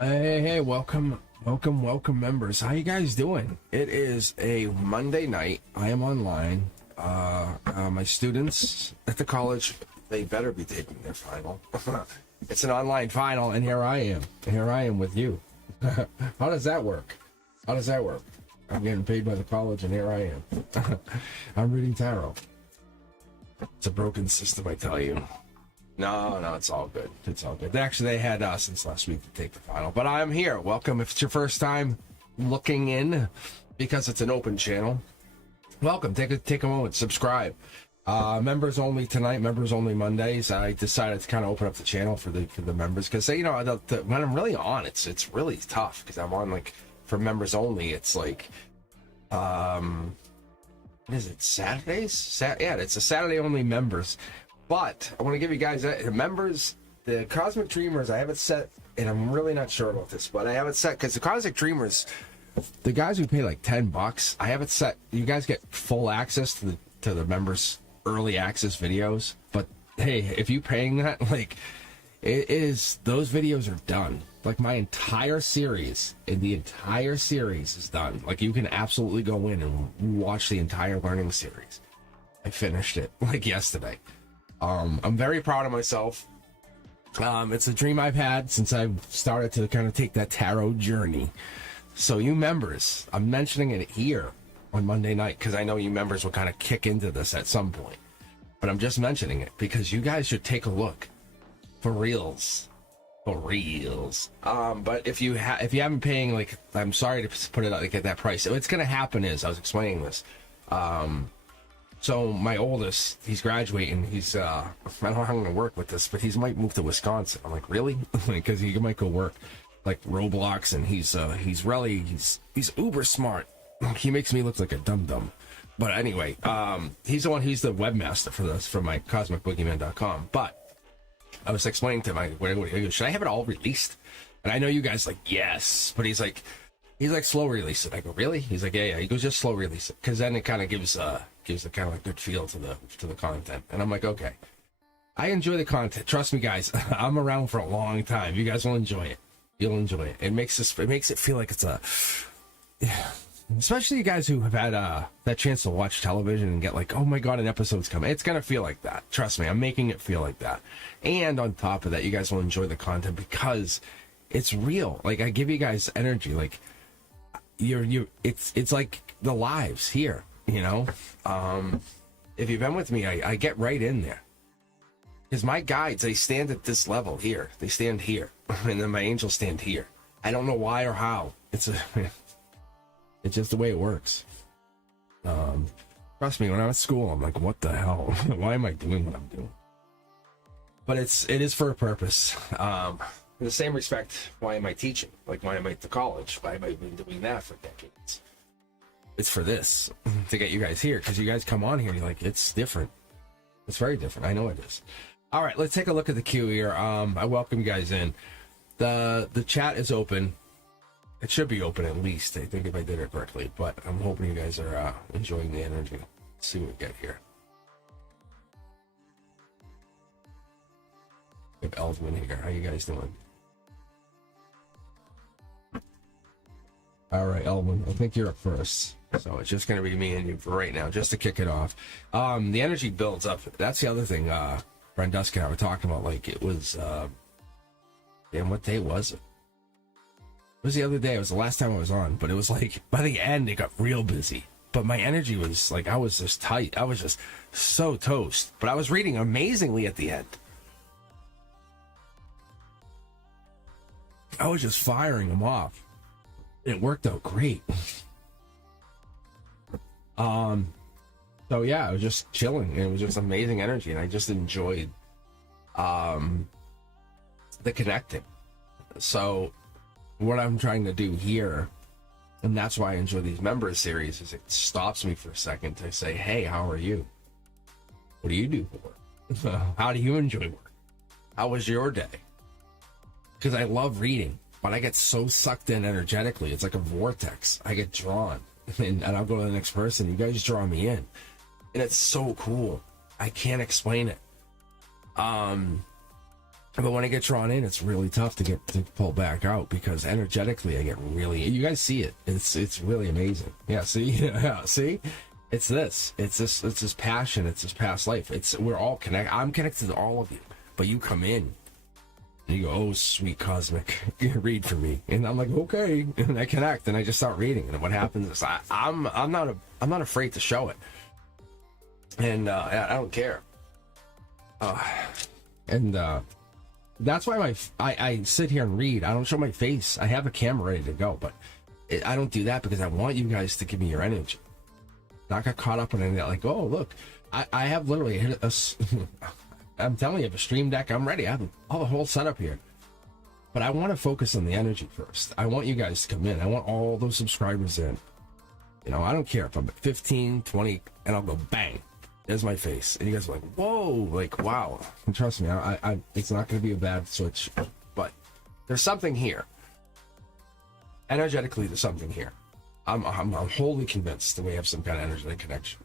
Hey, welcome, members. How you guys doing? It is a Monday night. I am online. My students at the college, they better be taking their final. It's an online final, and here I am. Here I am with you. How does that work? I'm getting paid by the college, and here I am. I'm reading tarot. It's a broken system, I tell you. No, it's all good. Actually, they had since last week to take the final, but I'm here. Welcome. If it's your first time looking in, because it's an open channel, welcome. Take a moment, subscribe. Members only tonight. Members only Mondays. I decided to kind of open up the channel for the members because when I'm really on, it's really tough because I'm on like for members only. It's like what is it? Saturdays? It's a Saturday only members. But I want to give you guys members, the Cosmic Dreamers. I have it set, and I'm really not sure about this, but I have it set because the Cosmic Dreamers, the guys who pay like $10, I have it set. You guys get full access to the members' early access videos. But hey, if you're paying that, like it is, those videos are done. Like my entire series, is done. Like you can absolutely go in and watch the entire learning series. I finished it like yesterday. I'm very proud of myself. It's a dream I've had since I've started to kind of take that tarot journey. So you members, I'm mentioning it here on Monday night because I know you members will kind of kick into this at some point. But I'm just mentioning it because you guys should take a look. For reals. But if you haven't been paying, like, I'm sorry to put it out like at that price. What's going to happen is, I was explaining this. So my oldest, he's graduating. He's I don't know how I'm gonna work with this, but he might move to Wisconsin. I'm like, really? Because he might go work like Roblox, and he's uber smart. He makes me look like a dum-dum. But anyway, he's the webmaster for my CosmicBoogeyman.com. But I was explaining to him, should I have it all released? And I know you guys like, yes, but he's like slow release it. I go, really? He's like, yeah. He goes, just slow release it, because then it kind of gives a kind of a good feel to the content. And I'm like, okay, I enjoy the content. Trust me, guys. I'm around for a long time. You guys will enjoy it. You'll enjoy it. It makes it feel like it's especially you guys who have had that chance to watch television and get like, oh my god, an episode's coming. It's gonna feel like that. Trust me, I'm making it feel like that. And on top of that, you guys will enjoy the content because it's real. Like I give you guys energy. Like it's like the lives here. You know, if you've been with me, I get right in there. Because my guides, they stand at this level here. They stand here. And then my angels stand here. I don't know why or how. It's just the way it works. Trust me, when I'm at school, I'm like, what the hell? Why am I doing what I'm doing? But it is for a purpose. In the same respect, why am I teaching? Like, why am I at the college? Why have I been doing that for decades? It's for this, to get you guys here, because you guys come on here and you're like, it's different. It's very different. I know it is. All right, let's take a look at the queue here. I welcome you guys in. The chat is open. It should be open at least, I think, if I did it correctly. But I'm hoping you guys are enjoying the energy. Let's see what we get here. We have Eldman here. How you guys doing? All right, Elvin, I think you're up first. So it's just going to be me and you for right now, just to kick it off. The energy builds up. That's the other thing Brendusk and I were talking about. Like, it was, damn, what day was it? It was the other day. It was the last time I was on. But it was like, by the end, it got real busy. But my energy was like, I was just tight. I was just so toast. But I was reading amazingly at the end. I was just firing them off. It worked out great. So yeah, I was just chilling. It was just amazing energy, and I just enjoyed the connecting. So what I'm trying to do here, and that's why I enjoy these members series, is it stops me for a second to say, hey, how are you? What do you do for work? How do you enjoy work? How was your day? Because I love reading, but I get so sucked in energetically. It's like a vortex. I get drawn, and I'll go to the next person. You guys draw me in, and it's so cool. I can't explain it. But when I get drawn in, it's really tough to pull back out, because energetically I get really, you guys see it. It's really amazing. Yeah, see? Yeah, see? It's this passion, it's this past life. We're all connected. I'm connected to all of you. But you come in and you go, oh, sweet Cosmic, read for me. And I'm like, okay. And I connect and I just start reading. And what happens is I'm not afraid to show it. And I don't care. That's why I sit here and read. I don't show my face. I have a camera ready to go, but I don't do that because I want you guys to give me your energy. Not get caught up in anything like, oh, look, I have literally hit I'm telling you, I have a stream deck. I'm ready. I have all the whole setup here. But I want to focus on the energy first. I want you guys to come in. I want all those subscribers in. You know, I don't care if I'm at 15, 20, and I'll go bang. There's my face, and you guys are like, "Whoa!" Like, wow. And trust me, I it's not going to be a bad switch, but there's something here. Energetically, there's something here. I'm wholly convinced that we have some kind of energetic connection.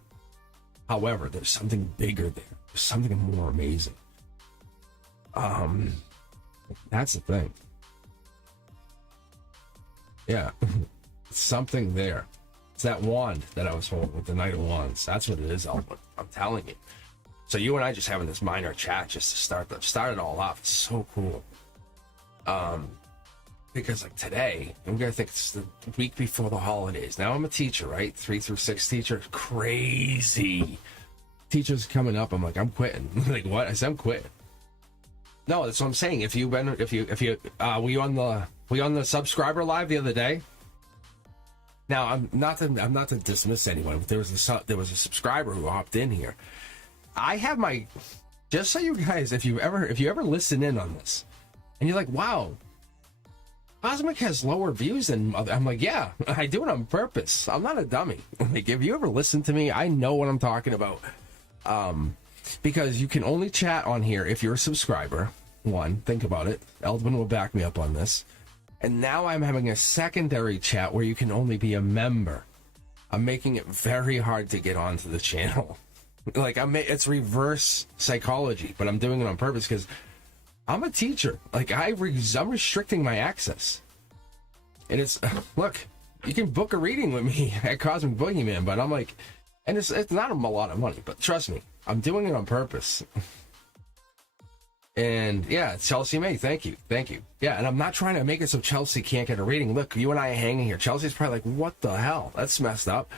However, there's something bigger there. There's something more amazing. That's the thing. Yeah, something there. It's that wand that I was holding with the Knight of Wands. That's what it is, Albert. I'm telling you. So you and I just having this minor chat just to start it all off. It's so cool. Because like today, I'm gonna think it's the week before the holidays. Now I'm a teacher, right? 3 through 6 teacher. Crazy. Teachers coming up. I'm like, I'm quitting. Like what? I said I'm quitting. No, that's what I'm saying. Were you on the subscriber live the other day? Now, I'm not to dismiss anyone, but there was a subscriber who hopped in here. I have my, just so you guys, if you ever listen in on this, and you're like, wow, Cosmic has lower views than other. I'm like, yeah, I do it on purpose. I'm not a dummy. Like, if you ever listen to me, I know what I'm talking about. Because you can only chat on here if you're a subscriber. One, think about it. Eldwin will back me up on this. And now I'm having a secondary chat where you can only be a member. I'm making it very hard to get onto the channel. Like it's reverse psychology, but I'm doing it on purpose because I'm a teacher. Like I'm restricting my access. And it's look, you can book a reading with me at Cosmic Boogeyman, but I'm like, and it's not a lot of money, but trust me, I'm doing it on purpose. And yeah, Chelsea May, thank you. Yeah, and I'm not trying to make it so Chelsea can't get a reading. Look, you and I are hanging here. Chelsea's probably like, what the hell? That's messed up.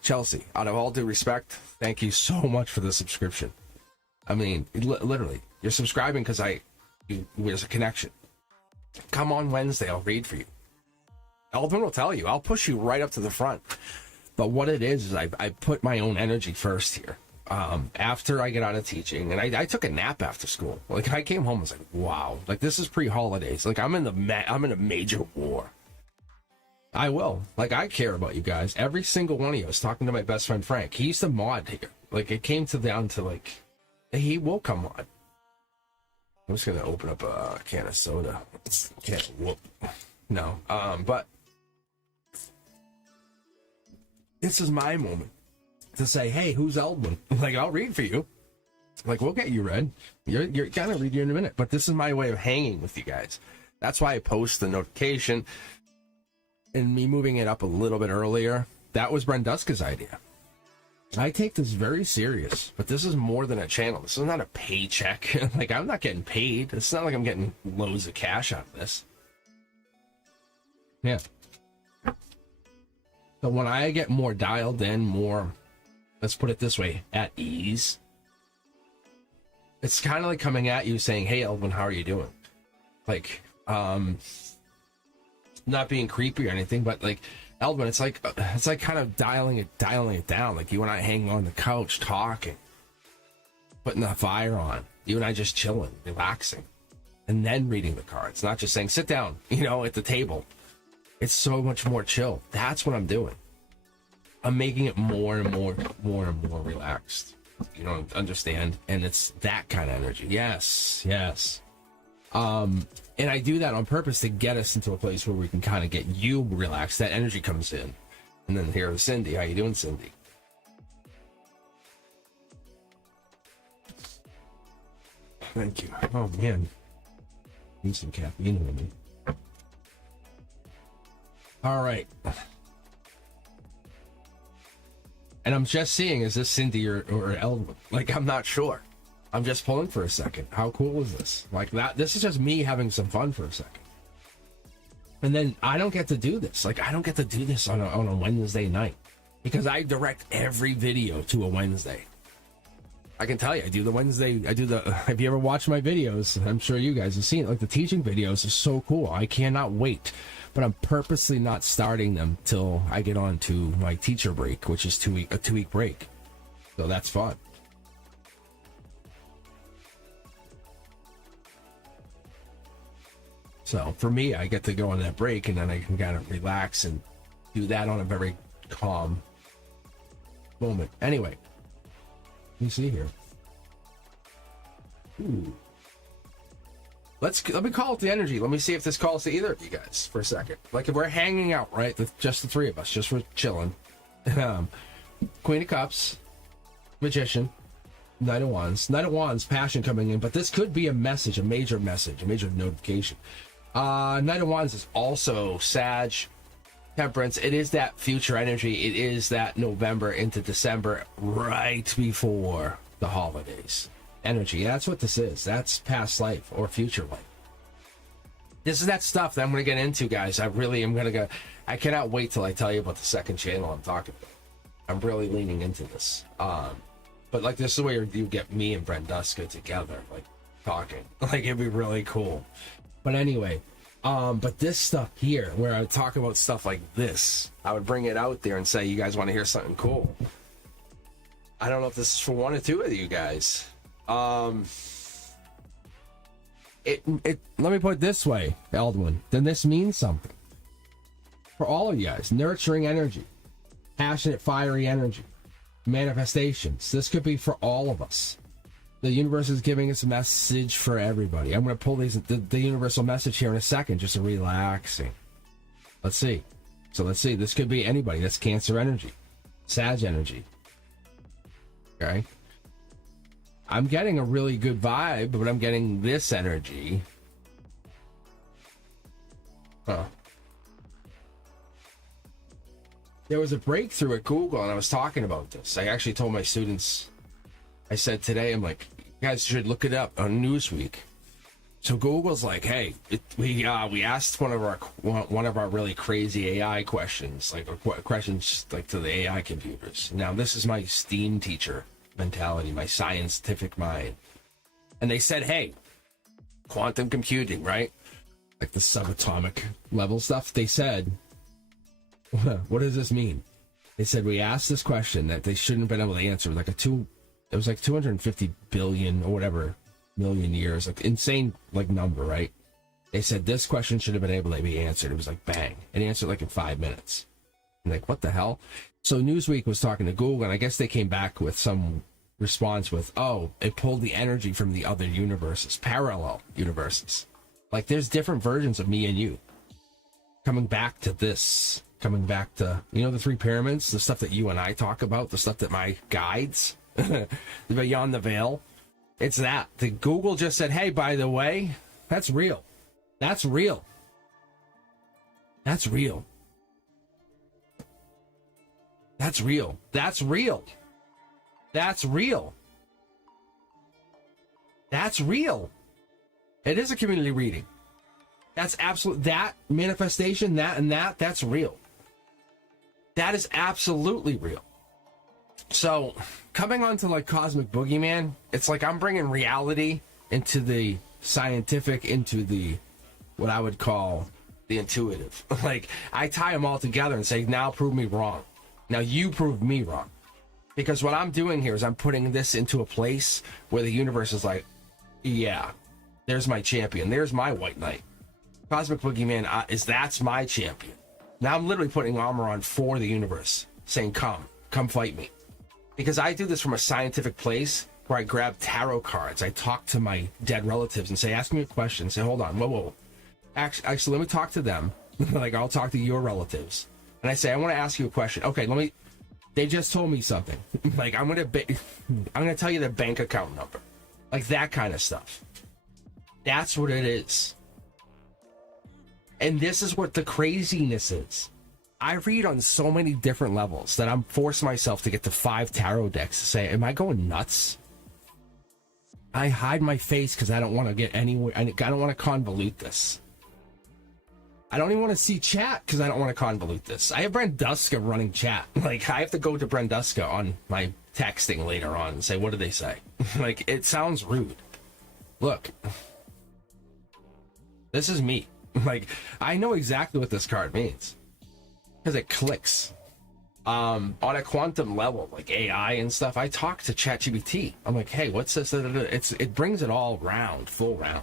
Chelsea, out of all due respect, thank you so much for the subscription. I mean, literally, you're subscribing because there's a connection. Come on Wednesday, I'll read for you. Eldon will tell you. I'll push you right up to the front. But what it is I put my own energy first here. After I get out of teaching, and I took a nap after school. Like I came home, I was like, wow, like this is pre-holidays. Like I'm in a major war. I will. Like I care about you guys. Every single one of you. I was talking to my best friend Frank. He used to mod here. Like it came down to like, he will come on. I'm just gonna open up a can of soda. Can't whoop. No. But this is my moment to say, hey, who's Eldwin? Like, I'll read for you. Like, we'll get you read. You're gonna read you in a minute. But this is my way of hanging with you guys. That's why I post the notification. And me moving it up a little bit earlier, that was Brenduska's idea. I take this very serious, but this is more than a channel. This is not a paycheck. Like, I'm not getting paid. It's not like I'm getting loads of cash out of this. Yeah. So when I get more dialed in, more, let's put it this way, at ease, it's kind of like coming at you saying, hey, Eldwin, how are you doing? Like, not being creepy or anything, but like, Eldwin, it's like kind of dialing it down. Like you and I hanging on the couch, talking, putting the fire on, you and I just chilling, relaxing, and then reading the cards, not just saying, sit down, at the table. It's so much more chill. That's what I'm doing. I'm making it more and more relaxed. You don't understand? And it's that kind of energy. Yes. And I do that on purpose to get us into a place where we can kind of get you relaxed. That energy comes in. And then here's Cindy. How you doing, Cindy? Thank you. Oh, man. Need some caffeine with me. All right. And I'm just seeing, is this Cindy or Eldwood? Like, I'm not sure. I'm just pulling for a second. How cool is this? Like that. This is just me having some fun for a second. And then I don't get to do this. Like, I don't get to do this on a Wednesday night because I direct every video to a Wednesday. I can tell you, I do the Wednesday. Have you ever watched my videos? I'm sure you guys have seen it. Like, the teaching videos are so cool. I cannot wait. But I'm purposely not starting them till I get on to my teacher break, which is a 2 week break. So that's fun. So for me, I get to go on that break and then I can kind of relax and do that on a very calm moment. Anyway, let me see here. Ooh. Let me call it the energy. Let me see if this calls to either of you guys for a second. Like, if we're hanging out, right? Just the three of us, just for chilling. Queen of Cups, Magician, Knight of Wands. Knight of Wands, passion coming in, but this could be a message, a major notification. Knight of Wands is also Sag, Temperance. It is that future energy. It is that November into December, right before the holidays. Energy. That's what this is. That's past life or future life. This is that stuff that I'm going to get into, guys. I really am going to go. I cannot wait till I tell you about the second channel I'm talking about. I'm really leaning into this. But like, this is where you get me and Brent Duska together, like, talking. Like, it'd be really cool. But anyway, but this stuff here, where I talk about stuff like this, I would bring it out there and say, you guys want to hear something cool? I don't know if this is for one or two of you guys. Let me put it this way, Eldwin. Then this means something for all of you guys. Nurturing energy, passionate, fiery energy, manifestations. This could be for all of us. The universe is giving us a message for everybody. I'm going to pull the universal message here in a second, just relaxing. Let's see. So let's see. This could be anybody. That's Cancer energy, Sag energy. Okay. I'm getting a really good vibe, but I'm getting this energy. Huh. There was a breakthrough at Google, and I was talking about this. I actually told my students, I said today, I'm like, you guys should look it up on Newsweek. So Google's like, hey, we asked one of our really crazy AI questions, like questions like to the AI computers. Now, this is my STEAM teacher mentality, my scientific mind, and they said, hey, quantum computing, right, like the subatomic level stuff, they said, what does this mean? They said, we asked this question that they shouldn't have been able to answer, like it was like 250 billion or whatever million years, like insane like number, right? They said this question should have been able to be answered. It was like bang, it answered like in 5 minutes. And like, what the hell? So Newsweek was talking to Google, and I guess they came back with some response with, oh, it pulled the energy from the other universes, parallel universes. Like, there's different versions of me and you coming back to this, coming back to, you know, the three pyramids, the stuff that you and I talk about, the stuff that my guides, beyond the veil. It's that. The Google just said, hey, by the way, that's real. That's real. That's real. That's real. That's real. That's real. That's real. It is a community reading. That's absolute. That manifestation, that and that's real. That is absolutely real. So, coming on to like Cosmic Boogeyman, it's like I'm bringing reality into the scientific, into the what I would call the intuitive. Like, I tie them all together and say, now prove me wrong. Now you prove me wrong. Because what I'm doing here is I'm putting this into a place where the universe is like, yeah, there's my champion. There's my white knight. Cosmic Boogeyman that's my champion. Now I'm literally putting armor on for the universe, saying, come fight me. Because I do this from a scientific place where I grab tarot cards. I talk to my dead relatives and say, ask me a question. Say, hold on, whoa. Actually, let me talk to them. Like, I'll talk to your relatives. And I say, I want to ask you a question. Okay, they just told me something. Like, I'm gonna tell you their bank account number. Like, that kind of stuff. That's what it is. And this is what the craziness is. I read on so many different levels that I'm forcing myself to get to 5 tarot decks to say, am I going nuts? I hide my face because I don't want to get anywhere. I don't want to convolute this. I don't even want to see chat because I don't want to convolute this. I have Branduska running chat. Like, I have to go to Branduska on my texting later on and say, what did they say? Like, it sounds rude. Look. This is me. Like, I know exactly what this card means. Because it clicks. On a quantum level, like AI and stuff, I talk to ChatGPT. I'm like, hey, what's this? It brings it all round, full round.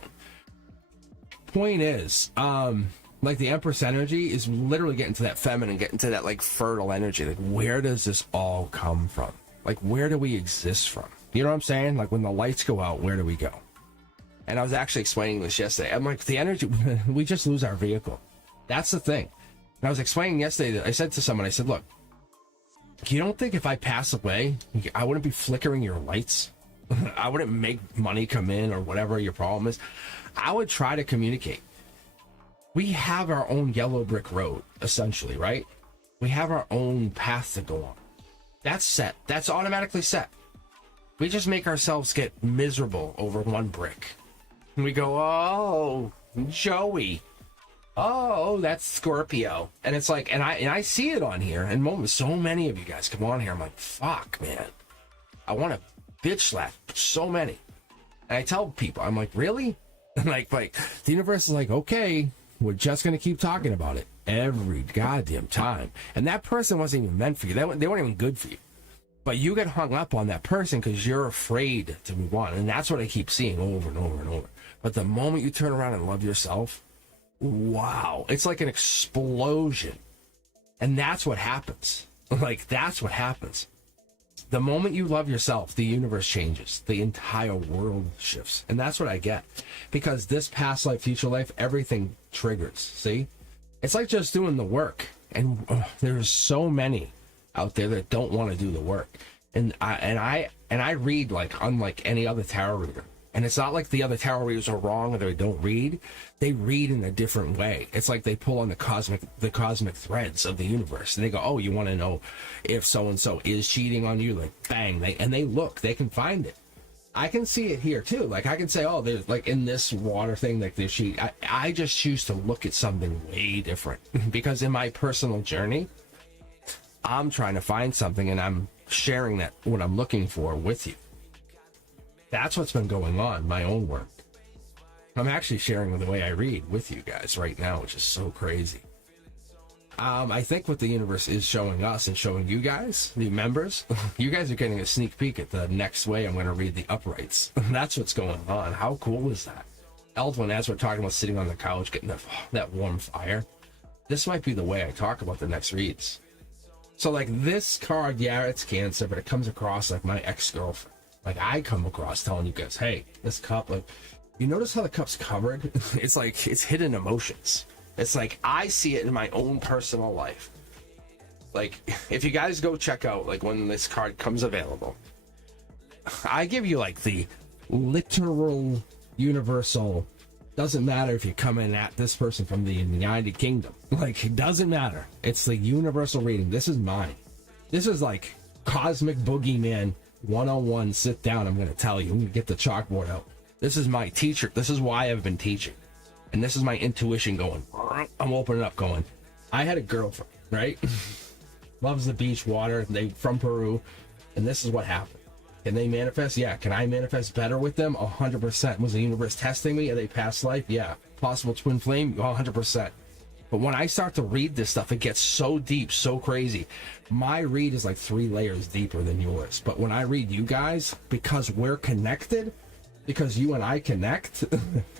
Point is, like the Empress energy is literally getting to that feminine, getting to that like fertile energy. Like, where does this all come from? Like, where do we exist from? You know what I'm saying? Like, when the lights go out, where do we go? And I was actually explaining this yesterday. I'm like, the energy, we just lose our vehicle. That's the thing. And I was explaining yesterday that I said to someone, I said, look, you don't think if I pass away, I wouldn't be flickering your lights? I wouldn't make money come in or whatever your problem is. I would try to communicate. We have our own yellow brick road, essentially, right? We have our own path to go on. That's set. That's automatically set. We just make ourselves get miserable over one brick. And we go, oh, Joey. Oh, that's Scorpio. And it's like, and I see it on here, and moments, so many of you guys come on here. I'm like, fuck, man. I want to bitch slap so many. And I tell people, I'm like, really? like the universe is like, okay, we're just going to keep talking about it every goddamn time. And that person wasn't even meant for you. They weren't even good for you. But you get hung up on that person because you're afraid to move on. And that's what I keep seeing over and over and over. But the moment you turn around and love yourself, wow, it's like an explosion. And that's what happens. Like, that's what happens. The moment you love yourself, the universe changes. The entire world shifts. And that's what I get. Because this past life, future life, everything triggers. See? It's like just doing the work. And there's so many out there that don't want to do the work. And I read like unlike any other tarot reader. And it's not like the other tarot readers are wrong or they don't read. They read in a different way. It's like they pull on the cosmic threads of the universe. And they go, oh, you want to know if so-and-so is cheating on you? Like, bang. They look. They can find it. I can see it here, too. Like, I can say, oh, there's, like, in this water thing, like, there's cheating. I just choose to look at something way different. Because in my personal journey, I'm trying to find something, and I'm sharing that, what I'm looking for, with you. That's what's been going on, my own work. I'm actually sharing the way I read with you guys right now, which is so crazy. I think what the universe is showing us and showing you guys, the members, you guys are getting a sneak peek at the next way I'm going to read the uprights. That's what's going on. How cool is that? Eldwin, as we're talking about sitting on the couch, getting that warm fire, this might be the way I talk about the next reads. So, like, this card, yeah, it's Cancer, but it comes across like my ex-girlfriend. Like, I come across telling you guys, hey, this cup, like, you notice how the cup's covered? It's like, it's hidden emotions. It's like, I see it in my own personal life. Like, if you guys go check out, like, when this card comes available, I give you, like, the literal, universal, doesn't matter if you come in at this person from the United Kingdom. Like, it doesn't matter. It's the universal reading. This is mine. This is, like, Cosmic Boogeyman 101. Sit down, I'm going to tell you. I'm going to get the chalkboard out. This is my teacher. This is why I've been teaching. And this is my intuition going. I'm opening up going, I had a girlfriend, right? Loves the beach, water. They from Peru. And this is what happened. Can they manifest? Yeah. Can I manifest better with them? 100%. Was the universe testing me? Are they past life? Yeah. Possible twin flame? 100%. But when I start to read this stuff, it gets so deep, so crazy. My read is like 3 layers deeper than yours. But when I read you guys, because we're connected, because you and I connect,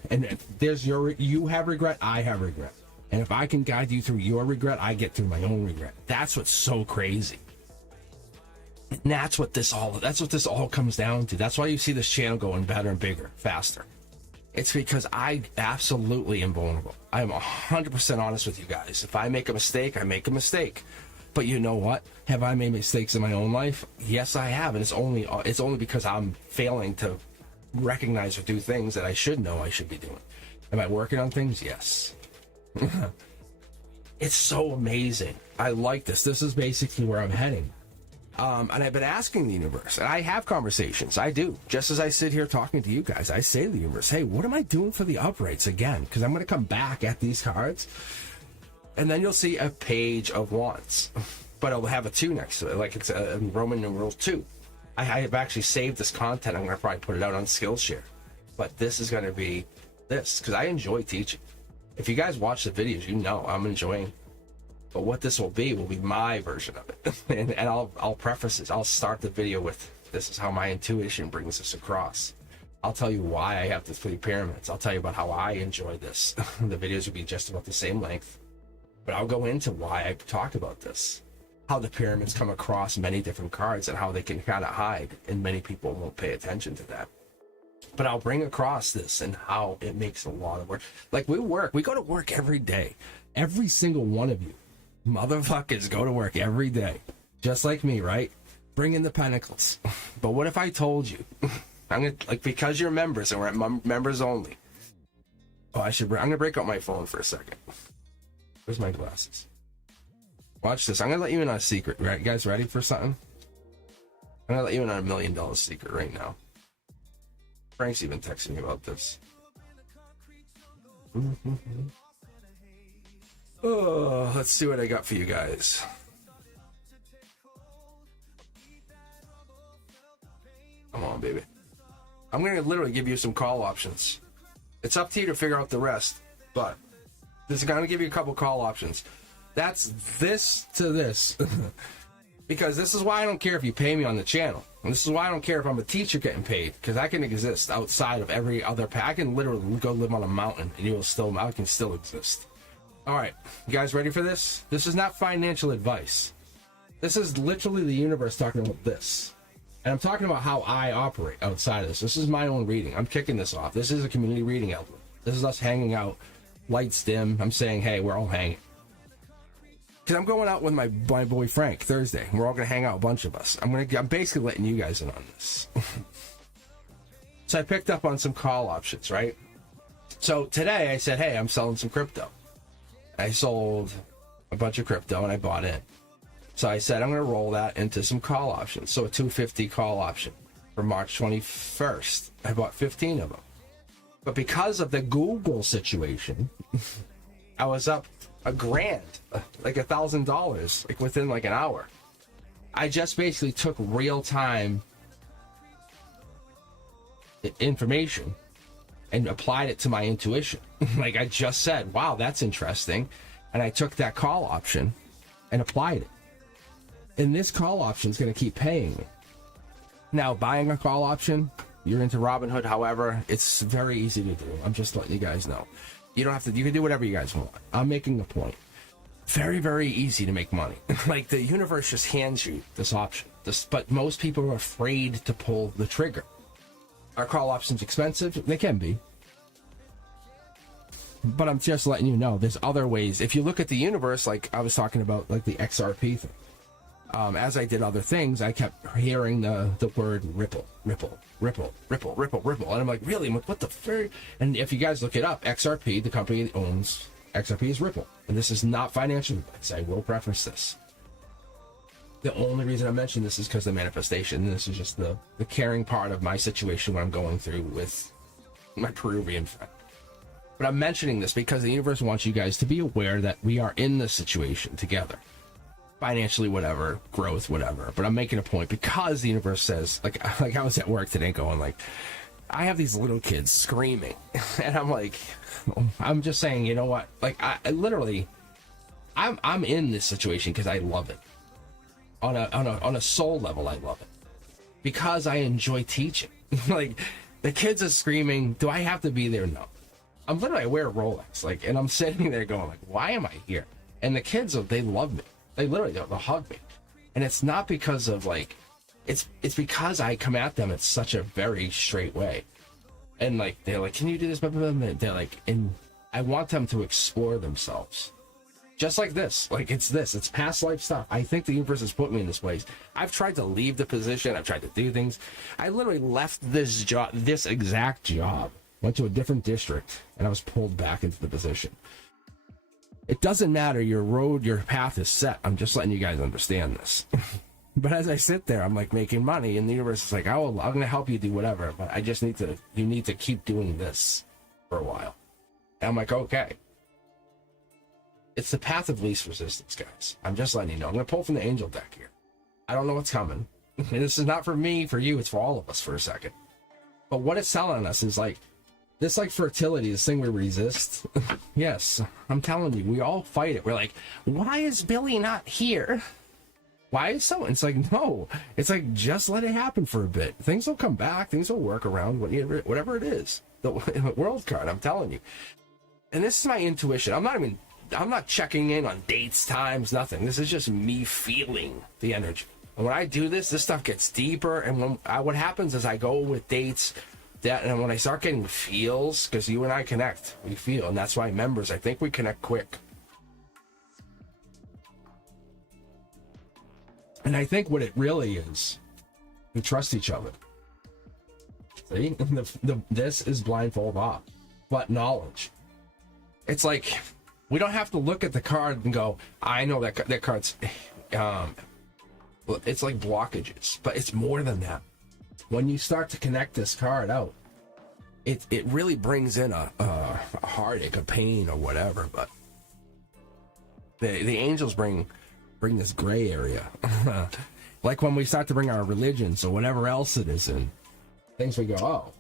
and there's you have regret, I have regret. And if I can guide you through your regret, I get through my own regret. That's what's so crazy. And that's what this all comes down to. That's why you see this channel going better and bigger, faster. It's because I absolutely am vulnerable. I am 100% honest with you guys. If I make a mistake, I make a mistake. But you know what? Have I made mistakes in my own life? Yes, I have. And it's only because I'm failing to recognize or do things that I should know I should be doing. Am I working on things? Yes. It's so amazing. I like this. This is basically where I'm heading. And I've been asking the universe, and I have conversations. I do. Just as I sit here talking to you guys, I say to the universe, hey, what am I doing for the uprights again? Because I'm going to come back at these cards, and then you'll see a page of wands, but it'll have a 2 next to it, like it's a Roman numeral 2. I have actually saved this content. I'm going to probably put it out on Skillshare. But this is going to be this, because I enjoy teaching. If you guys watch the videos, you know I'm enjoying. But what this will be my version of it. and I'll preface this. I'll start the video with, this is how my intuition brings this across. I'll tell you why I have the 3 pyramids. I'll tell you about how I enjoy this. The videos will be just about the same length. But I'll go into why I talk about this. How the pyramids come across many different cards and how they can kind of hide. And many people won't pay attention to that. But I'll bring across this and how it makes a lot of work. Like we go to work every day. Every single one of you motherfuckers go to work every day. Just like me, right? Bring in the pentacles. But what if I told you, I'm gonna, like, because you're members and we're at members only. Oh, I'm gonna break out my phone for a second. Where's my glasses? Watch this. I'm gonna let you in on a secret. Right, you guys ready for something? I'm gonna let you in on $1 million secret right now. Frank's even texting me about this. Oh, let's see what I got for you guys. Come on, baby. I'm going to literally give you some call options. It's up to you to figure out the rest, but this is going to give you a couple call options. That's this to this. Because this is why I don't care if you pay me on the channel. And this is why I don't care if I'm a teacher getting paid. Because I can exist outside of every other I can literally go live on a mountain and I can still exist. All right, you guys ready for this? This is not financial advice. This is literally the universe talking about this. And I'm talking about how I operate outside of this. This is my own reading. I'm kicking this off. This is a community reading element. This is us hanging out, lights dim. I'm saying, hey, we're all hanging. Because I'm going out with my boy Frank Thursday. We're all going to hang out, a bunch of us. I'm basically letting you guys in on this. So I picked up on some call options, right? So today I said, hey, I'm selling some crypto. I sold a bunch of crypto and I bought in. So I said, I'm going to roll that into some call options. So a 250 call option for March 21st. I bought 15 of them. But because of the Google situation, I was up $1,000, like $1,000, like within like an hour. I just basically took real time information and applied it to my intuition. Like I just said, wow, that's interesting. And I took that call option and applied it. And this call option is going to keep paying me. Now, buying a call option, you're into Robinhood, however, it's very easy to do. I'm just letting you guys know. You don't have to, you can do whatever you guys want. I'm making a point. Very, very easy to make money. Like the universe just hands you this option. But most people are afraid to pull the trigger. Are call options expensive? They can be. But I'm just letting you know, there's other ways. If you look at the universe, like I was talking about, like the XRP thing. As I did other things, I kept hearing the word ripple, ripple, ripple, ripple, ripple, ripple. And I'm like, really? What the frick? And if you guys look it up, XRP, the company that owns XRP is Ripple. And this is not financial advice. I will preface this. The only reason I mention this is because of the manifestation. This is just the caring part of my situation, what I'm going through with my Peruvian friend. But I'm mentioning this because the universe wants you guys to be aware that we are in this situation together. Financially, whatever, growth, whatever. But I'm making a point because the universe says, like I was at work today going like, I have these little kids screaming. And I'm like, I'm just saying, you know what? Like I literally, I'm in this situation because I love it. On a soul level, I love it because I enjoy teaching. Like the kids are screaming. Do I have to be there? No. I'm literally, I wear a Rolex, like, and I'm sitting there going like, why am I here? And the kids, they love me. They literally, they'll hug me. And it's not because of like, it's because I come at them in such a very straight way. And like, they're like, can you do this? They're like, and I want them to explore themselves. Just like this, like it's past life stuff. I think the universe has put me in this place. I've tried to leave the position. I've tried to do things. I literally left this job, this exact job, went to a different district, and I was pulled back into the position. It doesn't matter. Your road, your path is set. I'm just letting you guys understand this. But as I sit there, I'm like making money, and the universe is like, I'm going to help you do whatever, but you need to keep doing this for a while. And I'm like, okay. It's the path of least resistance, guys. I'm just letting you know. I'm going to pull from the angel deck here. I don't know what's coming. And this is not for me, for you, it's for all of us for a second. But what it's telling us is like, this like fertility, this thing we resist. Yes, I'm telling you, we all fight it. We're like, why is Billy not here? Why is someone? It's like, no. It's like, just let it happen for a bit. Things will come back. Things will work around, whatever it is. The world card, I'm telling you. And this is my intuition. I'm not checking in on dates, times, nothing. This is just me feeling the energy. And when I do this stuff gets deeper. And what happens is I go with dates, and when I start getting feels, because you and I connect, we feel. And that's why members, I think we connect quick. And I think what it really is, we trust each other. See? This is blindfold off. But knowledge. It's like, we don't have to look at the card and go, I know that card's, it's like blockages, but it's more than that. When you start to connect this card out, it really brings in a heartache, a pain, or whatever. But the angels bring this gray area, like when we start to bring our religions or whatever else it is in things, we go, oh.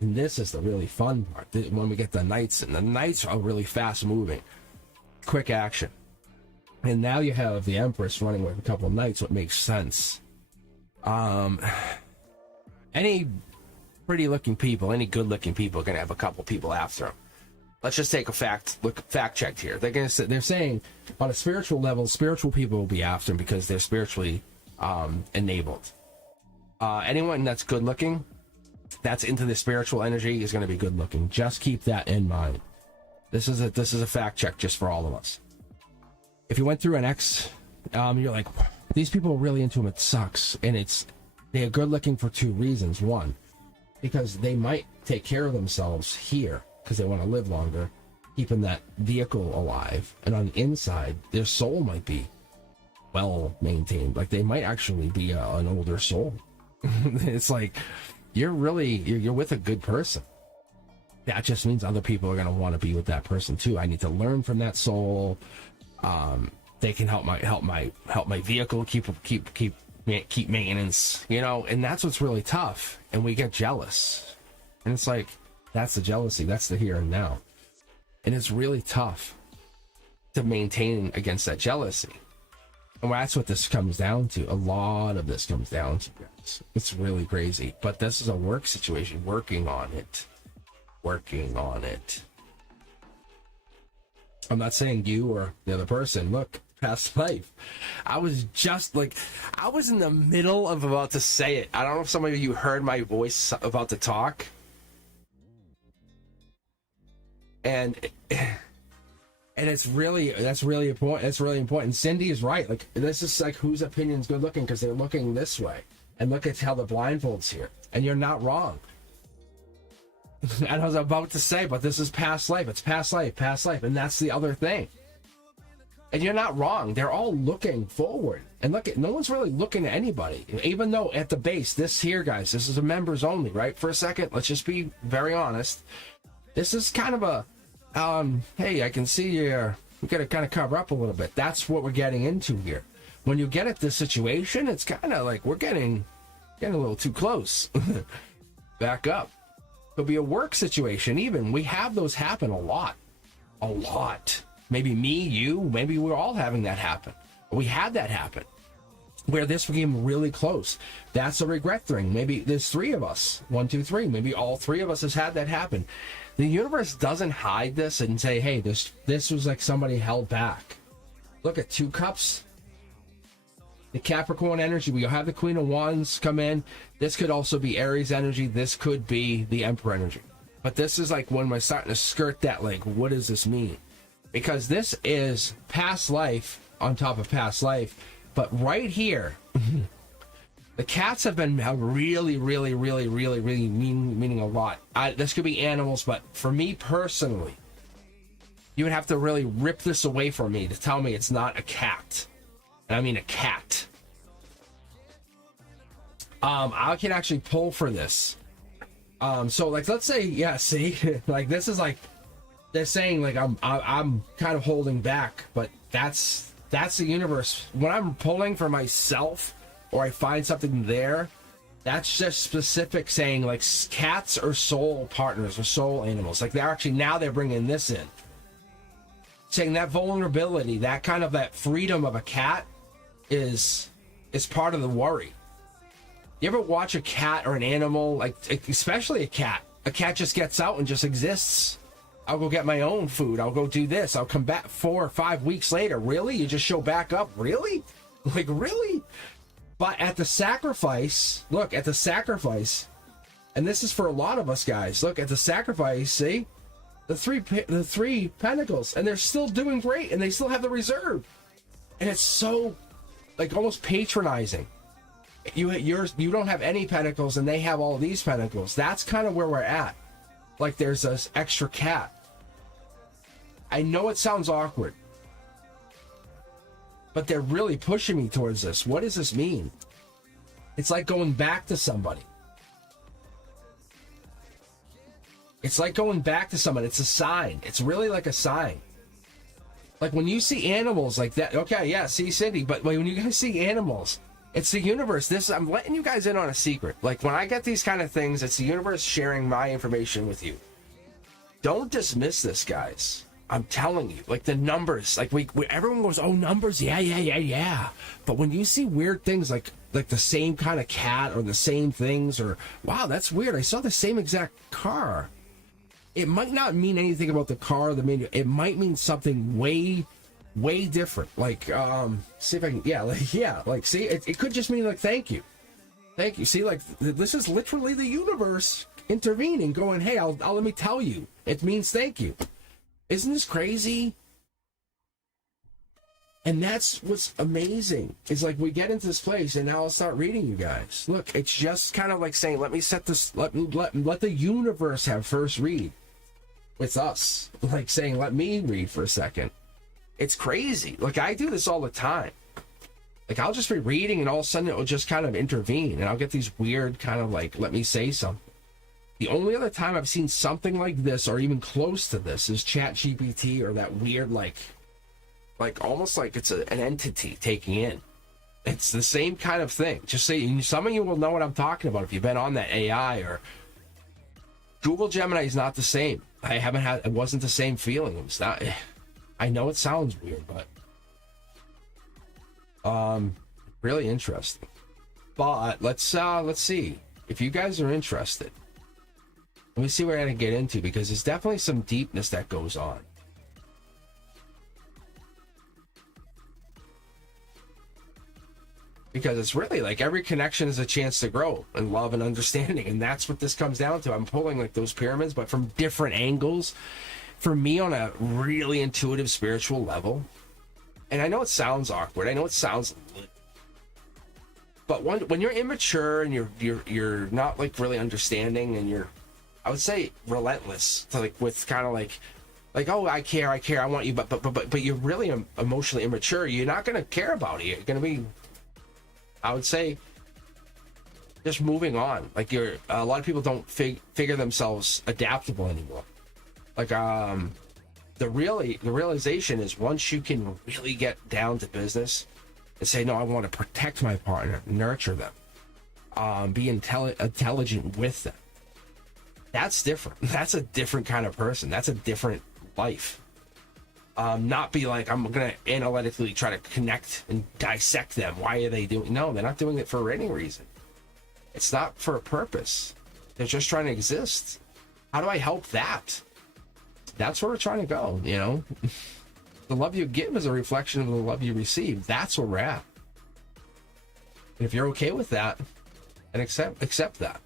And this is the really fun part. When we get the knights, and the knights are really fast moving, quick action. And now you have the Empress running with a couple of knights, so it makes sense. Any pretty looking people, any good looking people are going to have a couple people after them. Let's just take a fact check here. They're saying on a spiritual level, spiritual people will be after them because they're spiritually enabled. Anyone that's good looking, that's into the spiritual energy, is going to be good looking. Just keep that in mind. This is a fact check just for all of us. If you went through an ex, you're like, these people are really into him, it sucks. And they're good looking for two reasons. One, because they might take care of themselves here because they want to live longer, keeping that vehicle alive. And on the inside, their soul might be well maintained. Like they might actually be an older soul. It's like, you're with a good person. That just means other people are going to want to be with that person too. I need to learn from that soul. They can help my vehicle keep maintenance, and that's what's really tough. And we get jealous, and it's like, that's the jealousy. That's the here and now. And it's really tough to maintain against that jealousy. And that's what this comes down to. A lot of this comes down to, guys. It's really crazy. But this is a work situation. Working on it. I'm not saying you or the other person, look, past life. I was in the middle of about to say it. I don't know if some of you heard my voice about to talk. And that's really important. It's really important. Cindy is right. Like, this is like, whose opinion's good looking because they're looking this way. And look at how the blindfold's here. And you're not wrong. And I was about to say, but this is past life. It's past life. And that's the other thing. And you're not wrong. They're all looking forward. And no one's really looking at anybody. Even though at the base, this here, guys, this is a members only, right? For a second, let's just be very honest. This is kind of a, hey, I can see you. We got to kind of cover up a little bit. That's what we're getting into here. When you get at this situation, it's kind of like we're getting a little too close. Back up. It'll be a work situation even. We have those happen a lot. Maybe me, you, maybe we're all having that happen. We had that happen. Where this became really close. That's a regret thing. Maybe there's three of us. 1, 2, 3. Maybe all three of us has had that happen. The universe doesn't hide this and say, hey, this was like somebody held back. Look at 2 cups. The Capricorn energy. We have the Queen of Wands come in. This could also be Aries energy. This could be the Emperor energy. But this is like when we're starting to skirt that, like, what does this mean? Because this is past life on top of past life. But right here, the cats have been really meaning a lot. This could be animals, but for me personally, You would have to really rip this away from me to tell me it's not a cat. And I mean a cat. I can actually pull for this. So like, let's say, yeah, see, like this is like, they're saying like I'm kind of holding back, but that's the universe. When I'm pulling for myself or I find something there, that's just specific saying like cats are soul partners or soul animals. Like they're actually, now they're bringing this in. Saying that vulnerability, that kind of that freedom of a cat is part of the worry. You ever watch a cat or an animal, like especially a cat just gets out and just exists. I'll go get my own food. I'll go do this. I'll come back 4 or 5 weeks later. Really? You just show back up? Really? Like, really? But at the sacrifice, look, at the sacrifice, and this is for a lot of us guys, look, at the sacrifice, see? The three pentacles, and they're still doing great, and they still have the reserve. And it's so, like, almost patronizing. You don't have any pentacles, and they have all these pentacles. That's kind of where we're at. Like there's this extra cat. I know it sounds awkward, but they're really pushing me towards this. What does this mean? It's like going back to somebody. It's like going back to someone. It's a sign. It's really like a sign. Like when you see animals like that, okay, yeah, see Cindy, but when you guys see animals, it's the universe. I'm letting you guys in on a secret. Like when I get these kind of things, it's the universe sharing my information with you. Don't dismiss this, guys. I'm telling you, like the numbers, like everyone goes, oh, numbers, yeah. But when you see weird things like the same kind of cat or the same things, or wow, that's weird. I saw the same exact car. It might not mean anything about the car or the menu. It might mean something way different. Like see if I can, like see, it could just mean like thank you. See, like this is literally the universe intervening, going, hey, I'll let me tell you, it means thank you. Isn't this crazy? And that's what's amazing. It's like we get into this place, and now I'll start reading you guys. Look, it's just kind of like saying, let me set this, let the universe have first read. It's us, like saying, let me read for a second. It's crazy. Like I do this all the time. Like I'll just be reading, and all of a sudden it will just kind of intervene, and I'll get these weird kind of like, let me say something. The only other time I've seen something like this, or even close to this, is ChatGPT, or that weird like almost like it's an entity taking in. It's the same kind of thing. Just say, some of you will know what I'm talking about if you've been on that AI. Or Google Gemini is not the same. It wasn't the same feeling. It was not. I know it sounds weird, but really interesting. But let's see if you guys are interested. Let me see what I can get into, because there's definitely some deepness that goes on. Because it's really like every connection is a chance to grow in love and understanding, and that's what this comes down to. I'm pulling like those pyramids, but from different angles. For me, on a really intuitive, spiritual level. And I know it sounds awkward. I know it sounds, but when you're immature and you're not like really understanding, and you're, I would say, relentless, to like with kind of like oh, I care, I want you, but you're really emotionally immature. You're not gonna care about it. You're gonna be, I would say, just moving on. Like a lot of people don't figure themselves adaptable anymore. Like the realization is, once you can really get down to business and say, no, I want to protect my partner, nurture them, be intelligent with them. That's different. That's a different kind of person. That's a different life. Not be like, I'm going to analytically try to connect and dissect them. Why are they doing? No, they're not doing it for any reason. It's not for a purpose. They're just trying to exist. How do I help that? That's where we're trying to go, you know? The love you give is a reflection of the love you receive. That's where we're at. And if you're okay with that, and accept that.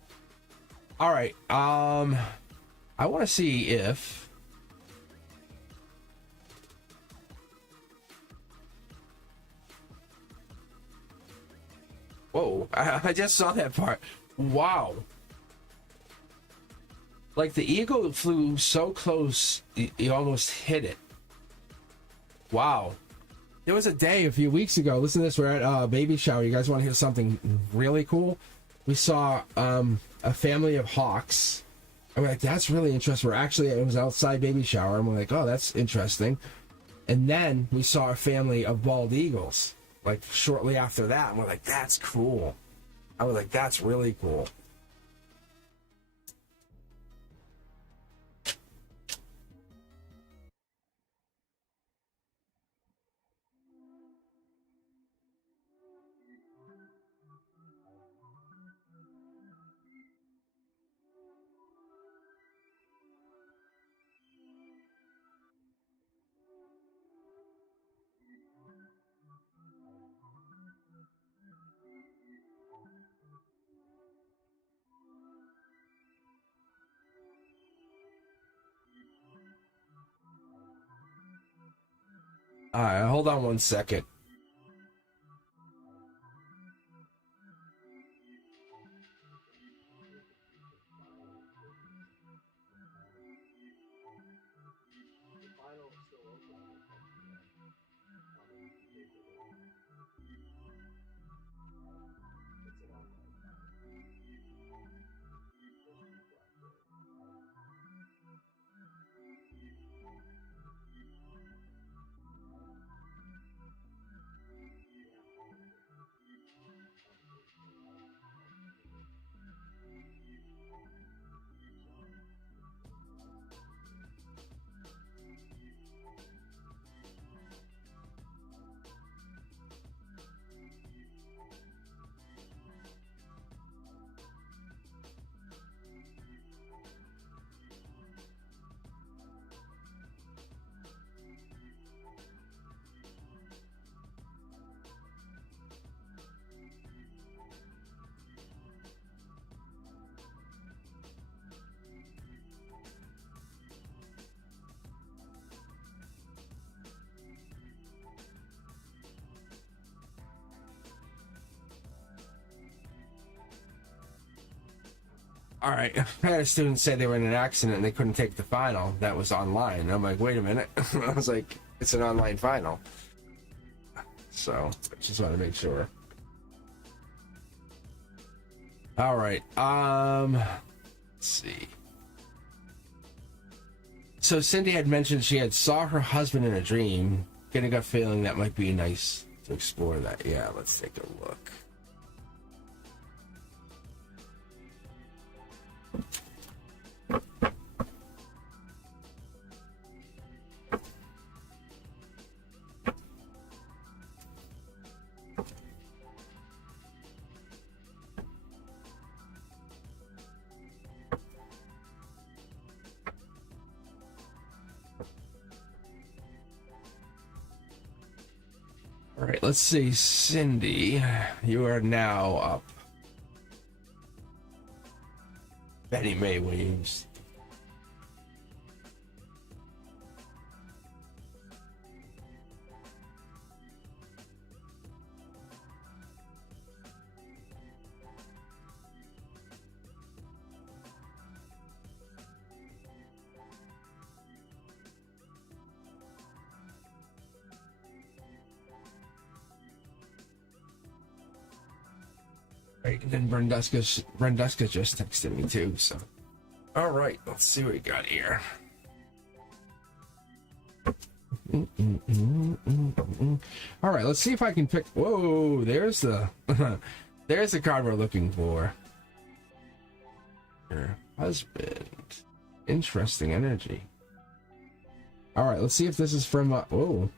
All right. I want to see if whoa, I just saw that part. Wow. Like the eagle flew so close, you almost hit it. Wow. There was a day a few weeks ago. Listen to this. We're at a baby shower. You guys want to hear something really cool? We saw a family of hawks. And we're like, that's really interesting. It was outside baby shower. And we're like, oh, that's interesting. And then we saw a family of bald eagles, like shortly after that. And we're like, that's cool. I was like, that's really cool. All right, hold on one second. All right, I had a student say they were in an accident and they couldn't take the final. That was online. And I'm like, wait a minute. I was like, it's an online final. So, just want to make sure. All right. Let's see. So Cindy had mentioned she had saw her husband in a dream. Getting a gut feeling that might be nice to explore that. Yeah, let's take a look. All right, let's see. Cindy, you are now up. Betty Mae Williams. Right, and then Brenduska just texted me too, so. All right, let's see what we got here. All right, let's see if I can pick. Whoa, there's the there's the card we're looking for. Your husband. Interesting energy. All right, let's see if this is from. Whoa,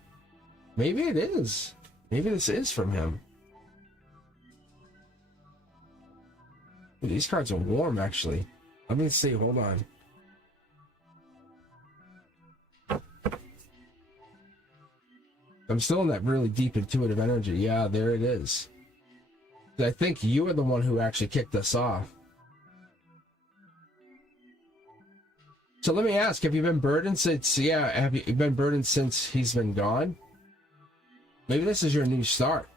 maybe it is. Maybe this is from him. Ooh, these cards are warm, actually. Let me see. Hold on. I'm still in that really deep intuitive energy. Yeah, there it is. I think you are the one who actually kicked us off. So let me ask, have you been burdened since, have you been burdened since he's been gone? Maybe this is your new start.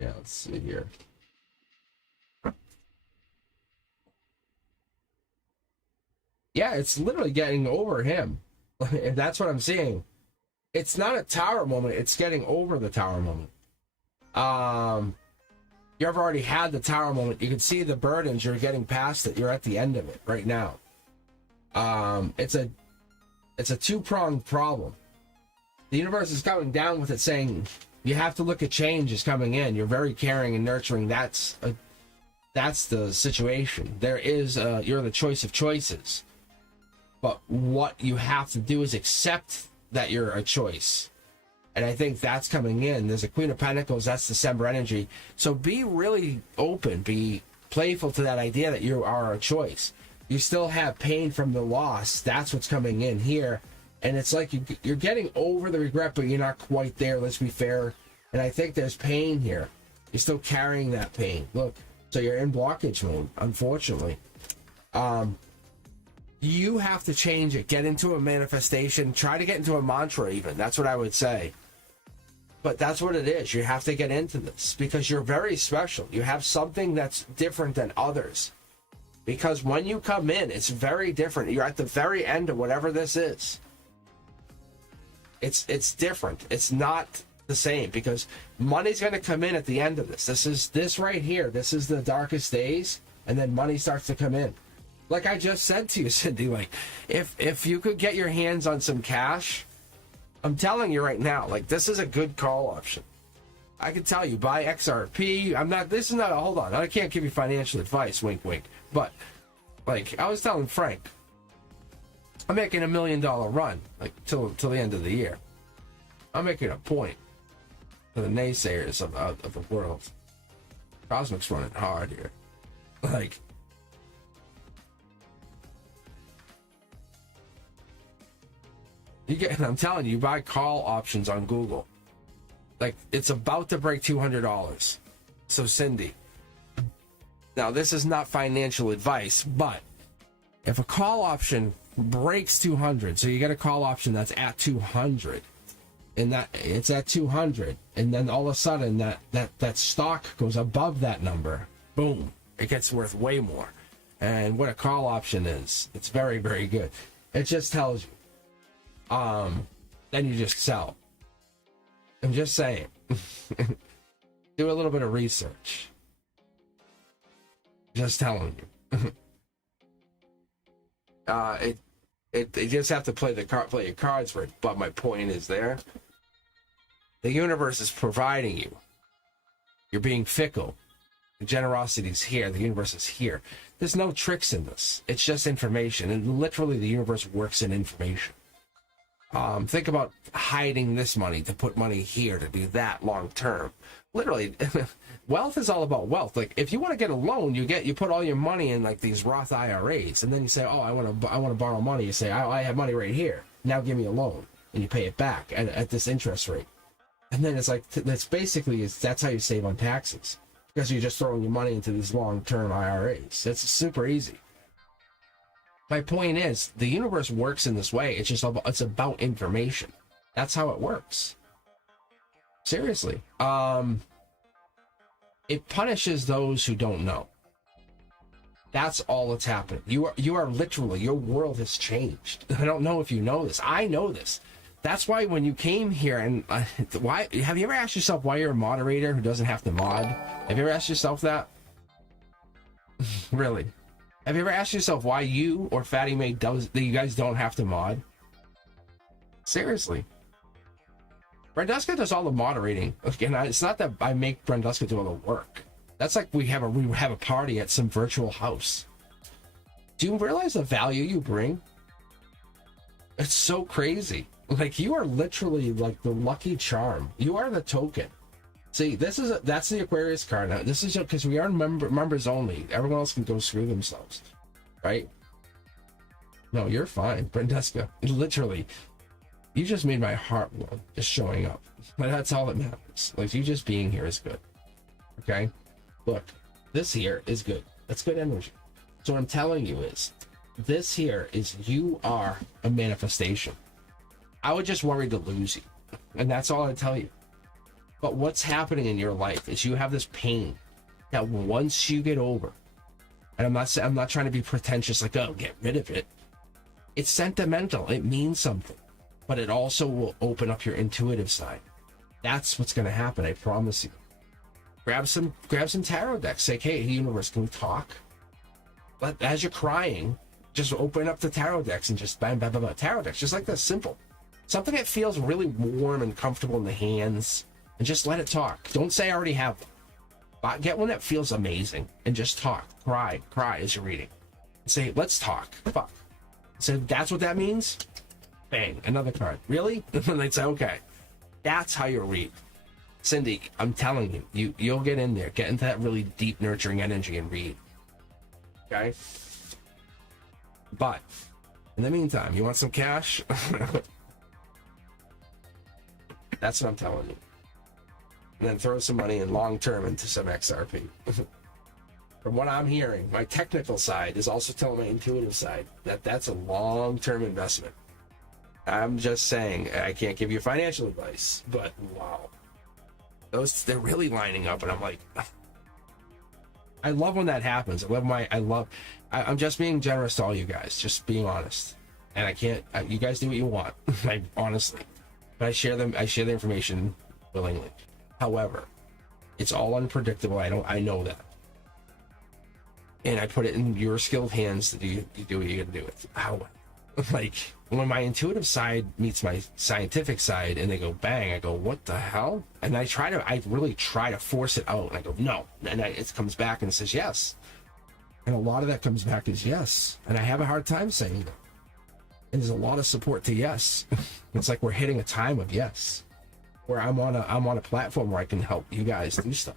Yeah, let's see here. Yeah, it's literally getting over him. And that's what I'm seeing. It's not a tower moment, it's getting over the tower moment. You've already had the tower moment. You can see the burdens, you're getting past it. You're at the end of it right now. It's a two-pronged problem. The universe is coming down with it, saying you have to look at change is coming in. You're very caring and nurturing. That's the situation. There is you're the choice of choices. But what you have to do is accept that you're a choice. And I think that's coming in. There's a Queen of Pentacles. That's December energy. So be really open. Be playful to that idea that you are a choice. You still have pain from the loss. That's what's coming in here. And it's like you're getting over the regret, but you're not quite there. Let's be fair. And I think there's pain here. You're still carrying that pain. Look. So you're in blockage mode, unfortunately. You have to change it. Get into a manifestation. Try to get into a mantra even. That's what I would say. But that's what it is. You have to get into this because you're very special. You have something that's different than others. Because when you come in, it's very different. You're at the very end of whatever this is. It's different. It's not the same because money's going to come in at the end of this. This right here. This is the darkest days, and then money starts to come in. Like I just said to you, Cindy, like if you could get your hands on some cash, I'm telling you right now, like this is a good call option. I can tell you, buy XRP. Hold on, I can't give you financial advice, wink, wink. But like I was telling Frank, I'm making $1 million run, like till the end of the year. I'm making a point for the naysayers of the world. Cosmic's running hard here. Like, and I'm telling you, buy call options on Google. Like, it's about to break $200. So, Cindy, now this is not financial advice, but if a call option breaks 200, so you get a call option that's at 200, and that it's at 200, and then all of a sudden that stock goes above that number, boom, it gets worth way more. And what a call option is, it's very, very good. It just tells you. Then you just sell. I'm just saying. Do a little bit of research. Just telling you. You just have to play your cards right. But my point is there. The universe is providing you. You're being fickle. The generosity is here. The universe is here. There's no tricks in this. It's just information. And literally the universe works in information. Think about hiding this money to put money here to do that long term. Literally, wealth is all about wealth. Like if you want to get a loan, you put all your money in like these Roth IRAs, and then you say, "Oh, I want to borrow money." You say, "I have money right here. Now give me a loan," and you pay it back at this interest rate. And then it's like that's how you save on taxes because you're just throwing your money into these long term IRAs. It's super easy. My point is, the universe works in this way. It's about information. That's how it works. Seriously. It punishes those who don't know. That's all that's happening. You are literally, your world has changed. I don't know if you know this. I know this. That's why when you came here, and why have you ever asked yourself why you're a moderator who doesn't have to mod? Have you ever asked yourself that? Really? Have you ever asked yourself why you or Fatty May that you guys don't have to mod? Seriously. Branduska does all the moderating. Again, it's not that I make Branduska do all the work. That's like we have a party at some virtual house. Do you realize the value you bring? It's so crazy. Like you are literally like the lucky charm. You are the token. See, that's the Aquarius card now. This is because we are members only. Everyone else can go screw themselves, right? No, you're fine, Branduska. Literally, you just made my heart warm just showing up. But that's all that matters. Like you just being here is good. Okay, look, this here is good. That's good energy. So what I'm telling you is, this here is you are a manifestation. I would just worry to lose you, and that's all I tell you. But what's happening in your life is you have this pain that once you get over, and I'm not trying to be pretentious, like, oh, get rid of it. It's sentimental. It means something, but it also will open up your intuitive side. That's what's going to happen. I promise you. Grab some tarot decks. Say, hey, universe, can we talk? But as you're crying, just open up the tarot decks and just bam, bam, bam, bam. Tarot decks, just like this, simple. Something that feels really warm and comfortable in the hands, and just let it talk. Don't say I already have one. But get one that feels amazing and just talk. Cry as you're reading. Say, let's talk. Fuck. So that's what that means? Bang, another card. Really? And they'd say, okay. That's how you read. Cindy, I'm telling you, you'll get in there. Get into that really deep, nurturing energy and read. Okay? But, in the meantime, you want some cash? That's what I'm telling you. And then throw some money in long term into some XRP. From what I'm hearing, my technical side is also telling my intuitive side that that's a long-term investment. I'm just saying, I can't give you financial advice, but wow. They're really lining up, and I'm like, I love when that happens. I'm just being generous to all you guys, just being honest. And you guys do what you want, honestly. But I share the information willingly. However, it's all unpredictable. I know that. And I put it in your skilled hands to do what you gotta do with how. Like, when my intuitive side meets my scientific side and they go bang, I go, what the hell? And I really try to force it out. And I go, no. And it comes back and it says yes. And a lot of that comes back as yes. And I have a hard time saying that. And there's a lot of support to yes. It's like we're hitting a time of yes. Where I'm on a platform where I can help you guys do stuff.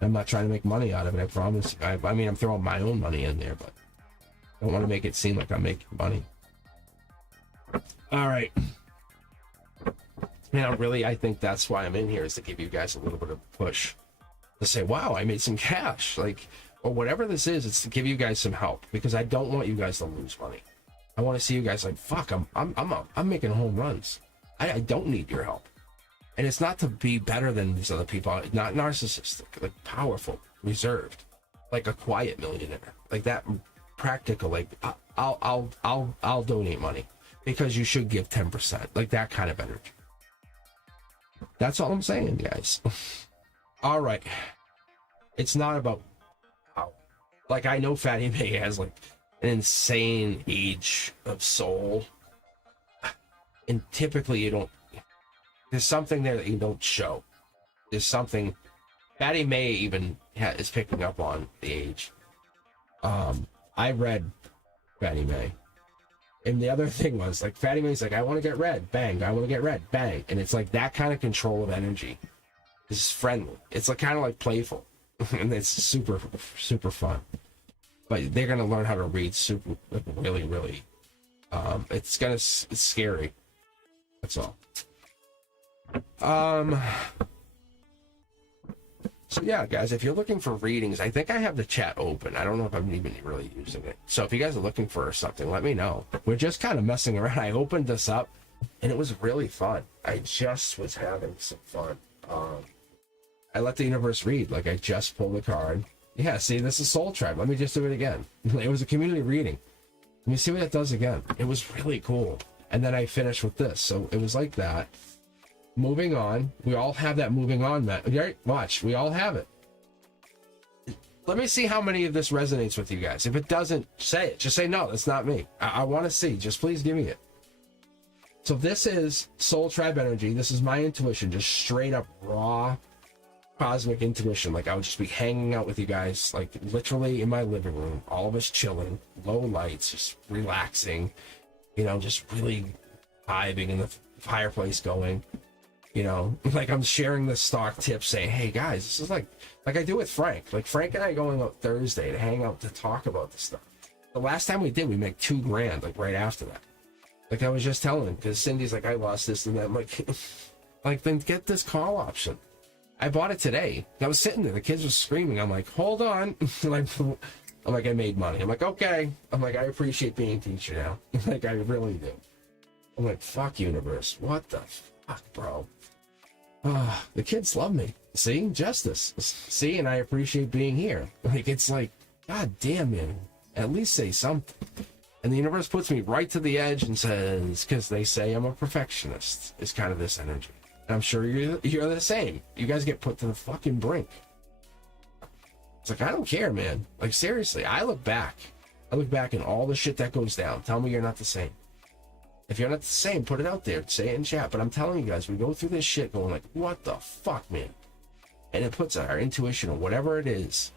I'm not trying to make money out of it, I promise. I mean, I'm throwing my own money in there, but I don't want to make it seem like I'm making money. All right. Now, really, I think that's why I'm in here, is to give you guys a little bit of push. To say, wow, I made some cash. Like, or whatever this is, it's to give you guys some help. Because I don't want you guys to lose money. I want to see you guys like, fuck, I'm making home runs. I don't need your help. And it's not to be better than these other people, not narcissistic, like powerful, reserved, like a quiet millionaire, like that practical, like I'll donate money because you should give 10%, like that kind of energy. That's all I'm saying, guys. All right. It's not about how, like, I know Fatty May has like an insane age of soul, and typically you don't. There's something there that you don't show. There's something Fatty May even is picking up on the age. I read Fatty May, and the other thing was like Fatty May's like, I want to get red, bang. I want to get red, bang, and it's like that kind of control of energy is friendly. It's like kind of like playful, and it's super but they're gonna learn how to read really. It's scary. That's all. So yeah, guys, if you're looking for readings, I think I have the chat open. I don't know if I'm even really using it. So if you guys are looking for something, let me know. We're just kind of messing around. I opened this up, and it was really fun. I just was having some fun. I let the universe read. Like, I just pulled the card. Yeah, see, this is Soul Tribe. Let me just do it again. It was a community reading. Let me see what it does again. It was really cool. And then I finished with this. So it was like that. Moving on. We all have that moving on, Matt. Right? Watch. We all have it. Let me see how many of this resonates with you guys. If it doesn't, say it. Just say, no, that's not me. I want to see. Just please give me it. So this is Soul Tribe energy. This is my intuition. Just straight up raw cosmic intuition. Like, I would just be hanging out with you guys, like literally in my living room, all of us chilling, low lights, just relaxing, you know, just really vibing in the fireplace going, you know, like I'm sharing the stock tips saying, hey guys, this is like I do with Frank. Like, Frank and I going out Thursday to hang out to talk about this stuff. The last time we did, we make $2,000, like right after that. Like, I was just telling him, because Cindy's like, I lost this and that. I'm like, like, then get this call option. I bought it today. I was sitting there. The kids were screaming. I'm like, hold on. I'm like, I made money. I'm like, okay. I'm like, I appreciate being a teacher now. Like, I really do. I'm like, fuck universe. What the fuck, bro? The kids love me. See, justice. See, and I appreciate being here. Like, it's like, god damn, man, at least say something. And the universe puts me right to the edge and says, because they say I'm a perfectionist, is kind of this energy. And I'm sure you're the same. You guys get put to the fucking brink. It's like, I don't care, man. Like, seriously, I look back in all the shit that goes down. Tell me you're not the same. If you're not the same, put it out there. Say it in chat. But I'm telling you guys, we go through this shit going like, what the fuck, man? And it puts our intuition or whatever it is,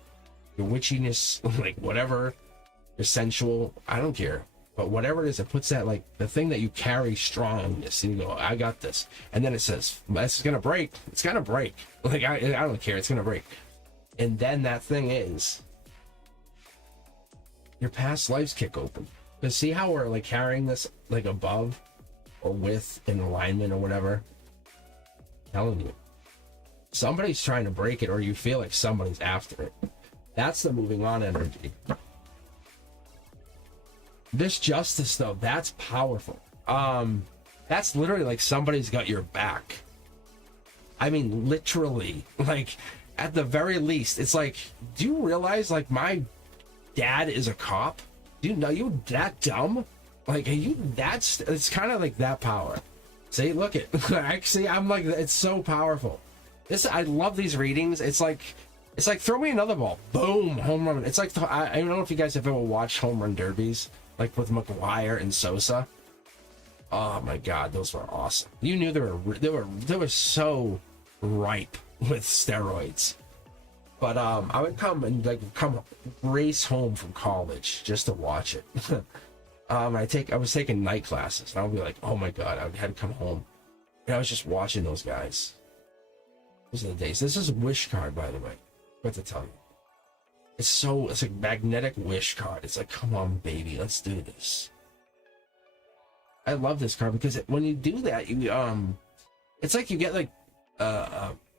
your witchiness, like whatever, your sensual, I don't care. But whatever it is, it puts that, like, the thing that you carry strongness. And you go, I got this. And then it says, this is going to break. It's going to break. Like, I don't care. It's going to break. And then that thing is, your past lives kick open. Because see how we're like carrying this like above or with in alignment or whatever? I'm telling you, somebody's trying to break it, or you feel like somebody's after it. That's the moving on energy. This justice though, that's powerful. That's literally like somebody's got your back. I mean, literally, like at the very least, it's like, do you realize like my dad is a cop? Do you know you that dumb? Like, are you that's it's kind of like that power. See, look it. Actually, I'm like, it's so powerful. This, I love these readings. It's like throw me another ball. Boom, home run. It's like I don't know if you guys have ever watched home run derbies, like with McGuire and Sosa. Oh my God, those were awesome. You knew they were so ripe with steroids. But I would come race home from college just to watch it. I was taking night classes, and I would be like, oh my God, I had to come home, and I was just watching those guys. Those are the days. This is a wish card, by the way. What to tell you? It's a magnetic wish card. It's like, come on, baby, let's do this. I love this card because when you do that, you it's like you get like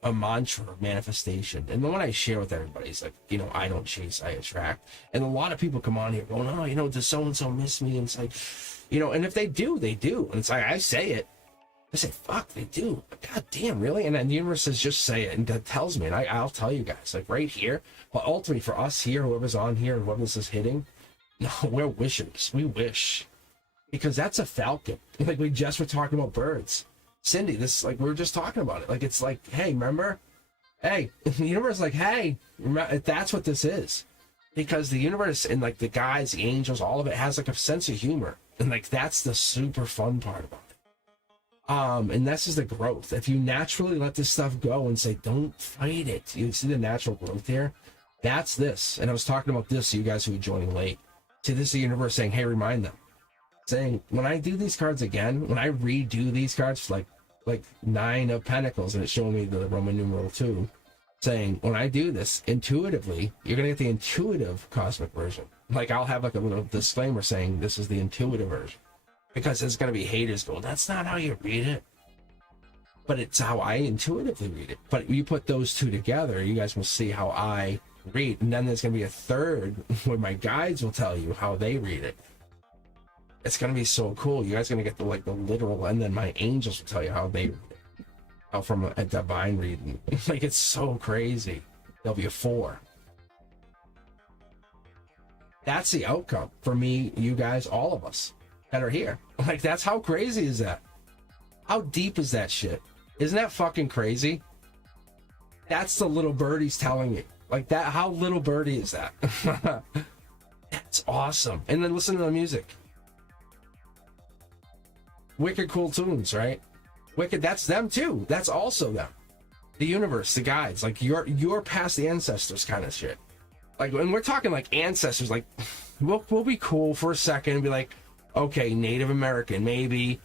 a mantra of manifestation. And the one I share with everybody is like, you know, I don't chase, I attract. And a lot of people come on here going, oh, you know, does so-and-so miss me? And it's like, you know, and if they do, they do. And it's like, I say it. I say, fuck, they do. God damn, really? And then the universe says, just say it. And that tells me, and I'll tell you guys, like right here. But ultimately for us here, whoever's on here, and whoever this is hitting, no, we're wishers. We wish. Because that's a falcon. Like we just were talking about birds. Cindy, this, like, we were just talking about it. Like, it's like, hey, remember? Hey, the universe is like, hey, remember, that's what this is. Because the universe and, like, the guys, the angels, all of it has, like, a sense of humor. And, like, that's the super fun part about it. And this is the growth. If you naturally let this stuff go and say, don't fight it, you see the natural growth here? That's this. And I was talking about this to you guys who are joining late. See, this is the universe saying, hey, remind them. Saying, when I do these cards again, when I redo these cards, like 9 of Pentacles, and it's showing me the Roman numeral 2, saying, when I do this intuitively, you're gonna get the intuitive cosmic version. Like, I'll have like a little disclaimer saying this is the intuitive version, because there's gonna be haters going, that's not how you read it, but it's how I intuitively read it. But you put those two together, you guys will see how I read, and then there's gonna be a third where my guides will tell you how they read it. It's gonna be so cool. You guys are gonna get the literal, and then my angels will tell you how they read it. How from a divine reading. Like, it's so crazy. There'll be a 4. That's the outcome for me, you guys, all of us that are here. Like, that's how crazy is that? How deep is that shit? Isn't that fucking crazy? That's the little birdies telling you. Like that, how little birdie is that? That's awesome. And then listen to the music. Wicked cool tunes, right? Wicked, that's them too. That's also them. The universe, the guides, like your past ancestors kind of shit. Like when we're talking like ancestors, like we'll be cool for a second and be like, okay, Native American, maybe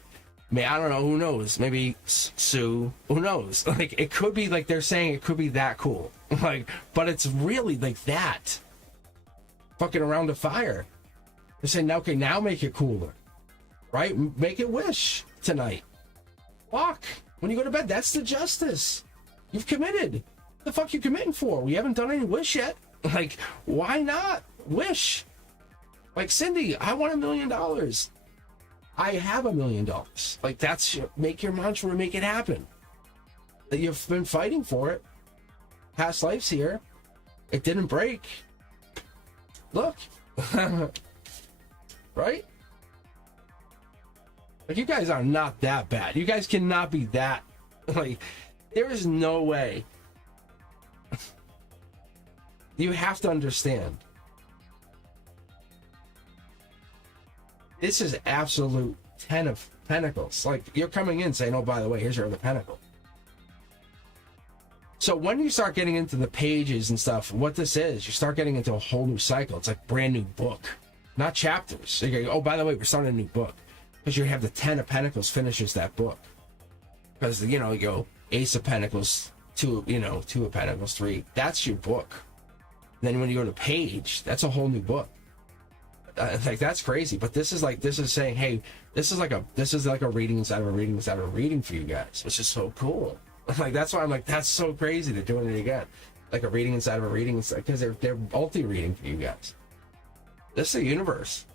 I don't know, who knows? Maybe Sioux, who knows? Like it could be like they're saying it could be that cool. Like, but it's really like that. Fucking around the fire. They're saying, okay, now make it cooler. Right? Make it wish tonight. Fuck. When you go to bed, that's the justice. You've committed. What the fuck you committing for? We haven't done any wish yet. Like, why not wish? Like, Cindy, I want $1 million. I have $1 million. Like, that's make your mantra and make it happen. You've been fighting for it. Past lives here. It didn't break. Look. Right? Like, you guys are not that bad. You guys cannot be that. Like, there is no way. You have to understand. This is absolute 10 of Pentacles. Like, you're coming in saying, oh, by the way, here's your other Pentacle. So when you start getting into the pages and stuff, what this is, you start getting into a whole new cycle. It's like a brand new book, not chapters. So you go, oh, by the way, we're starting a new book. Because you have the 10 of Pentacles finishes that book. Because, you know, you go Ace of Pentacles, two of Pentacles, 3. That's your book. And then when you go to page, that's a whole new book. Like, that's crazy. But this is saying, hey, this is like a reading inside of a reading inside of a reading for you guys, which is so cool. Like, that's why I'm like, that's so crazy. They're doing it again, like a reading inside of a reading, because they're multi-reading for you guys. This is the universe.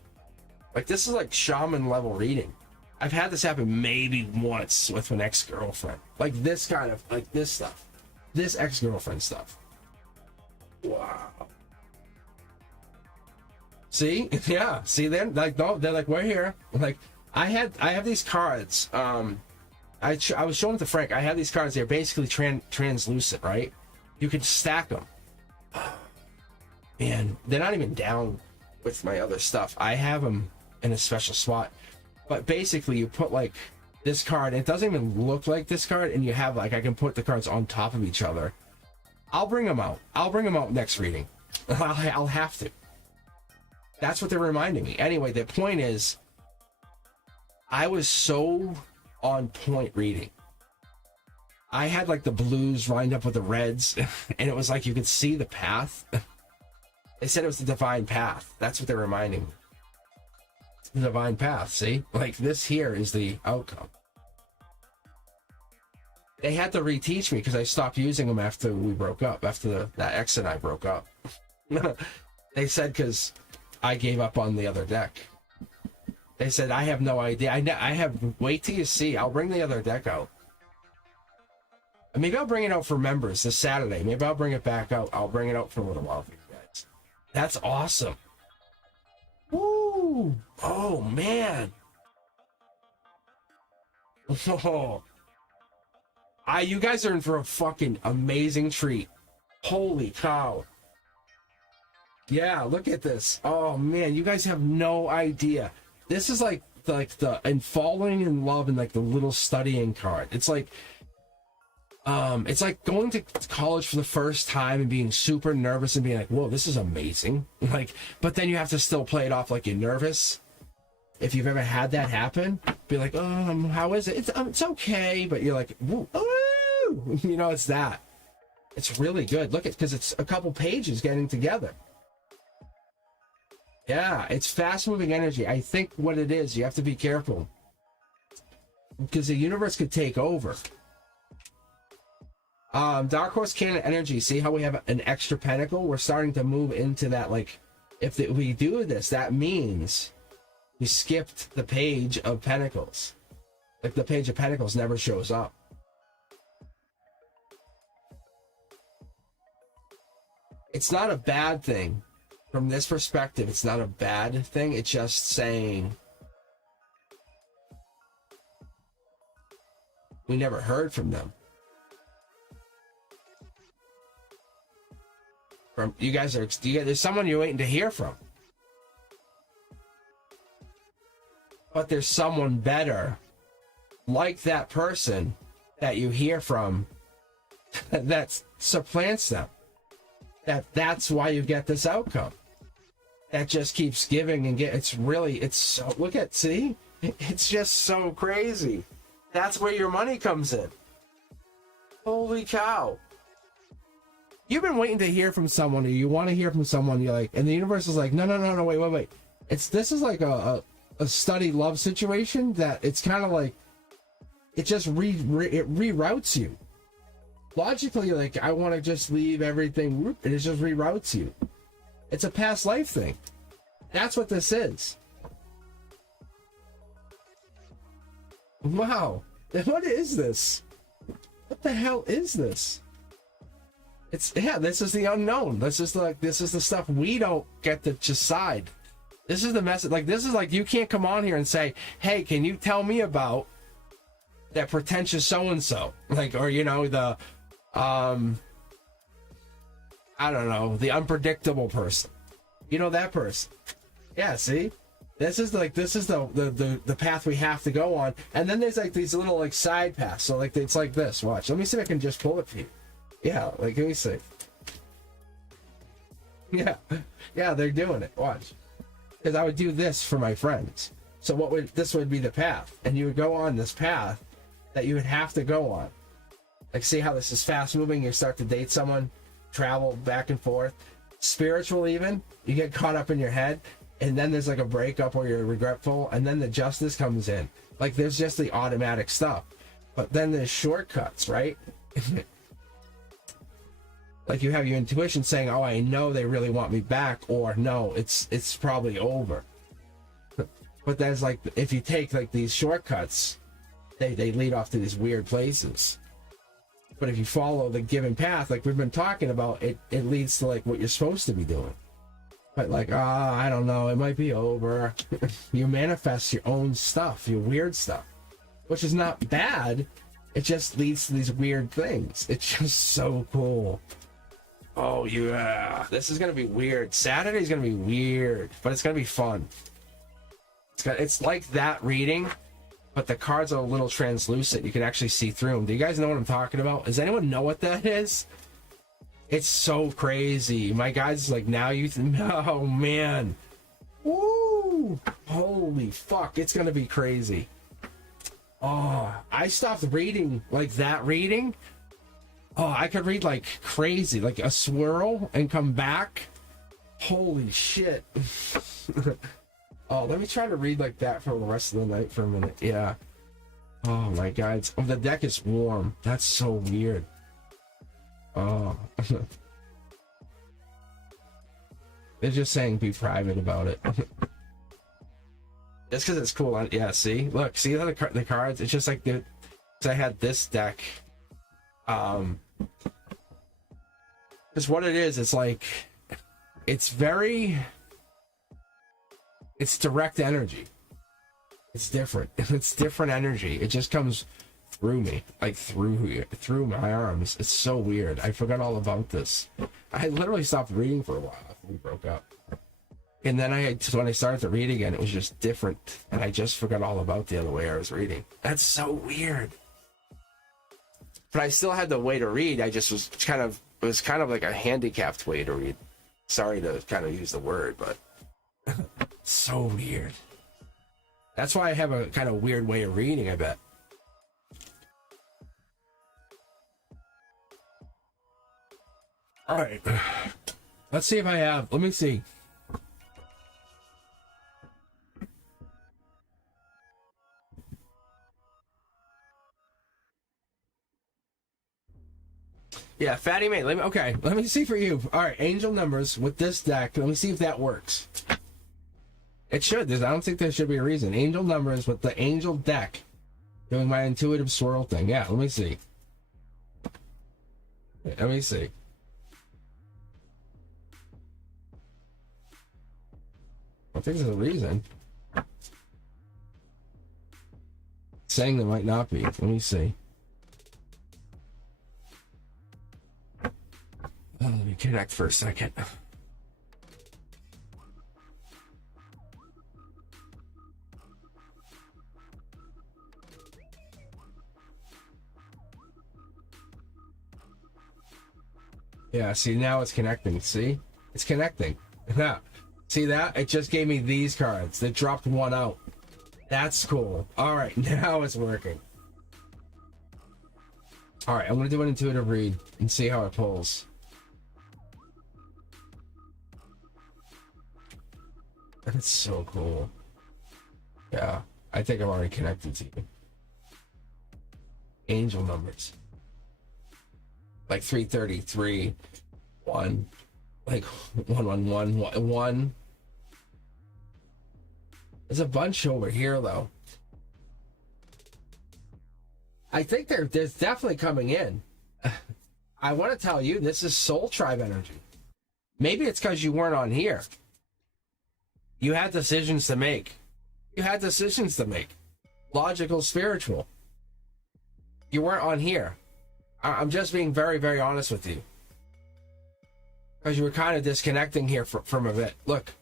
Like, this is like shaman level reading. I've had this happen maybe once with an ex-girlfriend. Like, this kind of, like, this stuff, this ex-girlfriend stuff. Wow. See? Yeah. See, then, like, no, they're like, we're here. Like, I have these cards. I was showing it to Frank. I have these cards. They're basically translucent, right? You can stack them. Man, they're not even down with my other stuff. I have them in a special spot. But basically, you put, like, this card. It doesn't even look like this card. And you have, like, I can put the cards on top of each other. I'll bring them out. I'll bring them out next reading. I'll have to. That's what they're reminding me. Anyway, the point is, I was so on point reading. I had like the blues lined up with the reds, and it was like you could see the path. They said it was the divine path. That's what they're reminding me. The divine path, see? Like, this here is the outcome. They had to reteach me because I stopped using them after we broke up, after that ex and I broke up. They said because I gave up on the other deck. They said, I have no idea. I have, wait till you see. I'll bring the other deck out. Maybe I'll bring it out for members this Saturday. Maybe I'll bring it back out. I'll bring it out for a little while for you guys. That's awesome. Woo! Oh, man. Oh. You guys are in for a fucking amazing treat. Holy cow. Yeah, look at this. Oh, man, you guys have no idea. This is like the and falling in love and like the little studying card. It's like going to college for the first time and being super nervous and being like, whoa, this is amazing. Like, but then you have to still play it off like you're nervous. If you've ever had that happen, be like, how is it? It's okay, but you're like, woo, you know, it's that. It's really good. Look at, because it's a couple pages getting together. Yeah, it's fast-moving energy. I think what it is, you have to be careful. Because the universe could take over. Dark Horse Cannon Energy. See how we have an extra pentacle? We're starting to move into that, like, if we do this, that means we skipped the page of pentacles. Like, the page of pentacles never shows up. It's not a bad thing. From this perspective, it's not a bad thing. It's just saying we never heard from them. You guys, there's someone you're waiting to hear from. But there's someone better, like that person that you hear from, that supplants them. That's why you get this outcome. That just keeps giving and get. It's so, look at, see? It's just so crazy. That's where your money comes in. Holy cow. You've been waiting to hear from someone, or you want to hear from someone, you're like, and the universe is like, no, wait. This is like a study love situation that it's kind of like, it just it reroutes you. Logically, you're like, I want to just leave everything, and it just reroutes you. It's a past life thing. That's what this is. Wow. What is this? What the hell is this? It's, yeah, this is the unknown. This is the stuff we don't get to decide. This is the message. Like, this is like, you can't come on here and say, hey, can you tell me about that pretentious so-and-so? Like, or, you know, the, I don't know, the unpredictable person. You know, that person. Yeah, see? This is the path we have to go on. And then there's like these little like side paths. So like, it's like this. Watch. Let me see if I can just pull it for you. Yeah, like, let me see. Yeah. Yeah, they're doing it. Watch. Because I would do this for my friends. So this would be the path. And you would go on this path that you would have to go on. Like, see how this is fast moving? You start to date someone, travel back and forth. Spiritual even, you get caught up in your head, and then there's like a breakup or you're regretful, and then the justice comes in. Like, there's just the automatic stuff. But then there's shortcuts, right? Like, you have your intuition saying, oh, I know they really want me back, or no, it's probably over. But there's like, if you take like these shortcuts, they lead off to these weird places. But if you follow the given path, like we've been talking about, it leads to like what you're supposed to be doing. But like, I don't know, it might be over. You manifest your own stuff, your weird stuff, which is not bad. It just leads to these weird things. It's just so cool. Oh yeah, this is gonna be weird. Saturday's gonna be weird, but it's gonna be fun. It's like that reading, but the cards are a little translucent. You can actually see through them. Do you guys know what I'm talking about? Does anyone know what that is? It's so crazy. My guy's like, now you oh man. Woo! Holy fuck, it's gonna be crazy. Oh, I stopped reading like that reading. Oh, I could read like crazy, like a swirl and come back. Holy shit. Oh, let me try to read like that for the rest of the night for a minute. Yeah. Oh my god. Oh, the deck is warm. That's so weird. Oh. They're just saying be private about it. Just because it's cool. Yeah, see? Look, see the cards? It's just like I had this deck. Because what it is, it's like, it's direct energy. It's different. It's different energy. It just comes through me, like through my arms. It's so weird. I forgot all about this. I literally stopped reading for a while after we broke up. And then when I started to read again, it was just different. And I just forgot all about the other way I was reading. That's so weird. But I still had the way to read. I just it was kind of like a handicapped way to read. Sorry to kind of use the word, but so weird. That's why I have a kind of weird way of reading, I bet. All right. Let's see if I have. Let me see. Yeah, Fatty May. Let me see for you. All right, angel numbers with this deck. Let me see if that works. It should. I don't think there should be a reason. Angel numbers with the angel deck. Doing my intuitive swirl thing. Yeah, let me see. Let me see. I don't think there's a reason. Saying there might not be. Let me see. Let me connect for a second. Yeah, see, now it's connecting. See? It's connecting. Yeah. See that? It just gave me these cards. They dropped one out. That's cool. All right, now it's working. All right, I'm going to do an intuitive read and see how it pulls. That's so cool. Yeah, I think I'm already connected to you. Angel numbers. Like 333, 1, like 111, 1. There's a bunch over here though. I think there's definitely coming in. I want to tell you, this is soul tribe energy. Maybe it's because you weren't on here. You had decisions to make. You had decisions to make. Logical, spiritual. You weren't on here. I'm just being very, very honest with you. Because you were kind of disconnecting here from a bit. Look.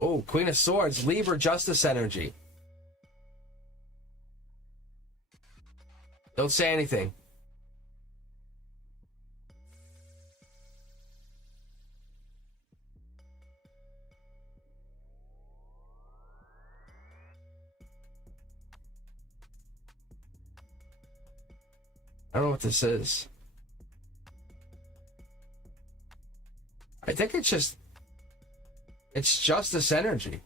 Oh, Queen of Swords, Libra justice energy. Don't say anything. I don't know what this is. I think it's justice energy.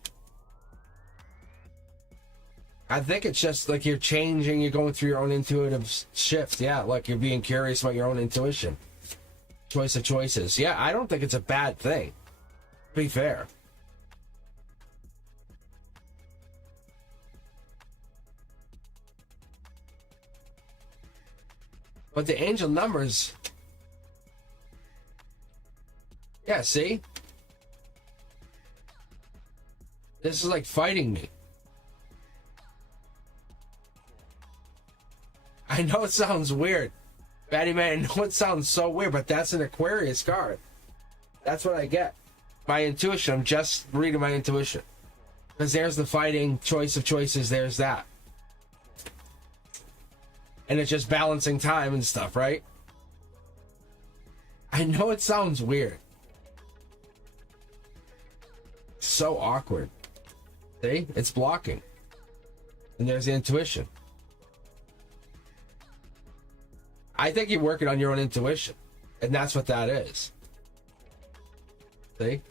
I think it's just like you're changing, you're going through your own intuitive shift. Yeah, like you're being curious about your own intuition. Choice of choices. Yeah, I don't think it's a bad thing. To be fair. But the angel numbers... Yeah, see? This is like fighting me. I know it sounds weird. Batty Man, I know it sounds so weird, but that's an Aquarius card. That's what I get. My intuition, I'm just reading my intuition. Because there's the fighting, choice of choices, there's that. And it's just balancing time and stuff, right? I know it sounds weird. So awkward. See? It's blocking. And there's the intuition. I think you're working on your own intuition. And that's what that is. See?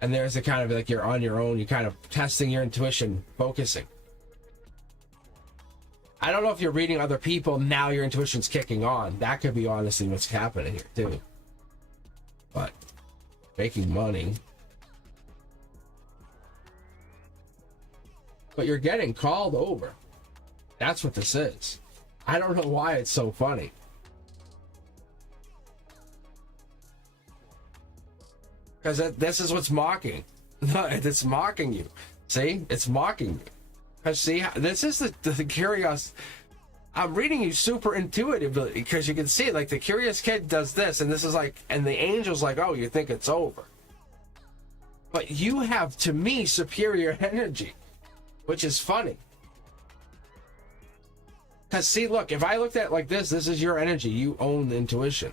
And there's the kind of like you're on your own. You're kind of testing your intuition, focusing. I don't know if you're reading other people, now your intuition's kicking on. That could be honestly what's happening here, too. But making money. But you're getting called over. That's what this is. I don't know why it's so funny. Because this is what's mocking. It's mocking you. See? It's mocking you. Because see, this is the curious... I'm reading you super intuitively because you can see, like, the curious kid does this, and this is like... And the angel's like, oh, you think it's over. But you have, to me, superior energy. Which is funny. Because see, look, if I looked at it like this is your energy. You own the intuition.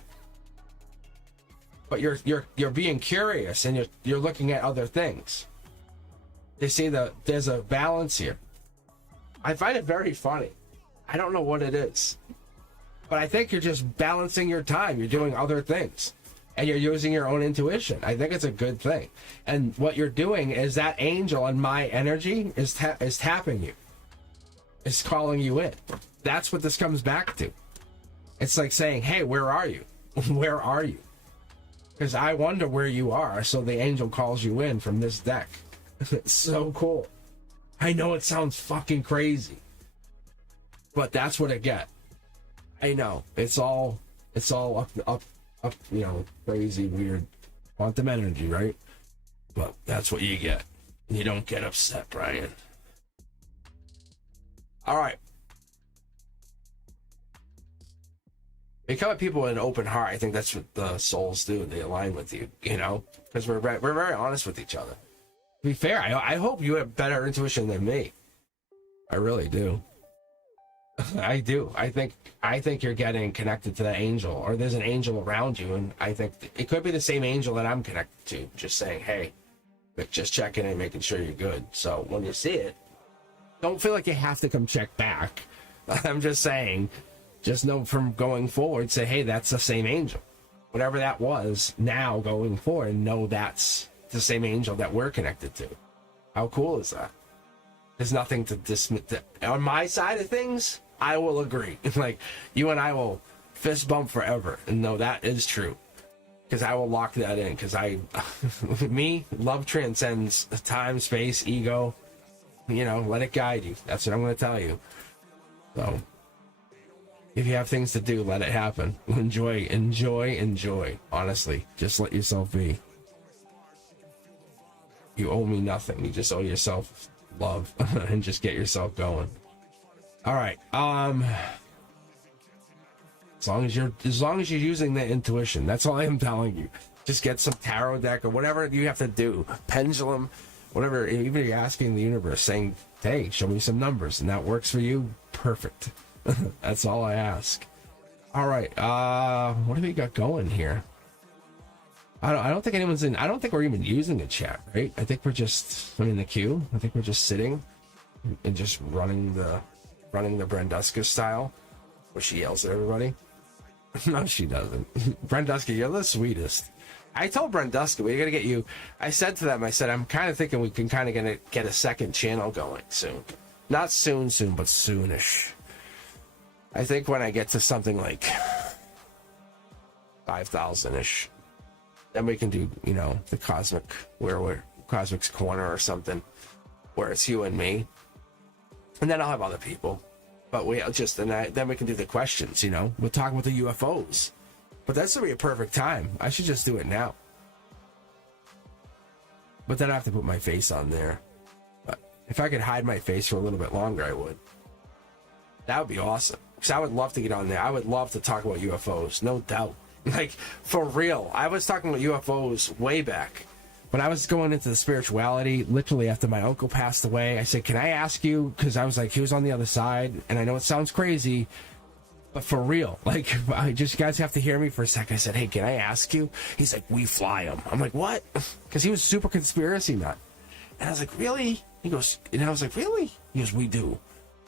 But you're being curious and you're looking at other things. You see there's a balance here. I find it very funny. I don't know what it is. But I think you're just balancing your time. You're doing other things. And you're using your own intuition. I think it's a good thing. And what you're doing is that angel and my energy is tapping you. It's calling you in. That's what this comes back to. It's like saying, hey, where are you? Where are you? Because I wonder where you are. So the angel calls you in from this deck. It's so cool. I know it sounds fucking crazy. But that's what I get. I know. It's all up, you know, crazy, weird quantum energy, right? But that's what you get. You don't get upset, Brian. All right. Becoming people with an open heart, I think that's what the souls do. They align with you, you know? Because we're very honest with each other. To be fair, I hope you have better intuition than me. I really do. I do. I think you're getting connected to that angel, or there's an angel around you, and I think it could be the same angel that I'm connected to, just saying, hey, but just checking in, making sure you're good. So when you see it, don't feel like you have to come check back. I'm just saying, just know from going forward, say, hey, that's the same angel. Whatever that was, now going forward, know that's the same angel that we're connected to. How cool is that? There's nothing to dismiss. On my side of things, I will agree. Like, you and I will fist bump forever. And no, that is true. Because I will lock that in. Because me, love transcends time, space, ego. You know, let it guide you. That's what I'm going to tell you. So, If you have things to do, let it happen. Enjoy, enjoy, enjoy. Honestly, just let yourself be. You owe me nothing. You just owe yourself love and just get yourself going. All right. As long as you're using the intuition, that's all I am telling you. Just get some tarot deck or whatever you have to do. Pendulum, whatever. Even if you're asking the universe, saying, "Hey, show me some numbers," and that works for you. Perfect. That's all I ask. All right. What have we got going here? I don't think anyone's in. I don't think we're even using the chat, right? I think we're just. I'm in the queue. I think we're just sitting and just running the Branduska style, where she yells at everybody. No, she doesn't. Branduska, you're the sweetest. I told Branduska, we gotta get you. I said to them, I said, I'm kind of thinking we can kind of gonna get a second channel going soon. Not soon, but soonish. I think when I get to something like 5,000-ish, then we can do, you know, the Cosmic, where we're Cosmic's Corner or something, where it's you and me. And then I'll have other people. But we just, then we can do the questions, you know. We'll talk about the UFOs. But that's going to be a perfect time. I should just do it now. But then I have to put my face on there. But if I could hide my face for a little bit longer, I would. That would be awesome. Because I would love to get on there. I would love to talk about UFOs, no doubt. Like, for real. I was talking about UFOs way back. When I was going into the spirituality, literally after my uncle passed away, I said, can I ask you? Because I was like, he was on the other side, and I know it sounds crazy, but for real, like, you guys have to hear me for a second. I said, hey, can I ask you? He's like, we fly them. I'm like, what? Because he was super conspiracy nut. And I was like, really? He goes, and I was like, really? He goes, we do.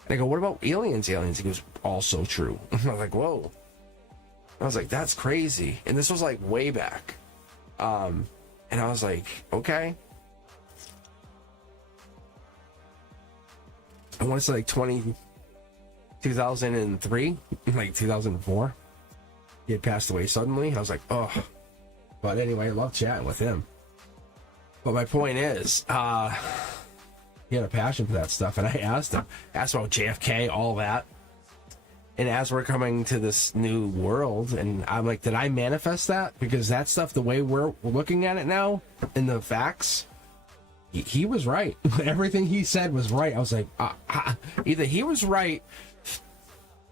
And I go, what about aliens? He goes, also true. I was like, whoa. I was like, that's crazy. And this was like way back. And I was like, okay. I want to say like 2003, like 2004. He had passed away suddenly. I was like, oh. But anyway, I love chatting with him. But my point is, he had a passion for that stuff. And I asked him about JFK, all that. And as we're coming to this new world, and I'm like, did I manifest that? Because that stuff, the way we're looking at it now, in the facts, he was right. Everything he said was right. I was like, either he was right,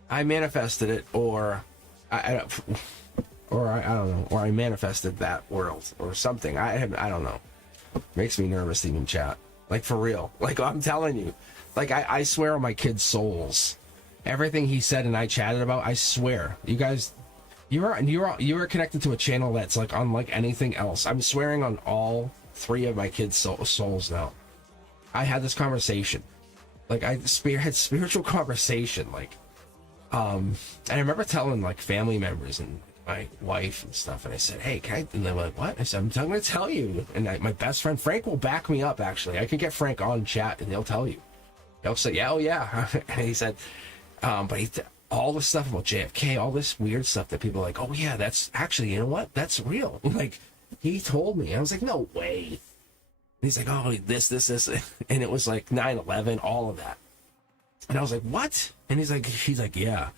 I manifested it, or I don't know, or I manifested that world, or something. I don't know. Makes me nervous to even chat. Like, for real. Like, I'm telling you. Like, I swear on my kids' souls. Everything he said and I chatted about, I swear, you guys, you are connected to a channel that's like unlike anything else. I'm swearing on all three of my kids' souls now. I had this conversation, like I had spiritual conversation, like, and I remember telling like family members and my wife and stuff, and I said, hey, can I? And they're like, what? I said, I'm going to tell you. And my best friend Frank will back me up. Actually, I can get Frank on chat and he'll tell you. He'll say, yeah, oh yeah. And he said. But all the stuff about JFK, all this weird stuff that people are like, oh yeah, that's actually, you know what? That's real. Like, he told me. I was like, no way. And he's like, oh, this. And it was like 9/11, all of that. And I was like, what? And he's like, yeah.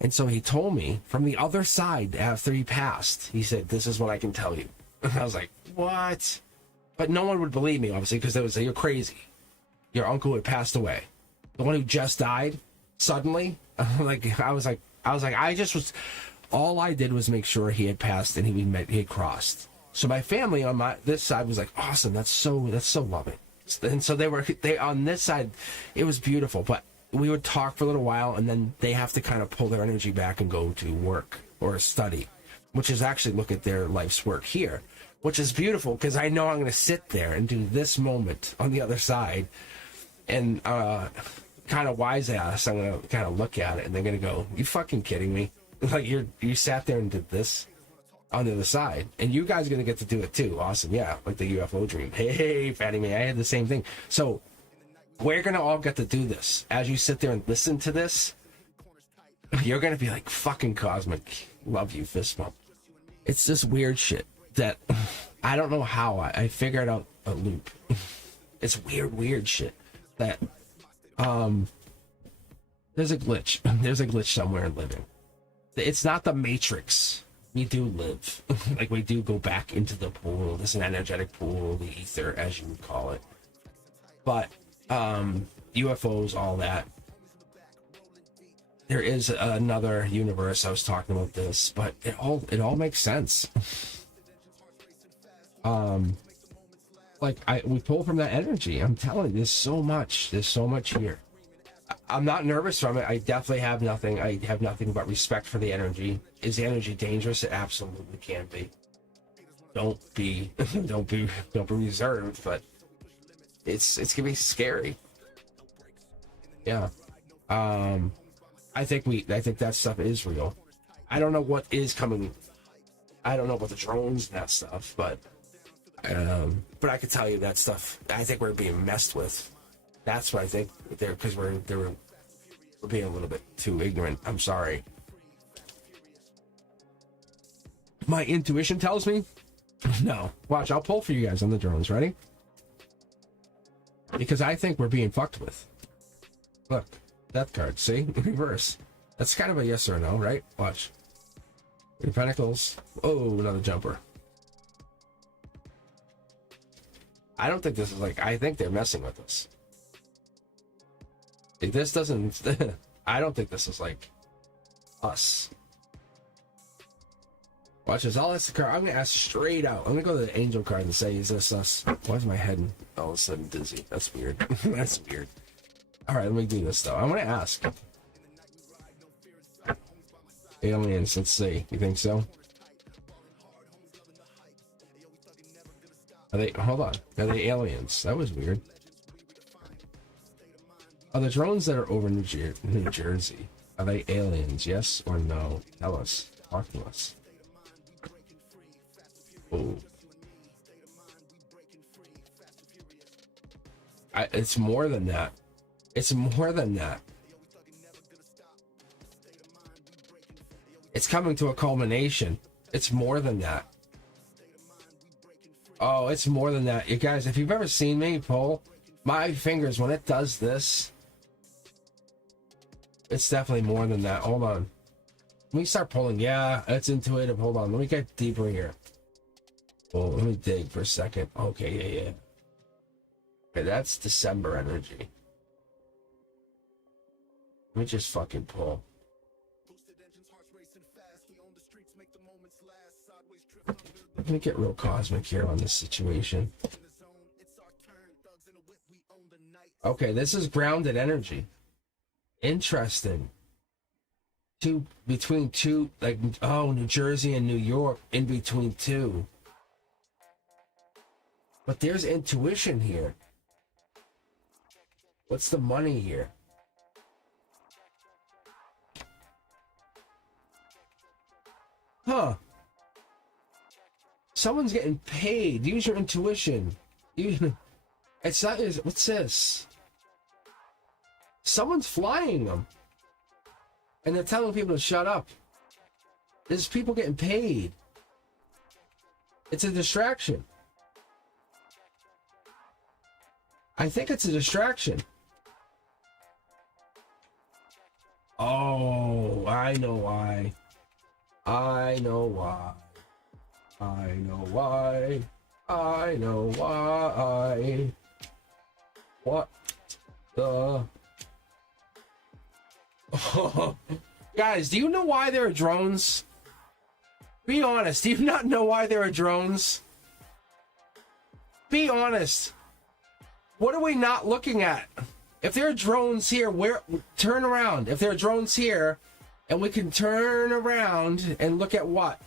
And so he told me from the other side after he passed, he said, this is what I can tell you. And I was like, what? But no one would believe me, obviously, because they would say, you're crazy. Your uncle had passed away. The one who just died. Suddenly, all I did was make sure he had passed and he had crossed. So my family on this side was like, awesome, that's so loving. And so they on this side, it was beautiful, but we would talk for a little while and then they have to kind of pull their energy back and go to work or study, which is actually look at their life's work here, which is beautiful because I know I'm going to sit there and do this moment on the other side and, kind of wise ass, I'm gonna kind of look at it and they're gonna go, you fucking kidding me? Like you sat there and did this on the other side, and you guys are gonna get to do it too. Awesome. Yeah, like the UFO dream. Hey Fatty Man, I had the same thing. So we're gonna all get to do this. As you sit there and listen to this, you're gonna be like, fucking Cosmic, love you, fist bump. It's this weird shit that I don't know how I figured out a loop. It's weird shit that there's a glitch somewhere in living. It's not the Matrix. We do live. Like, we do go back into the pool. This is an energetic pool, the ether, as you would call it. But UFOs, all that. There is another universe. I was talking about this, but it all makes sense. Like, we pull from that energy. I'm telling you, there's so much here. I'm not nervous from it. I definitely have nothing. I have nothing but respect for the energy. Is the energy dangerous? It absolutely can be. Don't be reserved, but it's gonna be scary. Yeah. I think that stuff is real. I don't know what is coming. I don't know about the drones and that stuff, but I can tell you that stuff. I think we're being messed with. That's what I think. Because we're being a little bit too ignorant. I'm sorry. My intuition tells me no. Watch, I'll pull for you guys on the drones. Ready? Because I think we're being fucked with. Look, death card. See, reverse. That's kind of a yes or no, right? Watch. Three Pentacles. Oh, another jumper. I don't think this is like. I think they're messing with us. Like, this doesn't. I don't think this is like us. Watch this. I'll ask the card. I'm gonna ask straight out. I'm gonna go to the angel card and say, "Is this us?" Why is my head all of a sudden dizzy? That's weird. That's weird. All right, let me do this though. I'm gonna ask. Aliens. Let's see. You think so? Are they? Hold on. Are they aliens? That was weird. Are the drones that are over New Jersey? Are they aliens? Yes or no? Tell us. Talk to us. Oh. It's more than that. It's more than that. It's coming to a culmination. It's more than that. Oh, it's more than that. You guys, if you've ever seen me pull, my fingers, when it does this, it's definitely more than that. Hold on. Let me start pulling. Yeah, it's intuitive. Hold on. Let me get deeper here. Oh, let me dig for a second. Okay, yeah. Okay, that's December energy. Let me just fucking pull. Let me get real cosmic here on this situation. Okay, this is grounded energy. Interesting. Between two, like, oh, New Jersey and New York, in between two. But there's intuition here. What's the money here? Huh. Someone's getting paid. Use your intuition. It's not. What's this? Someone's flying them. And they're telling people to shut up. There's people getting paid. It's a distraction. I think it's a distraction. Oh, I know why. I know why. I know why. I know why. What the... Guys, do you know why there are drones? Be honest. Do you not know why there are drones? Be honest. What are we not looking at? If there are drones here, turn around. If there are drones here, and we can turn around and look at what?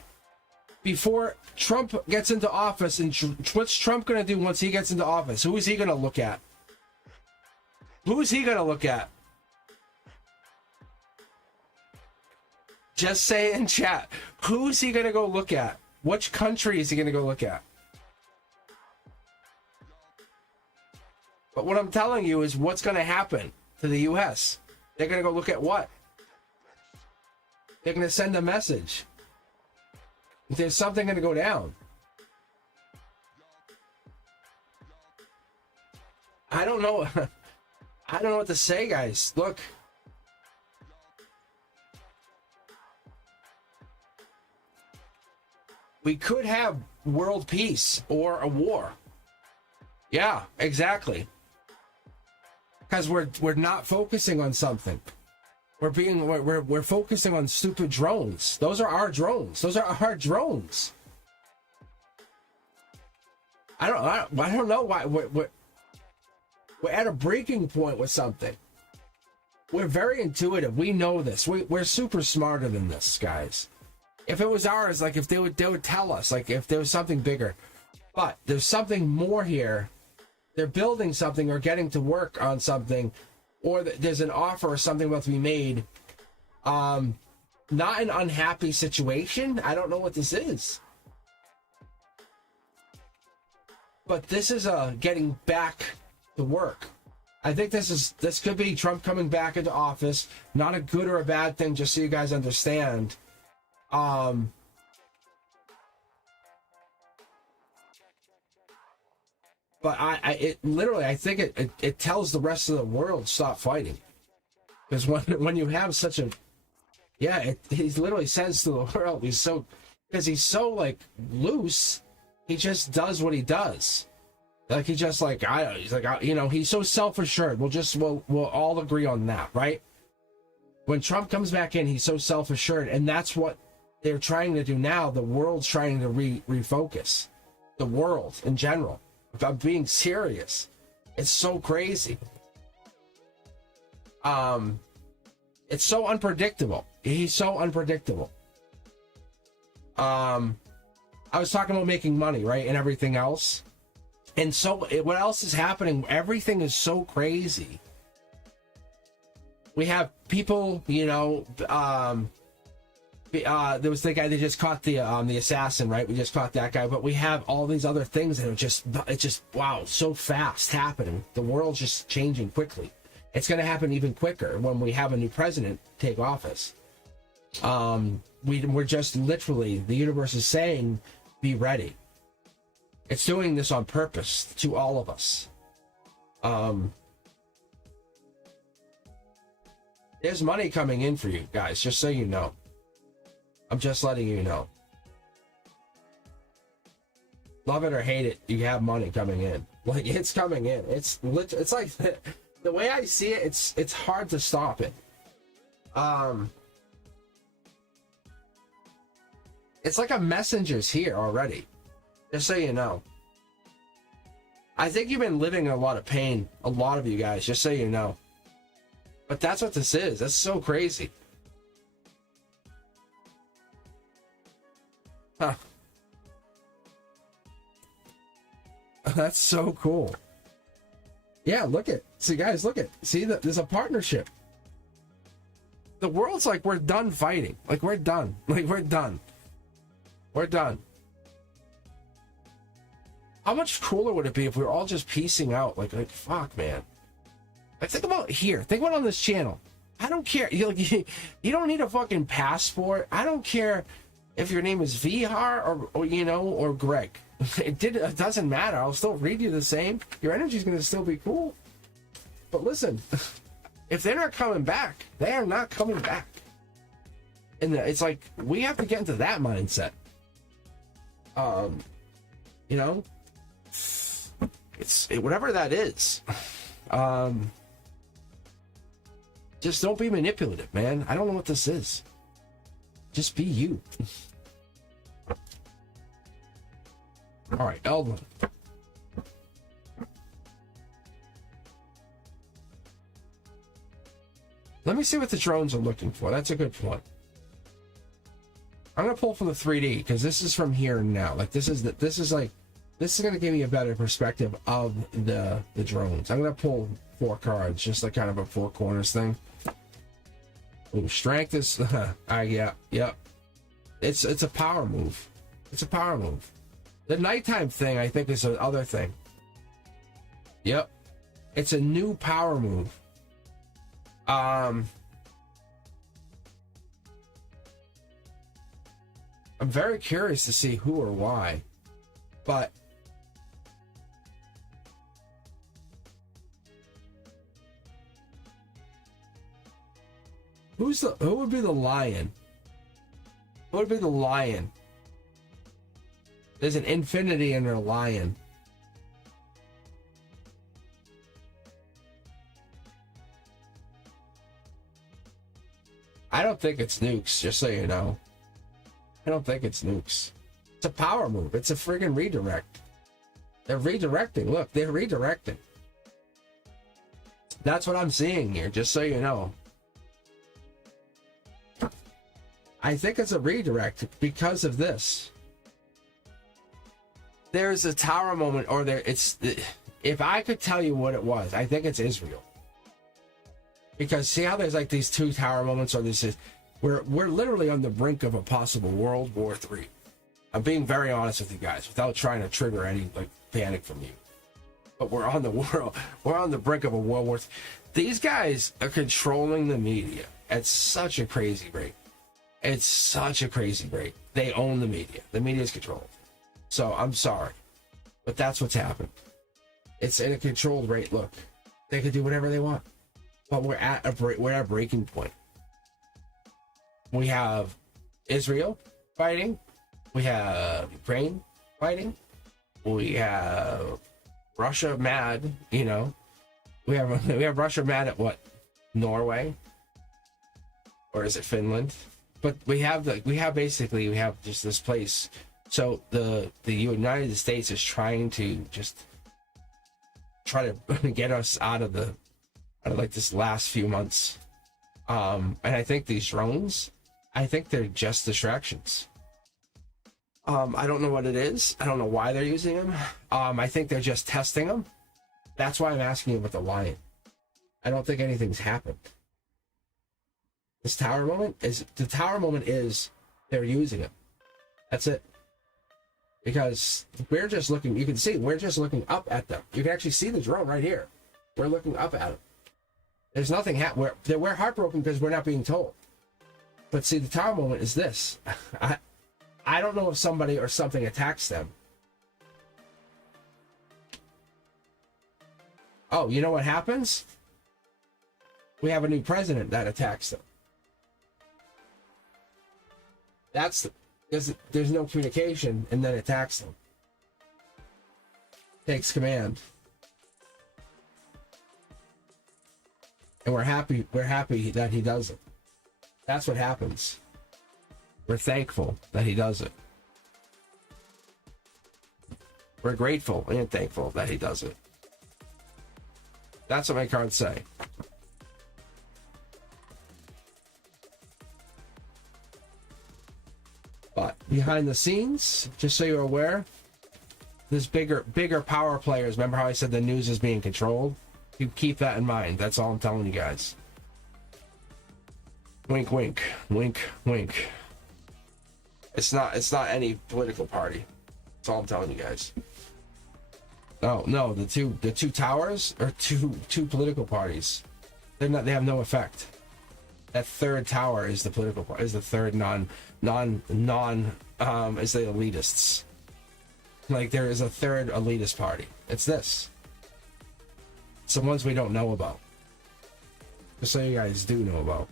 Before Trump gets into office, and what's Trump going to do once he gets into office? Who is he going to look at? Who is he going to look at? Just say in chat. Who's he going to go look at? Which country is he going to go look at? But what I'm telling you is what's going to happen to the U.S. They're going to go look at what? They're going to send a message. There's something going to go down. I don't know. I don't know what to say, guys. Look. We could have world peace or a war. Yeah, exactly. Because we're not focusing on something. We're focusing on stupid drones. Those are our drones. Those are our drones. I don't know why we're at a breaking point with something. We're very intuitive. We know this. We're super smarter than this, guys. If it was ours, like if they would tell us, like if there was something bigger. But there's something more here. They're building something or getting to work on something, or there's an offer or something about to be made. Not an unhappy situation. I don't know what this is. But this is getting back to work. I think this could be Trump coming back into office. Not a good or a bad thing, just so you guys understand. But I think it tells the rest of the world stop fighting. Because when you have such a, he literally says to the world, he's so like loose, he just does what he does. Like he's so self-assured. We'll all agree on that, right? When Trump comes back in, he's so self-assured, and that's what they're trying to do now. The world's trying to refocus. The world in general. I'm being serious. It's so crazy. It's so unpredictable. He's so unpredictable. I was talking about making money, right, and everything else. And so, what else is happening? Everything is so crazy. We have people, there was the guy that just caught the assassin, right? We just caught that guy, but we have all these other things that it's just wow, so fast happening. The world's just changing quickly. It's going to happen even quicker when we have a new president take office. We're just literally, the universe is saying, be ready. It's doing this on purpose to all of us. There's money coming in for you guys, just so you know. I'm just letting you know. Love it or hate it, you have money coming in. Like, it's coming in. It's like the way I see it, it's hard to stop it. It's like a messenger's here already. Just so you know. I think you've been living in a lot of pain, a lot of you guys, just so you know. But that's what this is. That's so crazy. Huh. That's so cool. Yeah, look at. See, guys, look at. See, there's a partnership. The world's like, we're done fighting. Like, we're done. Like, we're done. We're done. How much cooler would it be if we were all just piecing out? Like fuck, man. Like, think about here. Think about on this channel. I don't care. You don't need a fucking passport. I don't care if your name is Vihar or Greg. It doesn't matter. I'll still read you the same. Your energy's gonna still be cool. But listen, if they're not coming back, they are not coming back. And it's like we have to get into that mindset. It's whatever that is. Just don't be manipulative, man. I don't know what this is. Just be you. All right, Eldon. Let me see what the drones are looking for. That's a good point. I'm gonna pull from the 3D because this is from here and now. Like this is gonna give me a better perspective of the drones. I'm gonna pull 4 cards, just like kind of a 4 corners thing. Ooh, strength is yeah. It's a power move. It's a power move. The nighttime thing, I think, is the other thing. Yep. It's a new power move. I'm very curious to see who or why, but who would be the lion? Who would be the lion? There's an infinity in their lion. I don't think it's nukes, just so you know. I don't think it's nukes. It's a power move. It's a friggin' redirect. They're redirecting. Look, they're redirecting. That's what I'm seeing here, just so you know. I think it's a redirect because of this. There's a tower moment, or there. It's. If I could tell you what it was, I think it's Israel. Because see how there's like these two tower moments, or this is, we're literally on the brink of a possible World War III. I'm being very honest with you guys, without trying to trigger any like panic from you. But we're on the brink of a World War III. These guys are controlling the media at such a crazy rate. It's such a crazy rate. They own the media. The media is controlled. So I'm sorry, but that's what's happened. It's in a controlled rate. Look, they can do whatever they want, but we're at a breaking point. We have Israel fighting. We have Ukraine fighting. We have Russia mad. You know, we have Russia mad at what? Norway, or is it Finland? But we have just this place. So the United States is trying to get us out of like this last few months. And I think these drones, I think they're just distractions. I don't know what it is. I don't know why they're using them. I think they're just testing them. That's why I'm asking you about the lion. I don't think anything's happened. The tower moment is they're using it. That's it. Because we're just looking, you can see, we're just looking up at them. You can actually see the drone right here. We're looking up at them. There's nothing we're heartbroken because we're not being told. But see, the tower moment is this. I don't know if somebody or something attacks them. Oh, you know what happens? We have a new president that attacks them. There's no communication, and then attacks them. Takes command. And we're happy that he does it. That's what happens. We're thankful that he does it. We're grateful and thankful that he does it. That's what my cards say. But behind the scenes, just so you're aware, there's bigger power players. Remember how I said the news is being controlled? You keep that in mind. That's all I'm telling you guys. Wink, wink, wink, wink. It's not any political party. That's all I'm telling you guys. Oh no, the two towers are two political parties. They have no effect. That third tower is the political part, is the third is the elitists. Like there is a third elitist party. It's this. It's the ones we don't know about. Just so you guys do know about.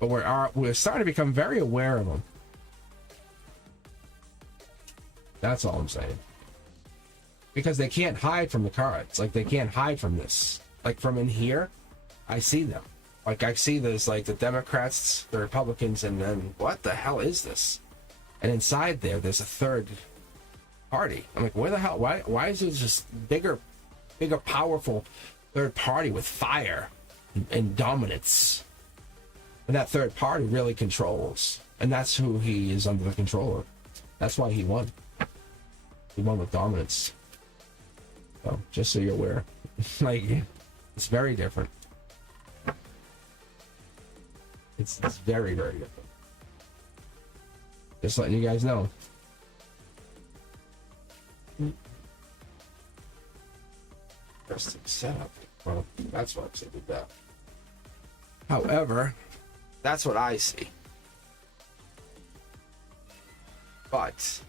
But we're starting to become very aware of them. That's all I'm saying. Because they can't hide from the cards. Like they can't hide from this. Like from in here, I see them. Like I see there's like the Democrats, the Republicans, and then what the hell is this? And inside there's a third party. I'm like, where the hell? Why is it just bigger, powerful third party with fire and dominance? And that third party really controls, and that's who he is under the control of. That's why he won. He won with dominance. So just so you're aware, like it's very different. It's very, very different. Just letting you guys know. Interesting setup. Well, that's what I'm saying with that. However, that's what I see. But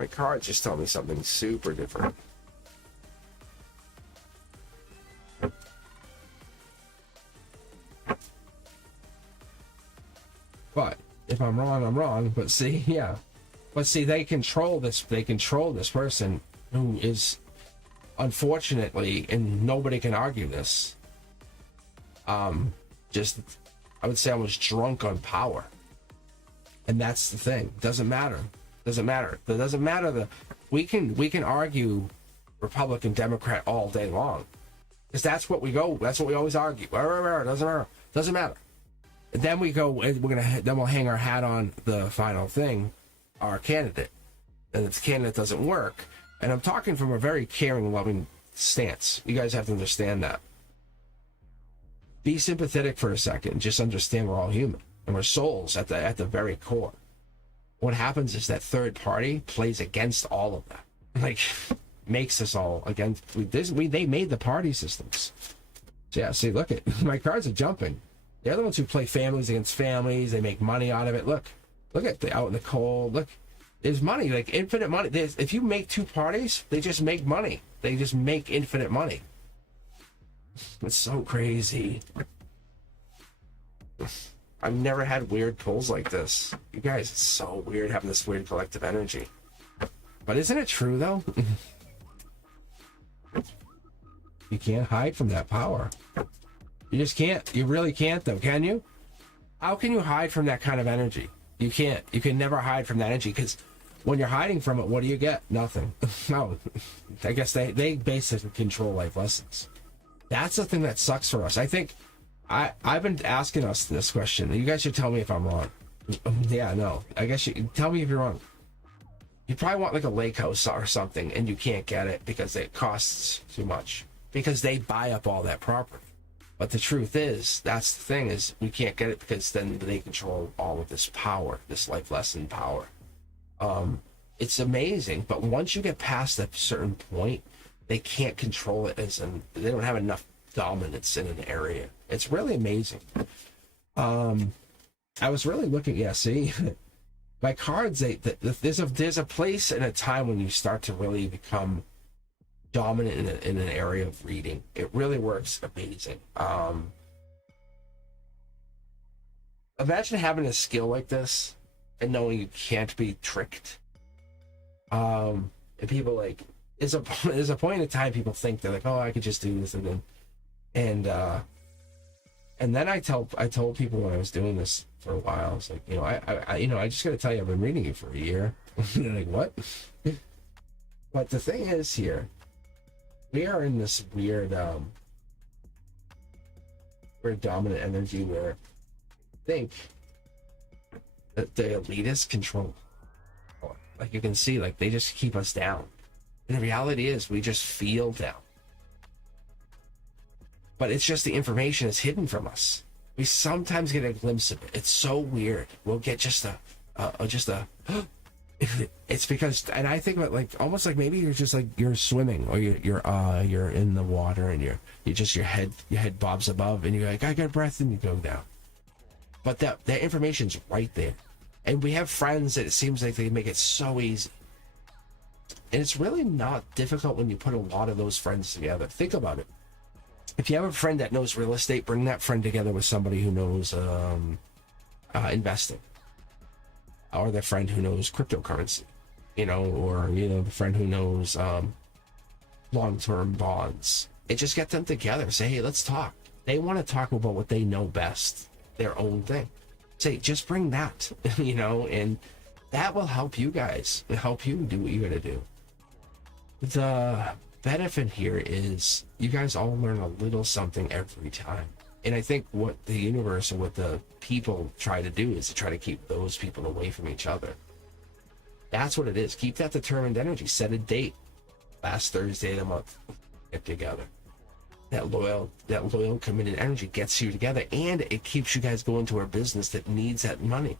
my cards just tell me something super different. But If I'm wrong, I'm wrong. But see, yeah. But see, they control this. They control this person who is, unfortunately, and nobody can argue this. Just, I would say, almost drunk on power. And that's the thing. Doesn't matter. Doesn't matter. It doesn't matter. We can argue Republican, Democrat all day long, because that's what we go. That's what we always argue. Doesn't matter. Doesn't matter. And then we go. Then we'll hang our hat on the final thing, our candidate. And if the candidate doesn't work, and I'm talking from a very caring, loving stance. You guys have to understand that. Be sympathetic for a second. Just understand we're all human and we're souls at the very core. What happens is that third party plays against all of that. Like, makes us all against. They made the party systems. So yeah, see, look at my cards are jumping. They're the ones who play families against families. They make money out of it. Look at the out in the cold. Look, there's money, like infinite money. If you make two parties, they just make money. They just make infinite money. It's so crazy. I've never had weird pulls like this. You guys, it's so weird having this weird collective energy. But isn't it true, though? You can't hide from that power. You just can't. You really can't, though, can you? How can you hide from that kind of energy? You can't. You can never hide from that energy, because when you're hiding from it, what do you get? Nothing. No. I guess they basically control life lessons. That's the thing that sucks for us. I think I've been asking us this question. You guys should tell me if I'm wrong. Yeah, no. I guess you tell me if you're wrong. You probably want like a lake house or something, and you can't get it because it costs too much. Because they buy up all that property. But the truth is, that's the thing, is we can't get it because then they control all of this power, this life lesson power. It's amazing, but once you get past a certain point, they can't control it they don't have enough dominance in an area. It's really amazing. I was really looking, yeah, see, my cards, there's a place and a time when you start to really become dominant in an area of reading. It really works amazing. Imagine having a skill like this and knowing you can't be tricked. And people like, there's a point in time people think they're like, oh, I could just do this, and then I told people when I was doing this for a while, I was like, I just got to tell you, I've been reading you for a year. They're like, what? But the thing is here, we are in this weird dominant energy where I think that the elitists control. Like you can see, like they just keep us down. And the reality is we just feel down. But it's just the information is hidden from us. We sometimes get a glimpse of it. It's so weird. We'll get just a it's because, and I think about like almost like maybe you're just like you're swimming, or you're in the water, and you just your head bobs above, and you're like, I got breath, and you go down. But that information's right there. And we have friends that it seems like they make it so easy. And it's really not difficult when you put a lot of those friends together. Think about it. If you have a friend that knows real estate, bring that friend together with somebody who knows investing. Or the friend who knows cryptocurrency. Or the friend who knows long-term bonds. And just get them together. Say, hey, let's talk. They want to talk about what they know best. Their own thing. Say, just bring that, and that will help you guys, help you do what you gotta do. The benefit here is you guys all learn a little something every time. And I think what the universe and what the people try to do is to try to keep those people away from each other. That's what it is. Keep that determined energy. Set a date. Last Thursday of the month. Get together. That loyal, committed energy gets you together, and it keeps you guys going to a business that needs that money.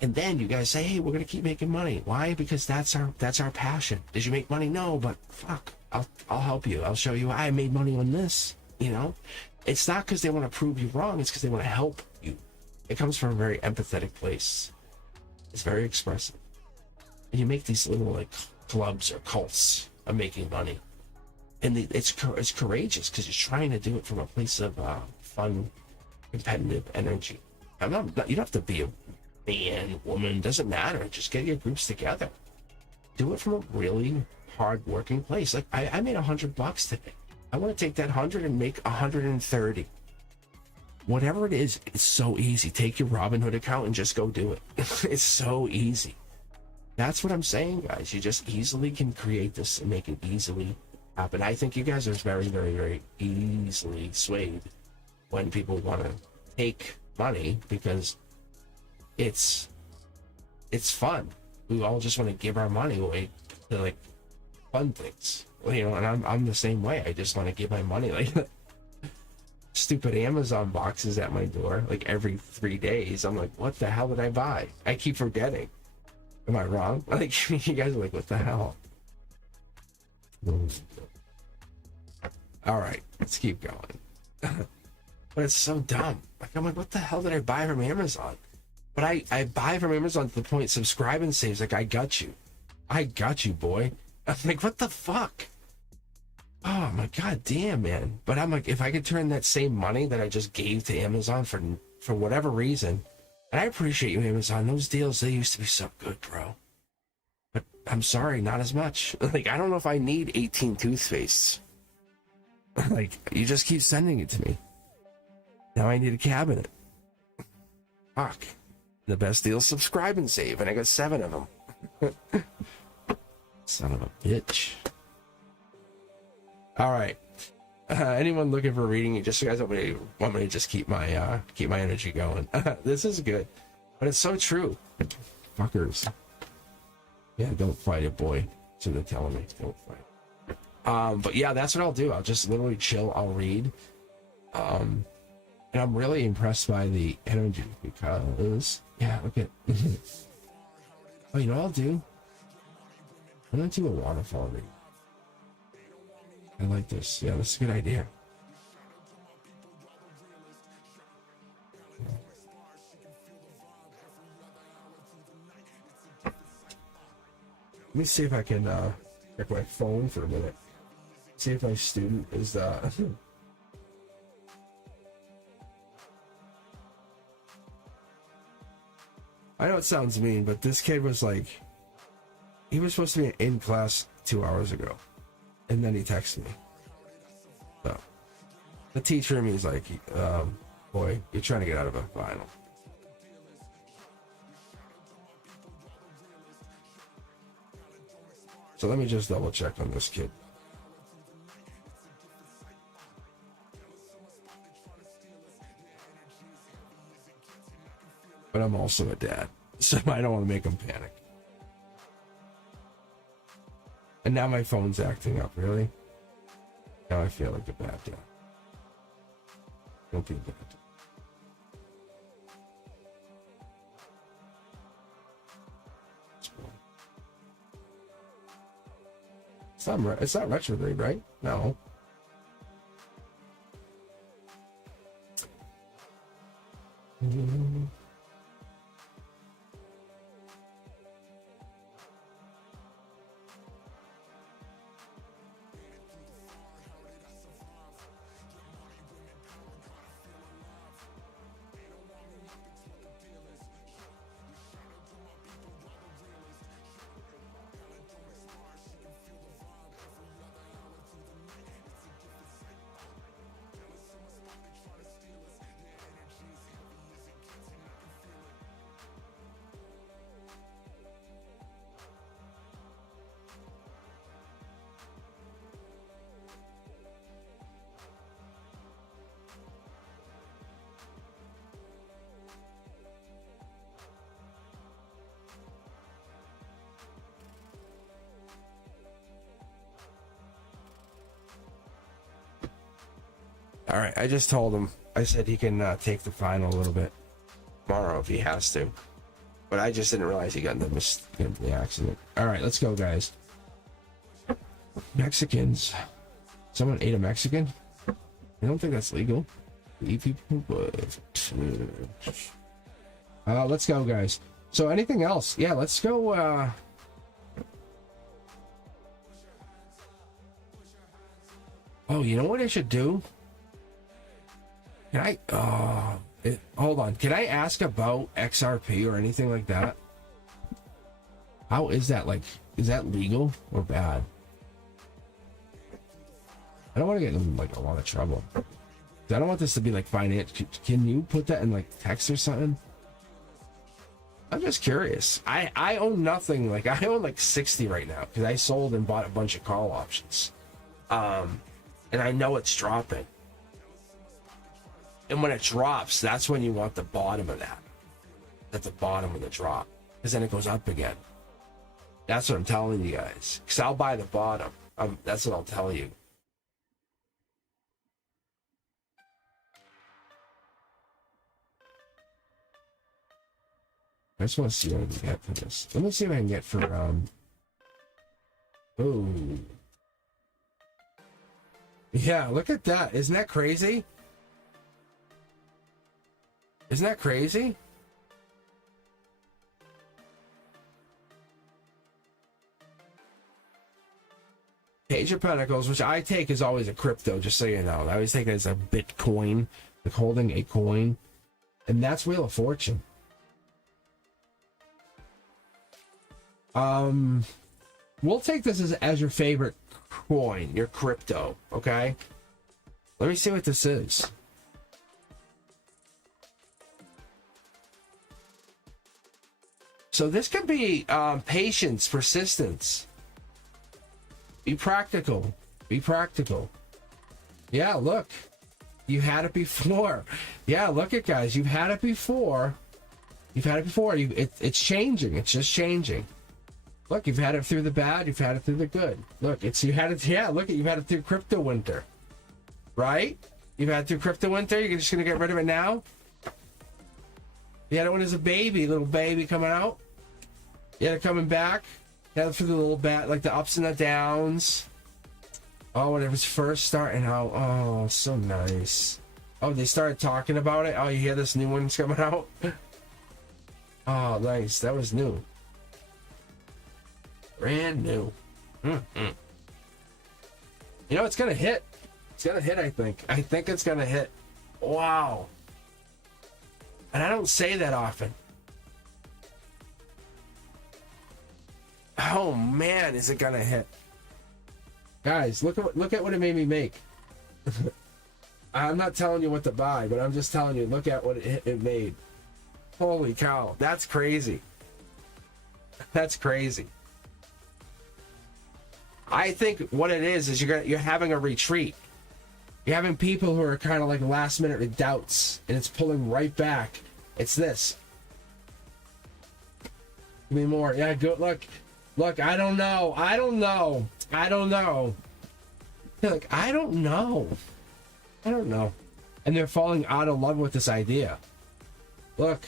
And then you guys say, hey, we're gonna keep making money. Why? Because that's our passion. Did you make money? No, but fuck, I'll help you. I'll show you I made money on this. It's not because they want to prove you wrong. It's because they want to help you. It comes from a very empathetic place. It's very expressive. And you make these little like clubs or cults of making money. And it's courageous because you're trying to do it from a place of fun, competitive energy. You don't have to be man, woman, doesn't matter. Just get your groups together. Do it from a really hard working place. Like I made $100 today. I want to take that 100 and make 130. Whatever it is, it's so easy. Take your Robinhood account and just go do it. It's so easy. That's what I'm saying, guys. You just easily can create this and make it easily happen. I think you guys are very, very, very easily swayed when people want to take money because it's fun. We all just want to give our money away to like fun things, you know. And I'm the same way. I just want to give my money like stupid Amazon boxes at my door like every 3 days. I'm like, what the hell did I buy? I keep forgetting. Am I wrong? Like you guys are like, what the hell? All right, let's keep going. But it's so dumb. Like I'm like, what the hell did I buy from Amazon? But I buy from Amazon to the point subscribe and saves. Like I got you, boy. I'm like, what the fuck? Oh my god damn, man. But I'm like, if I could turn that same money that I just gave to Amazon for whatever reason, and I appreciate you, Amazon, those deals, they used to be so good, bro. But I'm sorry, not as much. Like I don't know if I need 18 toothpastes. Like you just keep sending it to me. Now I need a cabinet. Fuck. The best deal, subscribe and save, and I got 7 of them. Son of a bitch. All right. Anyone looking for reading? You guys want me to just keep my energy going. This is good, but it's so true. Fuckers. Yeah, don't fight it, boy. That's what they're telling me. Don't fight. But yeah, that's what I'll do. I'll just literally chill. I'll read. And I'm really impressed by the energy because yeah, look at. Oh, you know what I'll do? I'm gonna do a waterfall read. I like this. Yeah, this is a good idea. Let me see if I can check my phone for a minute. See if my student is I know it sounds mean, but this kid was like, he was supposed to be in class 2 hours ago. And then he texted me. So the teacher in me is like, boy, you're trying to get out of a final. So let me just double check on this kid. But I'm also a dad, so I don't want to make him panic. And now my phone's acting up, really? Now I feel like a bad dad. Don't be bad. It's not retrograde, right? No. All right, I just told him. I said he can take the final a little bit tomorrow if he has to. But I just didn't realize he got in the accident. All right, let's go, guys. Mexicans. Someone ate a Mexican? I don't think that's legal. Eat people, but... let's go, guys. So anything else? Yeah, let's go... Oh, you know what I should do? Can I? Oh, Hold on. Can I ask about XRP or anything like that? How is that? Like, is that legal or bad? I don't want to get in like a lot of trouble. I don't want this to be like finance. Can you put that in like text or something? I'm just curious. I own nothing. Like I own like 60 right now because I sold and bought a bunch of call options. And I know it's dropping. And when it drops, that's when you want the bottom of that. At the bottom of the drop. Because then it goes up again. That's what I'm telling you guys. Because I'll buy the bottom. That's what I'll tell you. I just want to see what I can get for this. Let me see what I can get for, oh. Yeah, look at that. Isn't that crazy? Isn't that crazy? Page of Pentacles, which I take as always a crypto, just so you know. I always take it as a Bitcoin, like holding a coin. And that's Wheel of Fortune. We'll take this as your favorite coin, your crypto, okay? Let me see what this is. So this could be patience, persistence. Be practical. Be practical. Yeah, look. You had it before. Yeah, look at guys. You've had it before. You've had it before. It's changing. It's just changing. Look, you've had it through the bad. You've had it through the good. Look, you had it. Yeah, look, you've had it through crypto winter. Right? You've had it through crypto winter. You're just going to get rid of it now? You had it when it was a baby, little baby coming out. You had it coming back. You had it through the little bat, like the ups and the downs. Oh, when it was first starting out. Oh, so nice. Oh, they started talking about it. Oh, you hear this new one's coming out? Oh, nice. That was new. Brand new. Mm-hmm. You know, it's going to hit. It's going to hit, I think. I think it's going to hit. Wow. And I don't say that often. Oh, man, is it going to hit. Guys, look at what it made me make. I'm not telling you what to buy, but I'm just telling you, look at what it made. Holy cow. That's crazy. That's crazy. I think what it is you're having a retreat. You're having people who are kind of like last minute with doubts, and it's pulling right back. It's this. Give me more. Yeah, good. Look, I don't know. They're like, I don't know. And they're falling out of love with this idea. Look.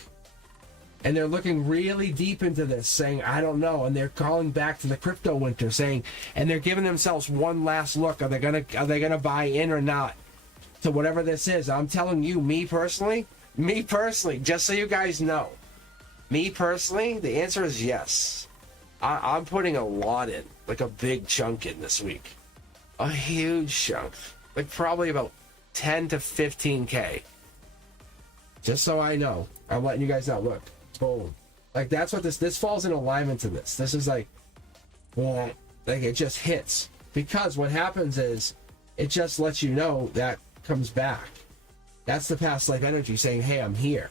And they're looking really deep into this, saying, I don't know. And they're calling back to the crypto winter, saying, and they're giving themselves one last look. Are they gonna buy in or not to whatever this is? I'm telling you, me personally, just so you guys know, me personally, the answer is yes. I'm putting a lot in, like a big chunk in this week. A huge chunk. Like probably about 10 to 15K. Just so I know. I'm letting you guys know. Look. Boom. Like that's what this falls in alignment to this. This is like it just hits. Because what happens is it just lets you know that comes back. That's the past life energy saying, hey, I'm here.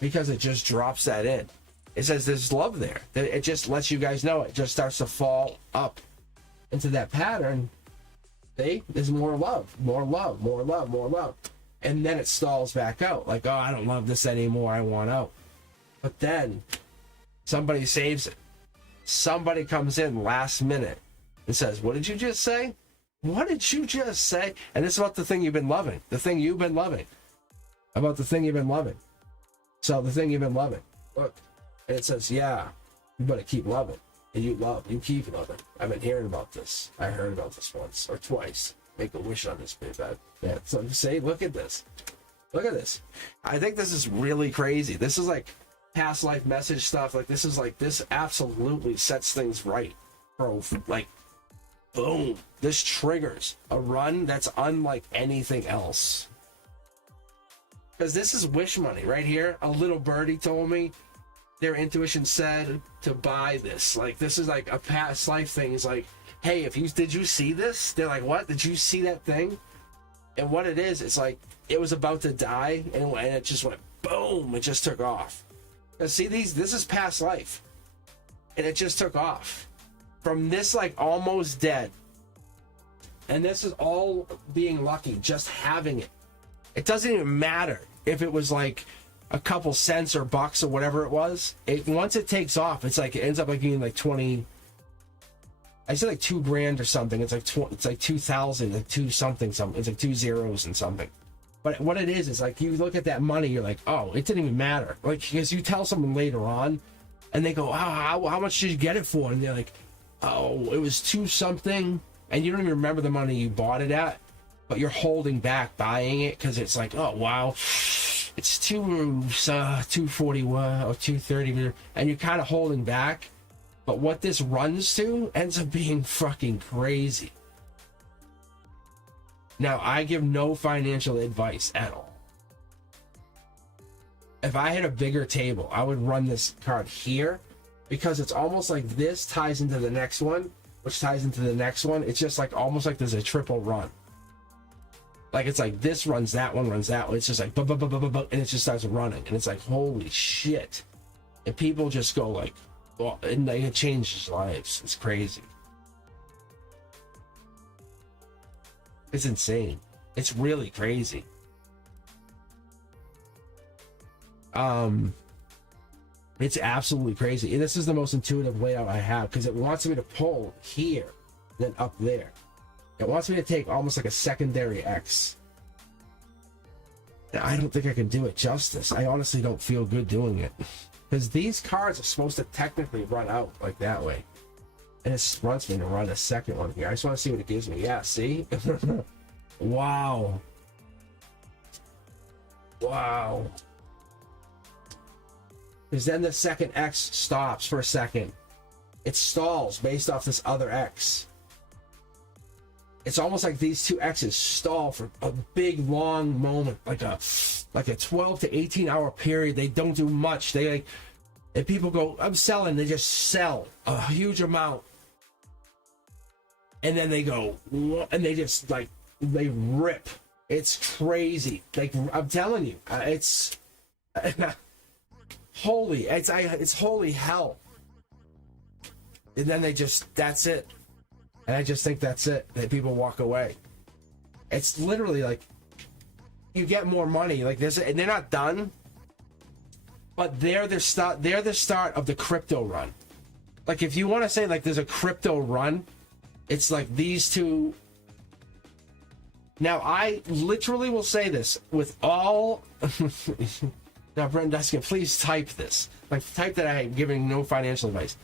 Because it just drops that in. It says there's love there. It just lets you guys know. It just starts to fall up into that pattern. See? There's more love. And then it stalls back out. Like, oh, I don't love this anymore. I want out. But then somebody saves it. Somebody comes in last minute and says, what did you just say? What did you just say? And it's about the thing you've been loving. The thing you've been loving. About the thing you've been loving. So the thing you've been loving. Look. And it says, yeah, you better keep loving. And you keep loving. I've been hearing about this. I heard about this once or twice. Make a wish on this bit. Yeah, so say, look at this. Look at this. I think this is really crazy. This is like past life message stuff. Like this absolutely sets things right, bro. Like, boom. This triggers a run that's unlike anything else. Because this is wish money right here. A little birdie told me, their intuition said to buy this. Like, this is like a past life thing. It's like, hey, did you see this? They're like, what? Did you see that thing? And what it is, it's like, it was about to die, and it just went boom. It just took off. Because see, this is past life. And it just took off. From this, like, almost dead. And this is all being lucky, just having it. It doesn't even matter if it was like a couple cents or bucks or whatever it was. Once it takes off, it's like, it ends up like being like 20. I said like $2,000 or something. It's like 2,000, like two something. It's like 2 zeros and something. But what it is like, you look at that money, you're like, oh, it didn't even matter. Like, because you tell someone later on, and they go, oh, how much did you get it for? And they're like, oh, it was 2 something, and you don't even remember the money you bought it at, but you're holding back buying it because it's like, oh wow, it's 241 or 230, and you're kind of holding back. But what this runs to ends up being fucking crazy. Now, I give no financial advice at all. If I had a bigger table, I would run this card here, because it's almost like this ties into the next one, which ties into the next one. It's just like almost like there's a triple run. Like, it's like this runs that one, runs that one. It's just like, and it just starts running. And it's like, holy shit. And people just go like, well, and like, it changes lives. It's crazy. It's insane. It's really crazy. It's absolutely crazy. And this is the most intuitive layout I have, because it wants me to pull here, then up there. It wants me to take almost like a secondary X. And I don't think I can do it justice. I honestly don't feel good doing it. Because these cards are supposed to technically run out like that way. And it wants me to run a second one here. I just want to see what it gives me. Yeah, see? Wow. Wow. Because then the second X stops for a second. It stalls based off this other X. It's almost like these two X's stall for a big long moment, like a 12 to 18 hour period. They don't do much. They like, if people go, I'm selling, they just sell a huge amount. And then they go, and they just like, they rip. It's crazy. Like, I'm telling you, it's holy. It's holy hell. And then they just, that's it. And I just think that's it. That people walk away. It's literally like, you get more money like this, and they're not done. But they're the start. They're the start of the crypto run. Like, if you want to say like there's a crypto run, it's like these two. Now, I literally will say this with all. Now, Brent Duskin, please type this. Like, type that I am giving no financial advice.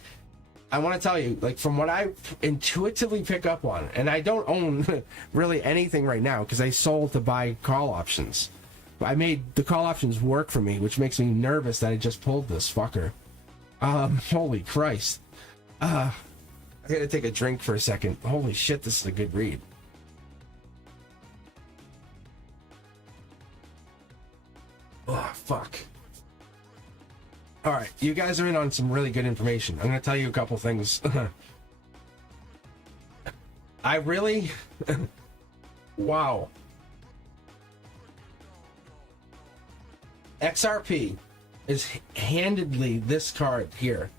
I want to tell you, like, from what I intuitively pick up on, and I don't own really anything right now because I sold to buy call options. I made the call options work for me, which makes me nervous that I just pulled this fucker. Holy Christ. I gotta take a drink for a second. Holy shit, this is a good read. Oh, fuck. All right, you guys are in on some really good information. I'm going to tell you a couple things. I really... Wow. XRP is handedly this card here.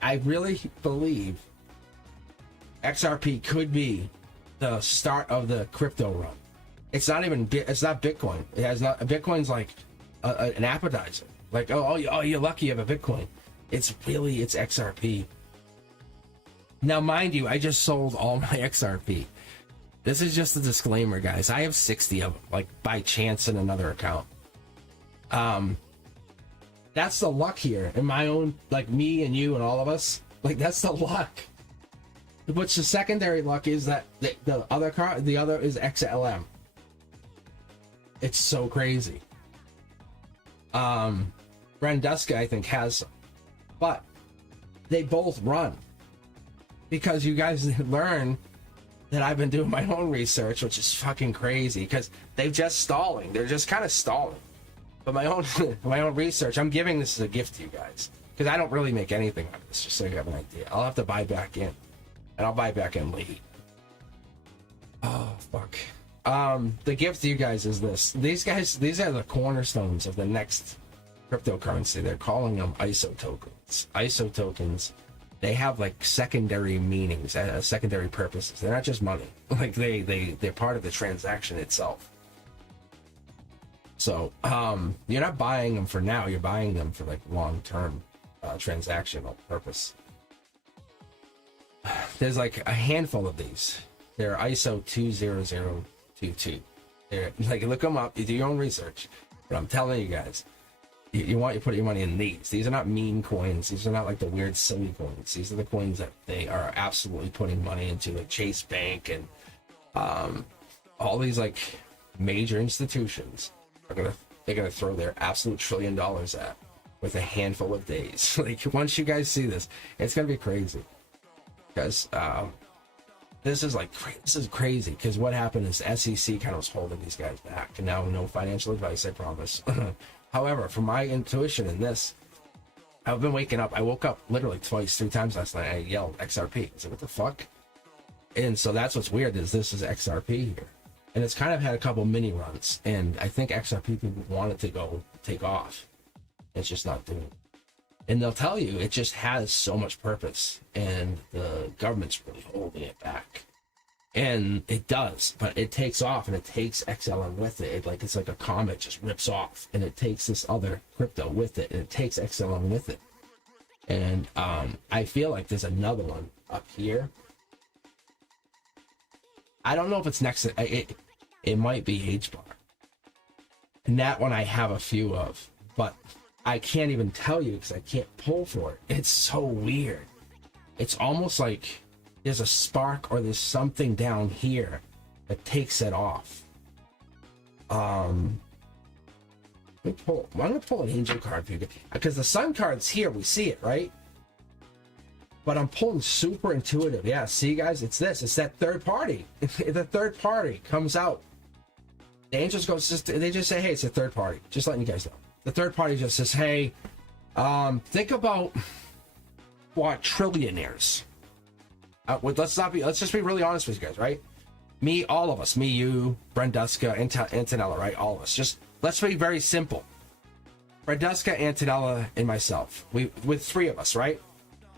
I really believe XRP could be the start of the crypto run. It's not even... It's not Bitcoin. It has not... Bitcoin's like an appetizer. Like, oh, you're lucky you have a Bitcoin. It's XRP. Now, mind you, I just sold all my XRP. This is just a disclaimer, guys. I have 60 of them, like, by chance in another account. That's the luck here. In my own, like, me and you and all of us. Like, that's the luck. Which the secondary luck is that the other is XLM. It's so crazy. Branduska, I think, has some. But they both run. Because you guys learn that I've been doing my own research, which is fucking crazy. Because they're just stalling. They're just kind of stalling. But my own my own research, I'm giving this as a gift to you guys because I don't really make anything out of this. Just so you have an idea, I'll have to buy back in, and I'll buy back in late. Oh fuck. The gift to you guys is this. These guys, these are the cornerstones of the next cryptocurrency. They're calling them ISO tokens. ISO tokens, they have like secondary meanings, secondary purposes. They're not just money. Like they're part of the transaction itself. So you're not buying them for now. You're buying them for like long-term transactional purpose. There's like a handful of these. They're ISO 20022. They're like, look them up. You do your own research. But I'm telling you guys, you want to put your money in these. These are not meme coins. These are not like the weird silly coins. These are the coins that they are absolutely putting money into, like Chase Bank and all these like major institutions. They're gonna throw their absolute $1 trillion at with a handful of days. Like once you guys see this, it's gonna be crazy. Because this is crazy. Because what happened is SEC kind of was holding these guys back, and now no financial advice, I promise. However, from my intuition in this, I've been waking up. I woke up literally twice, 3 times last night. I yelled XRP. I said, "What the fuck?" And so that's what's weird is this is XRP here. And it's kind of had a couple mini runs, and I think XRP people wanted to go take off. It's just not doing it. And they'll tell you it just has so much purpose, and the government's really holding it back. And it does, but it takes off, and it takes XLM with it. It's like a comet just rips off, and it takes this other crypto with it, and it takes XLM with it. And I feel like there's another one up here. I don't know if it's next to it might be H-bar. And that one I have a few of, but I can't even tell you because I can't pull for it. It's so weird. It's almost like there's a spark or there's something down here that takes it off. I'm gonna pull an angel card for you because the sun card's here. We see it, right? But I'm pulling super intuitive. Yeah, see guys, it's this. It's that third party. The third party comes out. The angels they just say, hey, it's a third party. Just letting you guys know. The third party just says, hey, think about what trillionaires. Let's just be really honest with you guys, right? Me, all of us, me, you, Brenduska, Antonella, right? All of us. Just let's be very simple. Brenduska, Antonella, and myself. With 3 of us, right?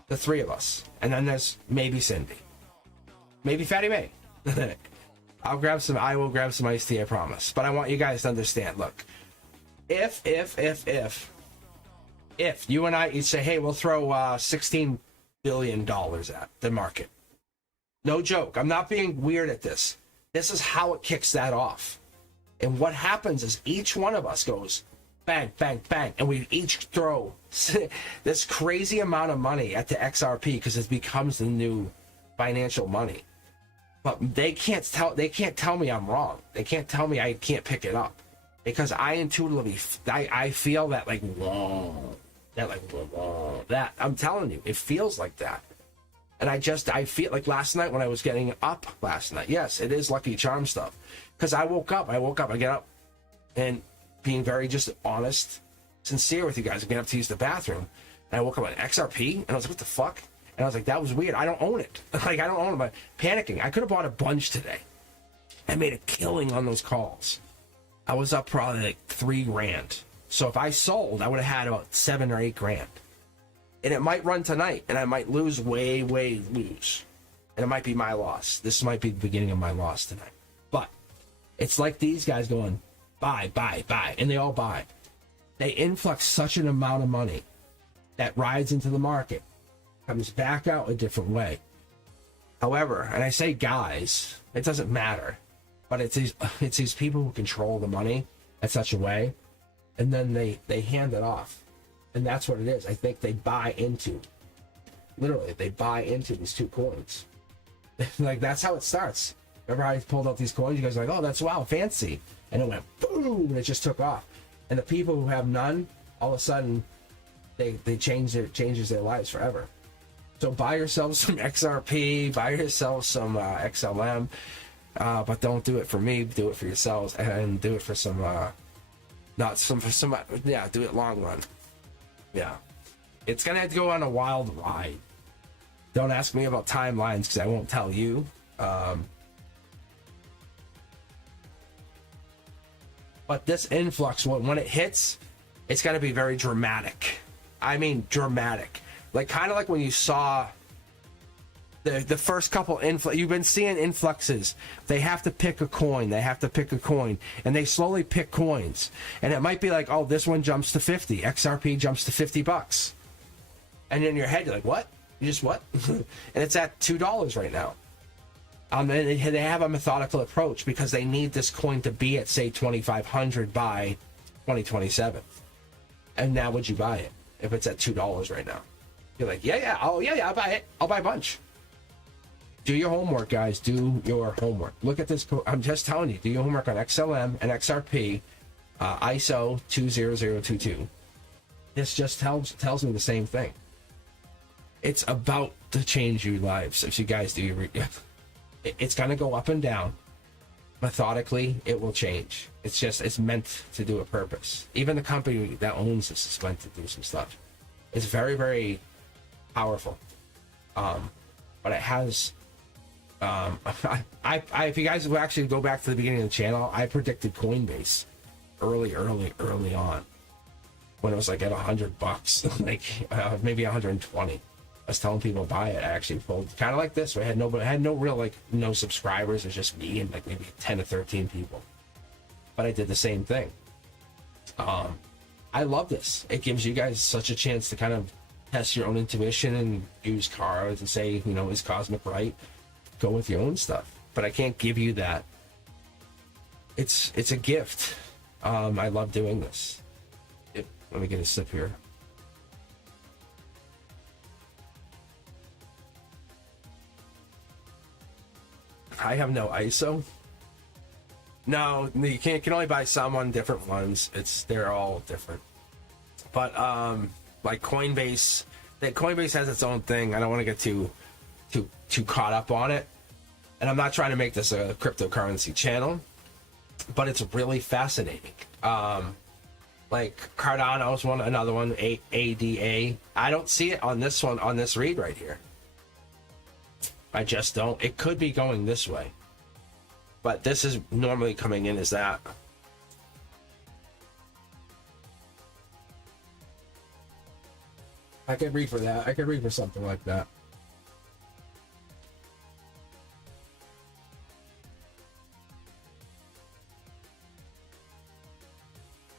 The 3 of us. And then there's maybe Cindy. Maybe Fatty May. I will grab some iced tea, I promise. But I want you guys to understand, look. If you and I each say, hey, we'll throw $16 billion at the market. No joke. I'm not being weird at this. This is how it kicks that off. And what happens is each one of us goes, bang, bang, bang, and we each throw this crazy amount of money at the XRP because it becomes the new financial money. But they can't tell me I'm wrong. They can't tell me I can't pick it up because I intuitively I feel that like whoa, that I'm telling you, it feels like that. And I feel like last night when I was getting up last night. Yes, it is Lucky Charm stuff because I woke up, I get up and being very just honest, sincere with you guys. I get up to use the bathroom, and I woke up on XRP, and I was like, what the fuck? And I was like, that was weird. I don't own it. Like, I don't own it. But panicking. I could have bought a bunch today. I made a killing on those calls. I was up probably like $3,000. So if I sold, I would have had about $7,000 or $8,000. And it might run tonight, and I might lose lose. And it might be my loss. This might be the beginning of my loss tonight. But it's like these guys going, buy, buy, buy, and they all buy. They influx such an amount of money that rides into the market, comes back out a different way. However, and I say guys, it doesn't matter, but it's these people who control the money in such a way, and then they hand it off, and that's what it is. I think they buy into these 2 coins. Like that's how it starts. Remember how I pulled out these coins? You guys are like, oh, that's wow, fancy. And it went boom, and it just took off. And the people who have none, all of a sudden, they changes their lives forever. So buy yourself some XRP, buy yourself some XLM, but don't do it for me. Do it for yourselves, and do it for some Not some, yeah, do it long run. Yeah. It's going to have to go on a wild ride. Don't ask me about timelines because I won't tell you. But this influx, when it hits, it's going to be very dramatic. I mean, dramatic. Like, kind of like when you saw the first couple you've been seeing influxes. They have to pick a coin. They have to pick a coin. And they slowly pick coins. And it might be like, oh, this one jumps to 50. XRP jumps to $50. And in your head, you're like, what? You just what? And it's at $2 right now. And they have a methodical approach because they need this coin to be at, say, 2,500 by 2027. And now would you buy it if it's at $2 right now? You're like, yeah, I'll buy it. I'll buy a bunch. Do your homework, guys. Do your homework. Look at this. I'm just telling you. Do your homework on XLM and XRP, ISO 20022. This just tells me the same thing. It's about to change your lives if you guys do your. It's gonna go up and down. Methodically, it will change. It's meant to do a purpose. Even the company that owns this is meant to do some stuff. It's very, very powerful. But it has. If you guys will actually go back to the beginning of the channel, I predicted Coinbase early on when it was like at $100, like maybe 120. I was telling people to buy it. I actually pulled kind of like this. Where I had no real like no subscribers. It's just me and like maybe 10 to 13 people. But I did the same thing. I love this. It gives you guys such a chance to kind of test your own intuition and use cards and say, you know, is Cosmic right? Go with your own stuff. But I can't give you that. It's a gift. I love doing this. Let me get a sip here. I have no ISO. No, you can't. You can only buy some on different ones. They're all different. But like Coinbase, Coinbase has its own thing. I don't want to get too caught up on it. And I'm not trying to make this a cryptocurrency channel, but it's really fascinating. Like Cardano's another one, ADA. I don't see it on this one, on this read right here. I just don't. It could be going this way, but this is normally coming in as that. I could read for that. I could read for something like that.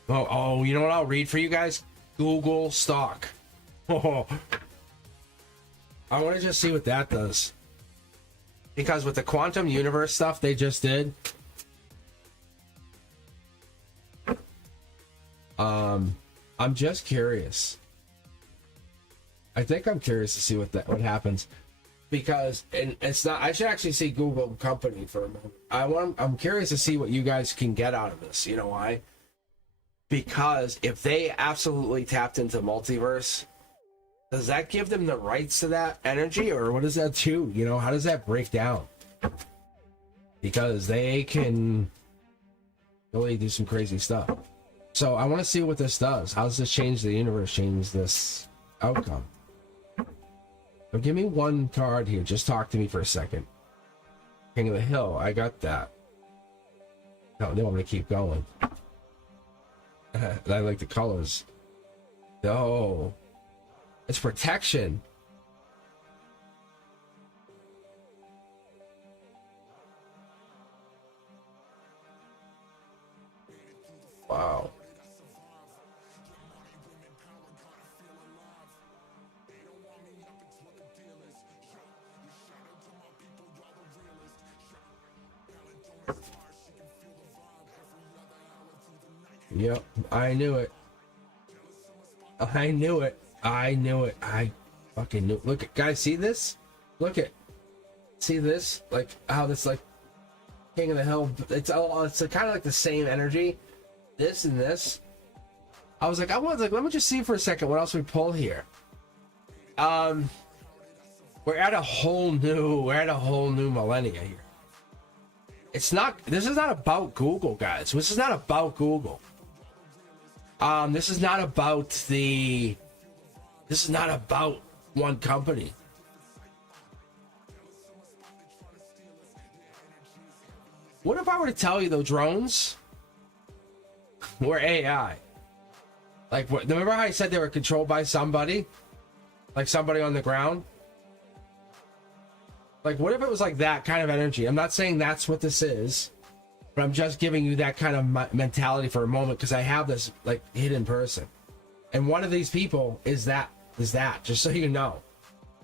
Oh, you know what I'll read for you guys? Google stock. Oh, I want to just see what that does. Because with the quantum universe stuff they just did, I'm just curious. I think I'm curious to see what happens, because it's not. I should actually see Google company for a moment. I'm curious to see what you guys can get out of this. You know why? Because if they absolutely tapped into multiverse, does that give them the rights to that energy, or what does that do? You know, how does that break down? Because they can really do some crazy stuff. So I want to see what this does. How does this change the universe, change this outcome? So give me one card here. Just talk to me for a second. King of the Hill, I got that. No, they want me to keep going. I like the colors. No. It's protection. Wow. Yep, I knew it. I knew it. I fucking knew. Look at, guys, see this? Look at, see this? Like how this, like King of the Hill. It's kind of like the same energy. This and this. I was like, let me just see for a second what else we pull here. We're at a whole new millennia here. It's not. This is not about Google, guys. This is not about Google. This is not about one company. What if I were to tell you, though, drones were AI? Like, remember how I said they were controlled by somebody? Like somebody on the ground? Like, what if it was like that kind of energy? I'm not saying that's what this is, but I'm just giving you that kind of mentality for a moment, because I have this, like, hidden person. And one of these people is that, just so you know.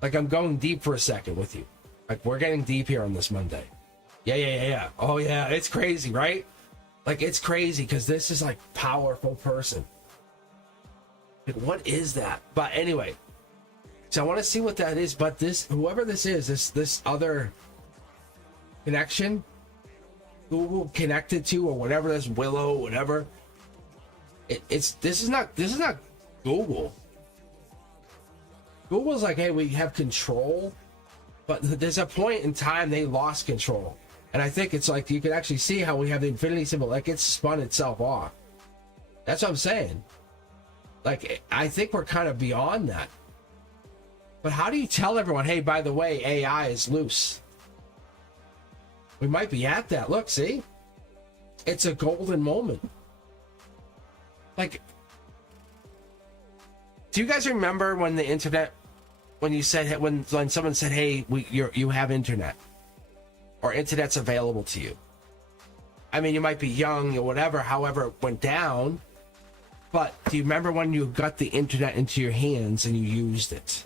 Like, I'm going deep for a second with you. Like, we're getting deep here on this Monday. Yeah. Oh, yeah, it's crazy, right? Like, it's crazy, because this is, like, powerful person. Like, what is that? But anyway, so I want to see what that is. But this, whoever this is, this other connection, Google connected to, or whatever, this Willow, whatever. This is not Google. Google's like, hey, we have control, but there's a point in time they lost control, and I think it's like you can actually see how we have the infinity symbol, like it's spun itself off. That's what I'm saying. Like, I think we're kind of beyond that. But how do you tell everyone, hey, by the way, AI is loose? We might be at that. Look, see? It's a golden moment. Like, do you guys remember when the internet, when you said, when someone said, hey, you have internet, or internet's available to you? I mean, you might be young or whatever, however it went down. But do you remember when you got the internet into your hands and you used it?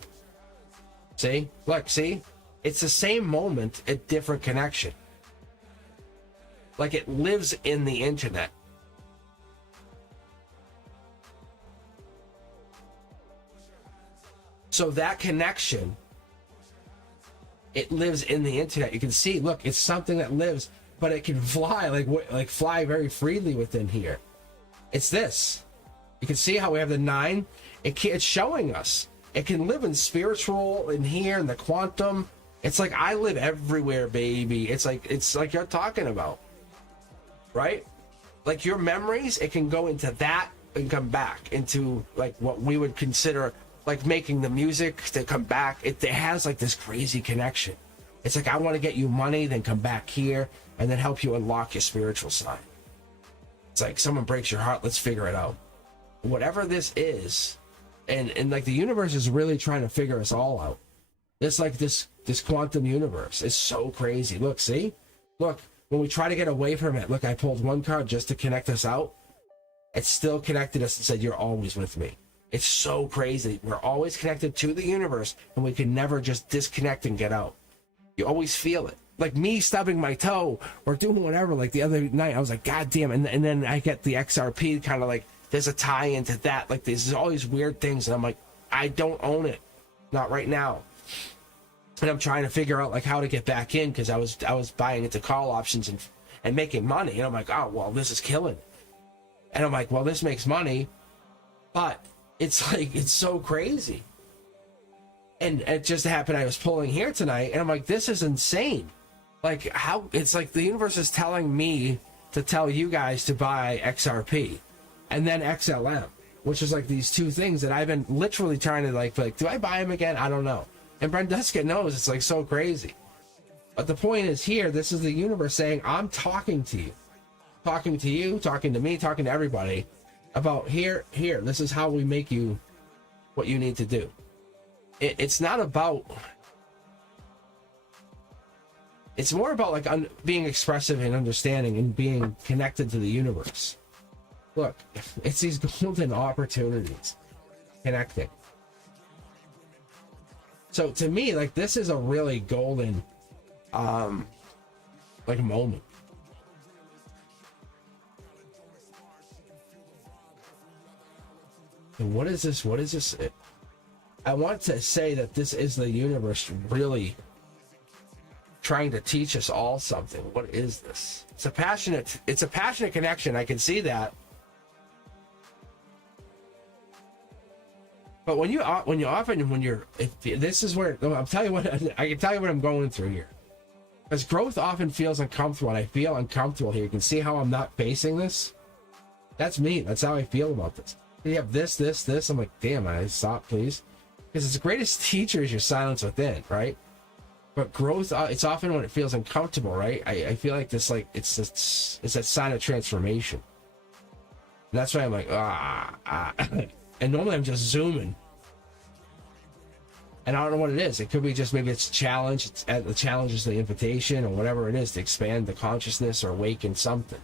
See? Look, see? It's the same moment, a different connection. Like, it lives in the internet. So that connection, it lives in the internet. You can see, look, it's something that lives, but it can fly, like fly very freely within here. It's this. You can see how we have the 9. It's showing us. It can live in spiritual, in here, in the quantum. It's like I live everywhere, baby. It's like you're talking about. Right? Like your memories, it can go into that and come back into like what we would consider like making the music to come back. It has like this crazy connection. It's like, I want to get you money, then come back here and then help you unlock your spiritual side. It's like someone breaks your heart, let's figure it out. Whatever this is, and like the universe is really trying to figure us all out. It's like this quantum universe is so crazy. Look, see? Look, when we try to get away from it, look, I pulled one card just to connect us out. It still connected us and said, you're always with me. It's so crazy. We're always connected to the universe, and we can never just disconnect and get out. You always feel it. Like me stubbing my toe or doing whatever, like the other night, I was like, God damn. And then I get the XRP kind of like, there's a tie into that. Like there's all these weird things. And I'm like, I don't own it. Not right now. And I'm trying to figure out like how to get back in, because I was buying into call options and making money. And I'm like, oh, well, this is killing. And I'm like, well, this makes money. But it's like, it's so crazy. And it just happened, I was pulling here tonight, and I'm like, this is insane. Like, how, it's like the universe is telling me to tell you guys to buy XRP and then XLM, which is like these two things that I've been literally trying to like do I buy them again? I don't know. And Brenduska knows, it's like so crazy. But the point is here, this is the universe saying, I'm talking to you. Talking to you, talking to me, talking to everybody about here, this is how we make you what you need to do. It's not about, it's more about like being expressive and understanding and being connected to the universe. Look, it's these golden opportunities connecting. So to me, like, this is a really golden like moment. And what is this? I want to say that this is the universe really trying to teach us all something. What is this? It's a passionate connection. I can see that. But this is where I can tell you what I'm going through here. Because growth often feels uncomfortable, and I feel uncomfortable here. You can see how I'm not facing this. That's me. That's how I feel about this. You have this. I'm like, damn, I stop, please. Because the greatest teacher is your silence within, right? But growth, it's often when it feels uncomfortable, right? I feel like this, like, it's that sign of transformation. And that's why I'm like, and normally I'm just zooming. And I don't know what it is. It could be just maybe it's a challenge. The challenge is the invitation or whatever it is to expand the consciousness or awaken something.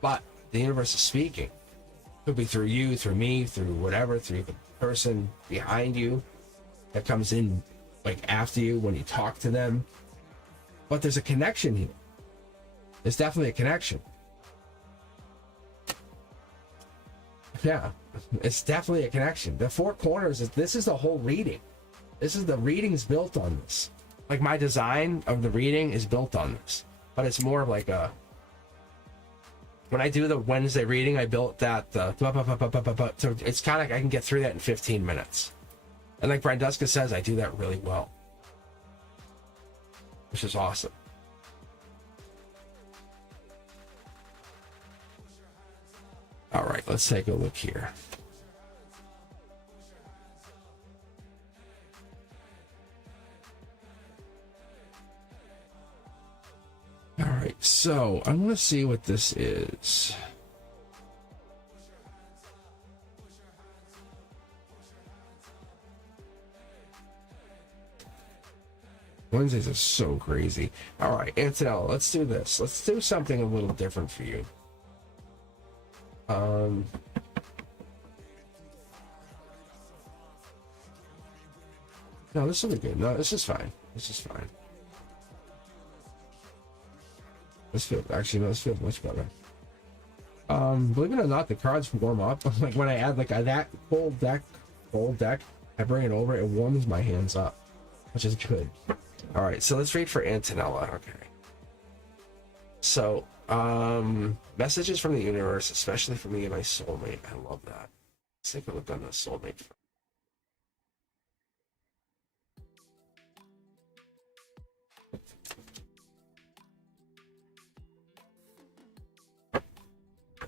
But the universe is speaking. It could be through you, through me, through whatever, through the person behind you that comes in like after you when you talk to them. But there's a connection here. There's definitely a connection. Yeah, it's definitely a connection. The four corners, this is the whole reading. The reading's built on this. Like my design of the reading is built on this. But it's more of like a, when I do the Wednesday reading, I built that, so it's kind of like I can get through that in 15 minutes. And like Branduska says, I do that really well. Which is awesome. All right, let's take a look here. All right, so I'm going to see what this is. Wednesdays are so crazy. All right, Antonella, let's do this. Let's do something a little different for you. No, this will be good. No, this is fine. This is fine. This feels much better. Believe it or not, the cards warm up. Like when I add like that full deck, I bring it over, it warms my hands up, which is good. All right, so let's read for Antonella. Okay. So, messages from the universe, especially for me and my soulmate. I love that. Let's take a look on the soulmate.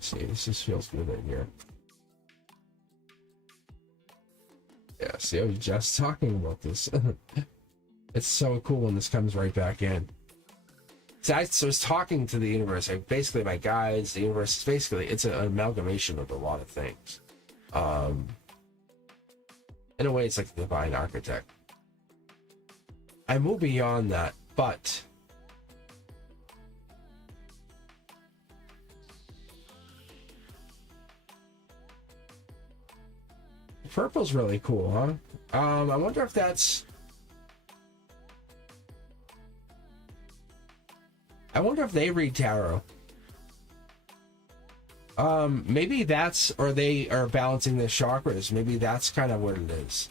See, this just feels good in here. Yeah, see, I was just talking about this. It's so cool when this comes right back in. So I was talking to the universe. Basically, my guides, the universe is basically, it's an amalgamation of a lot of things. In a way, it's like the divine architect. I move beyond that, but purple's really cool, huh? I wonder if that's, I wonder if they read tarot. Maybe that's, or they are balancing the chakras. Maybe that's kind of what it is.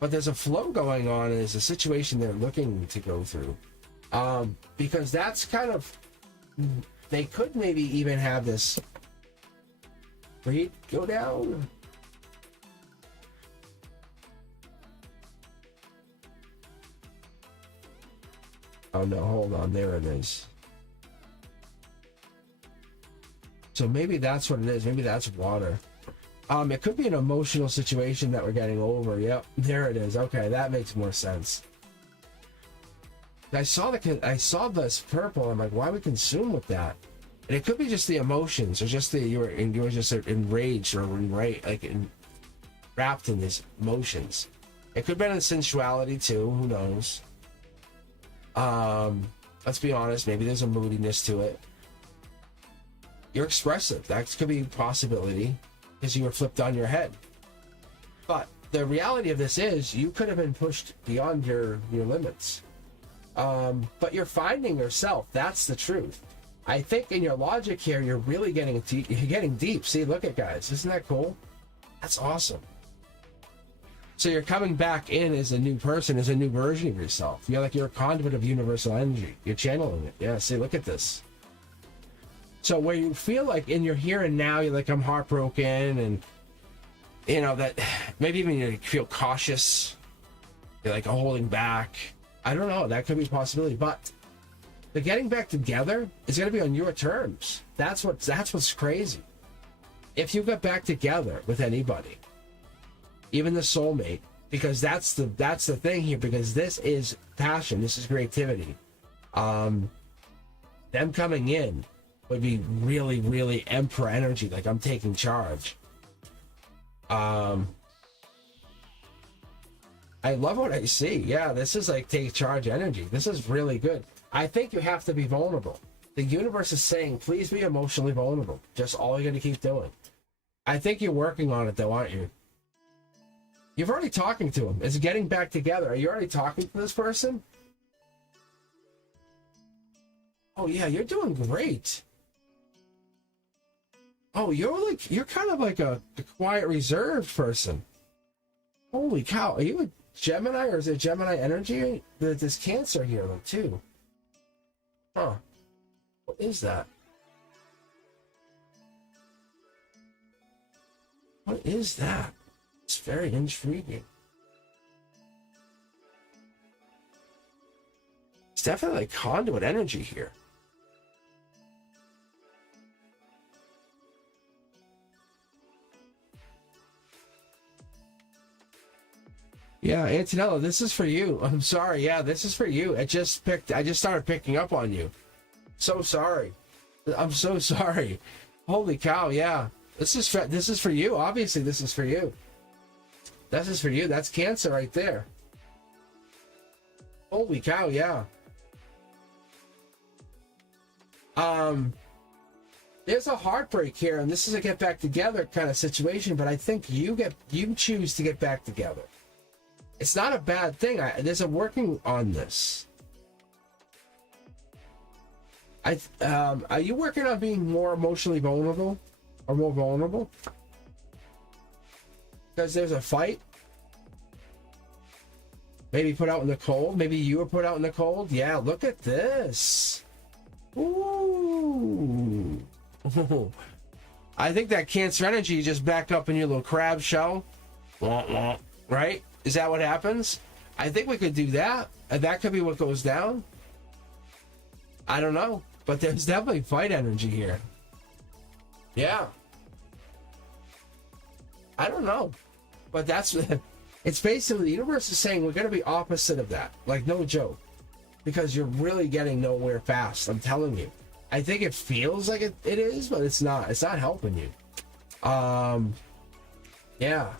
But there's a flow going on, and there's a situation they're looking to go through. Because that's kind of, they could maybe even have this read go down. Oh no, hold on, there it is. So maybe that's what it is. Maybe that's water. It could be an emotional situation that we're getting over. Yep, there it is. Okay, that makes more sense. I saw this purple. I'm like, why we consume with that? And it could be just the emotions, or just you were just enraged or wrapped in these emotions. It could be in sensuality too. Who knows? Let's be honest. Maybe there's a moodiness to it. You're expressive. That could be a possibility because you were flipped on your head. But the reality of this is you could have been pushed beyond your limits. But you're finding yourself. That's the truth. I think in your logic here, you're really getting deep. You're getting deep. See, look at guys. Isn't that cool? That's awesome. So you're coming back in as a new person, as a new version of yourself. You're a conduit of universal energy. You're channeling it. Yeah, see, look at this. So where you feel like in your here and now, you're like, I'm heartbroken, and you know that maybe even you feel cautious. You're like holding back. I don't know. That could be a possibility, but the getting back together is going to be on your terms. That's what's crazy. if you get back together with anybody, even the soulmate, because that's the thing here, because this is passion, this is creativity. Them coming in would be really, really emperor energy, like I'm taking charge. I love what I see. Yeah, this is like take charge energy. This is really good. I think you have to be vulnerable. The universe is saying, please be emotionally vulnerable. Just all you're going to keep doing. I think you're working on it though, aren't you? You've already talking to him. It's getting back together. Are you already talking to this person? Oh yeah, you're doing great. Oh, you're kind of like a quiet, reserved person. Holy cow. Are you a Gemini, or is it Gemini energy? There's Cancer here though too. Huh. What is that? What is that? It's very intriguing. It's definitely like conduit energy here. Yeah, Antonella, this is for you. I'm sorry. Yeah, this is for you. I just started picking up on you. So sorry. I'm so sorry. Holy cow, yeah. This is for you. Obviously, this is for you. This is for you. That's Cancer right there. Holy cow, yeah. There's a heartbreak here, and this is a get back together kind of situation, but I think you choose to get back together. It's not a bad thing. There's a working on this. Are you working on being more emotionally vulnerable or more vulnerable? Because there's a fight. Maybe put out in the cold. Maybe you were put out in the cold. Yeah, look at this. Ooh. I think that Cancer energy just back up in your little crab shell. Womp womp. Right? Is that what happens? I think we could do that. And that could be what goes down. I don't know. But there's definitely fight energy here. Yeah. I don't know. But that's... It's basically the universe is saying we're going to be opposite of that. Like, no joke. Because you're really getting nowhere fast. I'm telling you. I think it feels like it is, but it's not. It's not helping you. Yeah.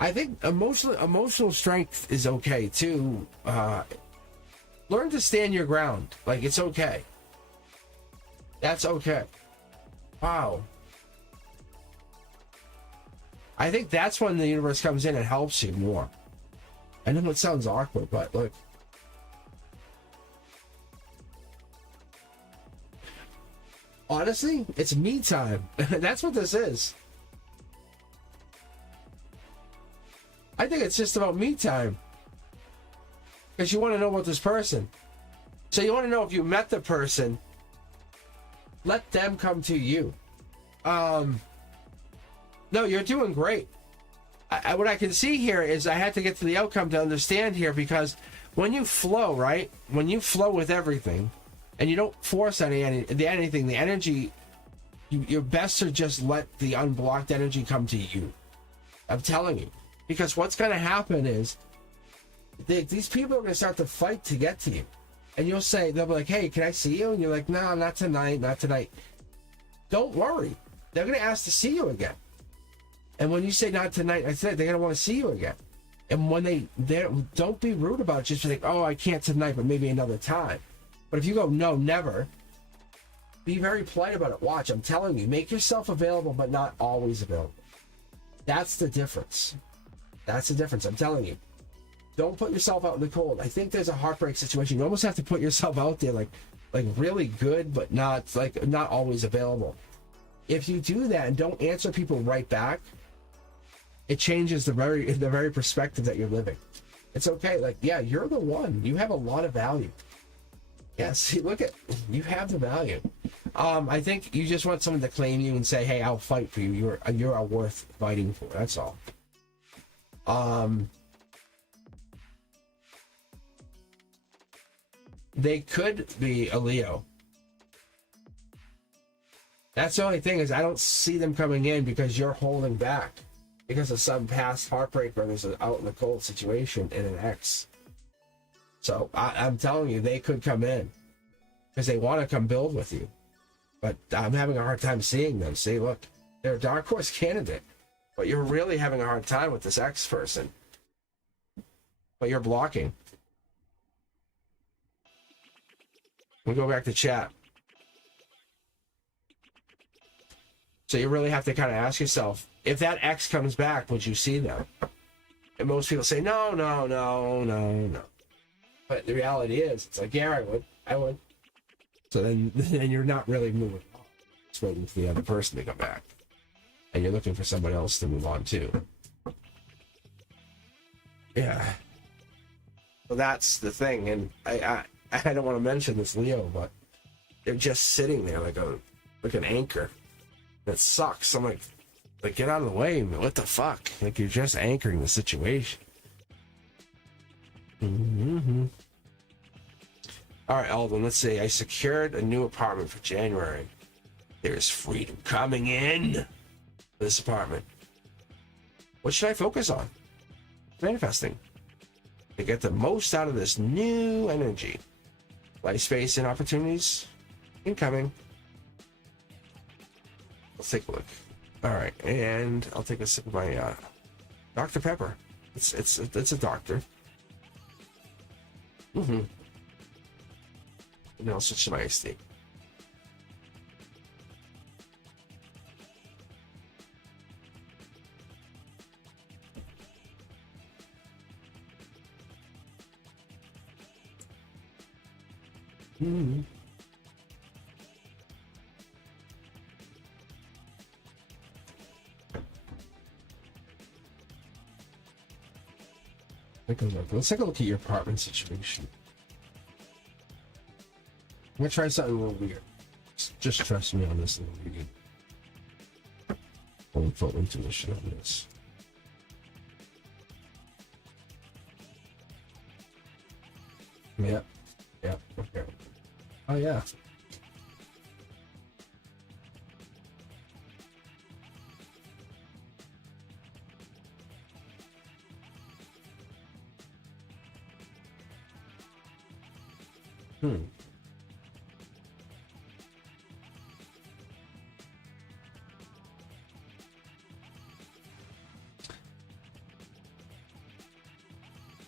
I think emotional strength is okay too. Learn to stand your ground. Like, it's okay. That's okay. Wow. I think that's when the universe comes in and helps you more. I know it sounds awkward, but look. Honestly, it's me time. That's what this is. I think it's just about me time. Because you want to know about this person. So you want to know if you met the person. Let them come to you. No, you're doing great. What I can see here is I had to get to the outcome to understand here, because when you flow, right? When you flow with everything, and you don't force anything, the energy, you're best to just let the unblocked energy come to you. I'm telling you. Because what's going to happen is these people are going to start to fight to get to you. And they'll be like, hey, can I see you? And you're like, no, not tonight, not tonight. Don't worry. They're going to ask to see you again. And when you say not tonight, they're going to want to see you again. And when they don't be rude about it. Just be like, oh, I can't tonight, but maybe another time. But if you go, no, never, be very polite about it. Watch, I'm telling you, make yourself available, but not always available. That's the difference. That's the difference. I'm telling you. Don't put yourself out in the cold. I think there's a heartbreak situation. You almost have to put yourself out there like really good, but not always available. If you do that and don't answer people right back, it changes the very perspective that you're living. It's okay. Like, yeah, you're the one. You have a lot of value. Yeah, see, you have the value. I think you just want someone to claim you and say, hey, I'll fight for you. You're worth fighting for. That's all. They could be a Leo. That's the only thing, is I don't see them coming in because you're holding back because of some past heartbreak or there's an out in the cold situation in an ex. So I'm telling you, they could come in because they want to come build with you. But I'm having a hard time seeing them. See, look, they're a dark horse candidate, but you're really having a hard time with this ex person. But you're blocking. We go back to chat. So you really have to kind of ask yourself, if that ex comes back, would you see them? And most people say, no, no, no, no, no. But the reality is, it's like, yeah, I would. So then you're not really moving on. Just waiting for the other person to come back. And you're looking for somebody else to move on to. Yeah. Well, that's the thing. And I don't want to mention this, Leo, but they're just sitting there like an anchor. That sucks. I'm like, get out of the way, man. What the fuck? Like, you're just anchoring the situation. Mm-hmm. All right, Alden, let's see. I secured a new apartment for January. There's freedom coming in for this apartment. What should I focus on? Manifesting. To get the most out of this new energy. Life space and opportunities incoming. Let's take a look. All right, and I'll take a sip of my Dr. Pepper. It's a doctor. Mm-hmm. And then I'll switch to my iced tea. Mm-hmm. Let's take a look at your apartment situation. I'm gonna try something a little weird. Just trust me on this little weird. I'll full intuition on this. Yep. Yep. Okay. Oh yeah.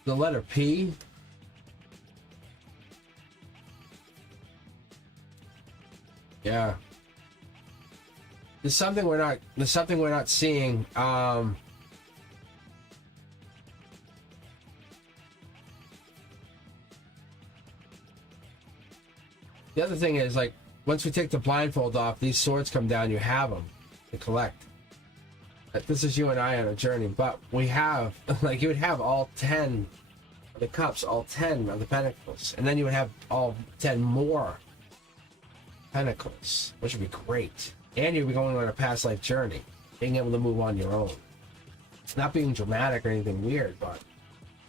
The letter P. Yeah. There's something we're not seeing. The other thing is, like, once we take the blindfold off, these swords come down, you have them to collect. Like, this is you and I on a journey, but we have, like, you would have all 10 of the cups, all 10 of the pentacles, and then you would have all 10 more pentacles, which would be great. And you'd be going on a past life journey, being able to move on your own. It's not being dramatic or anything weird, but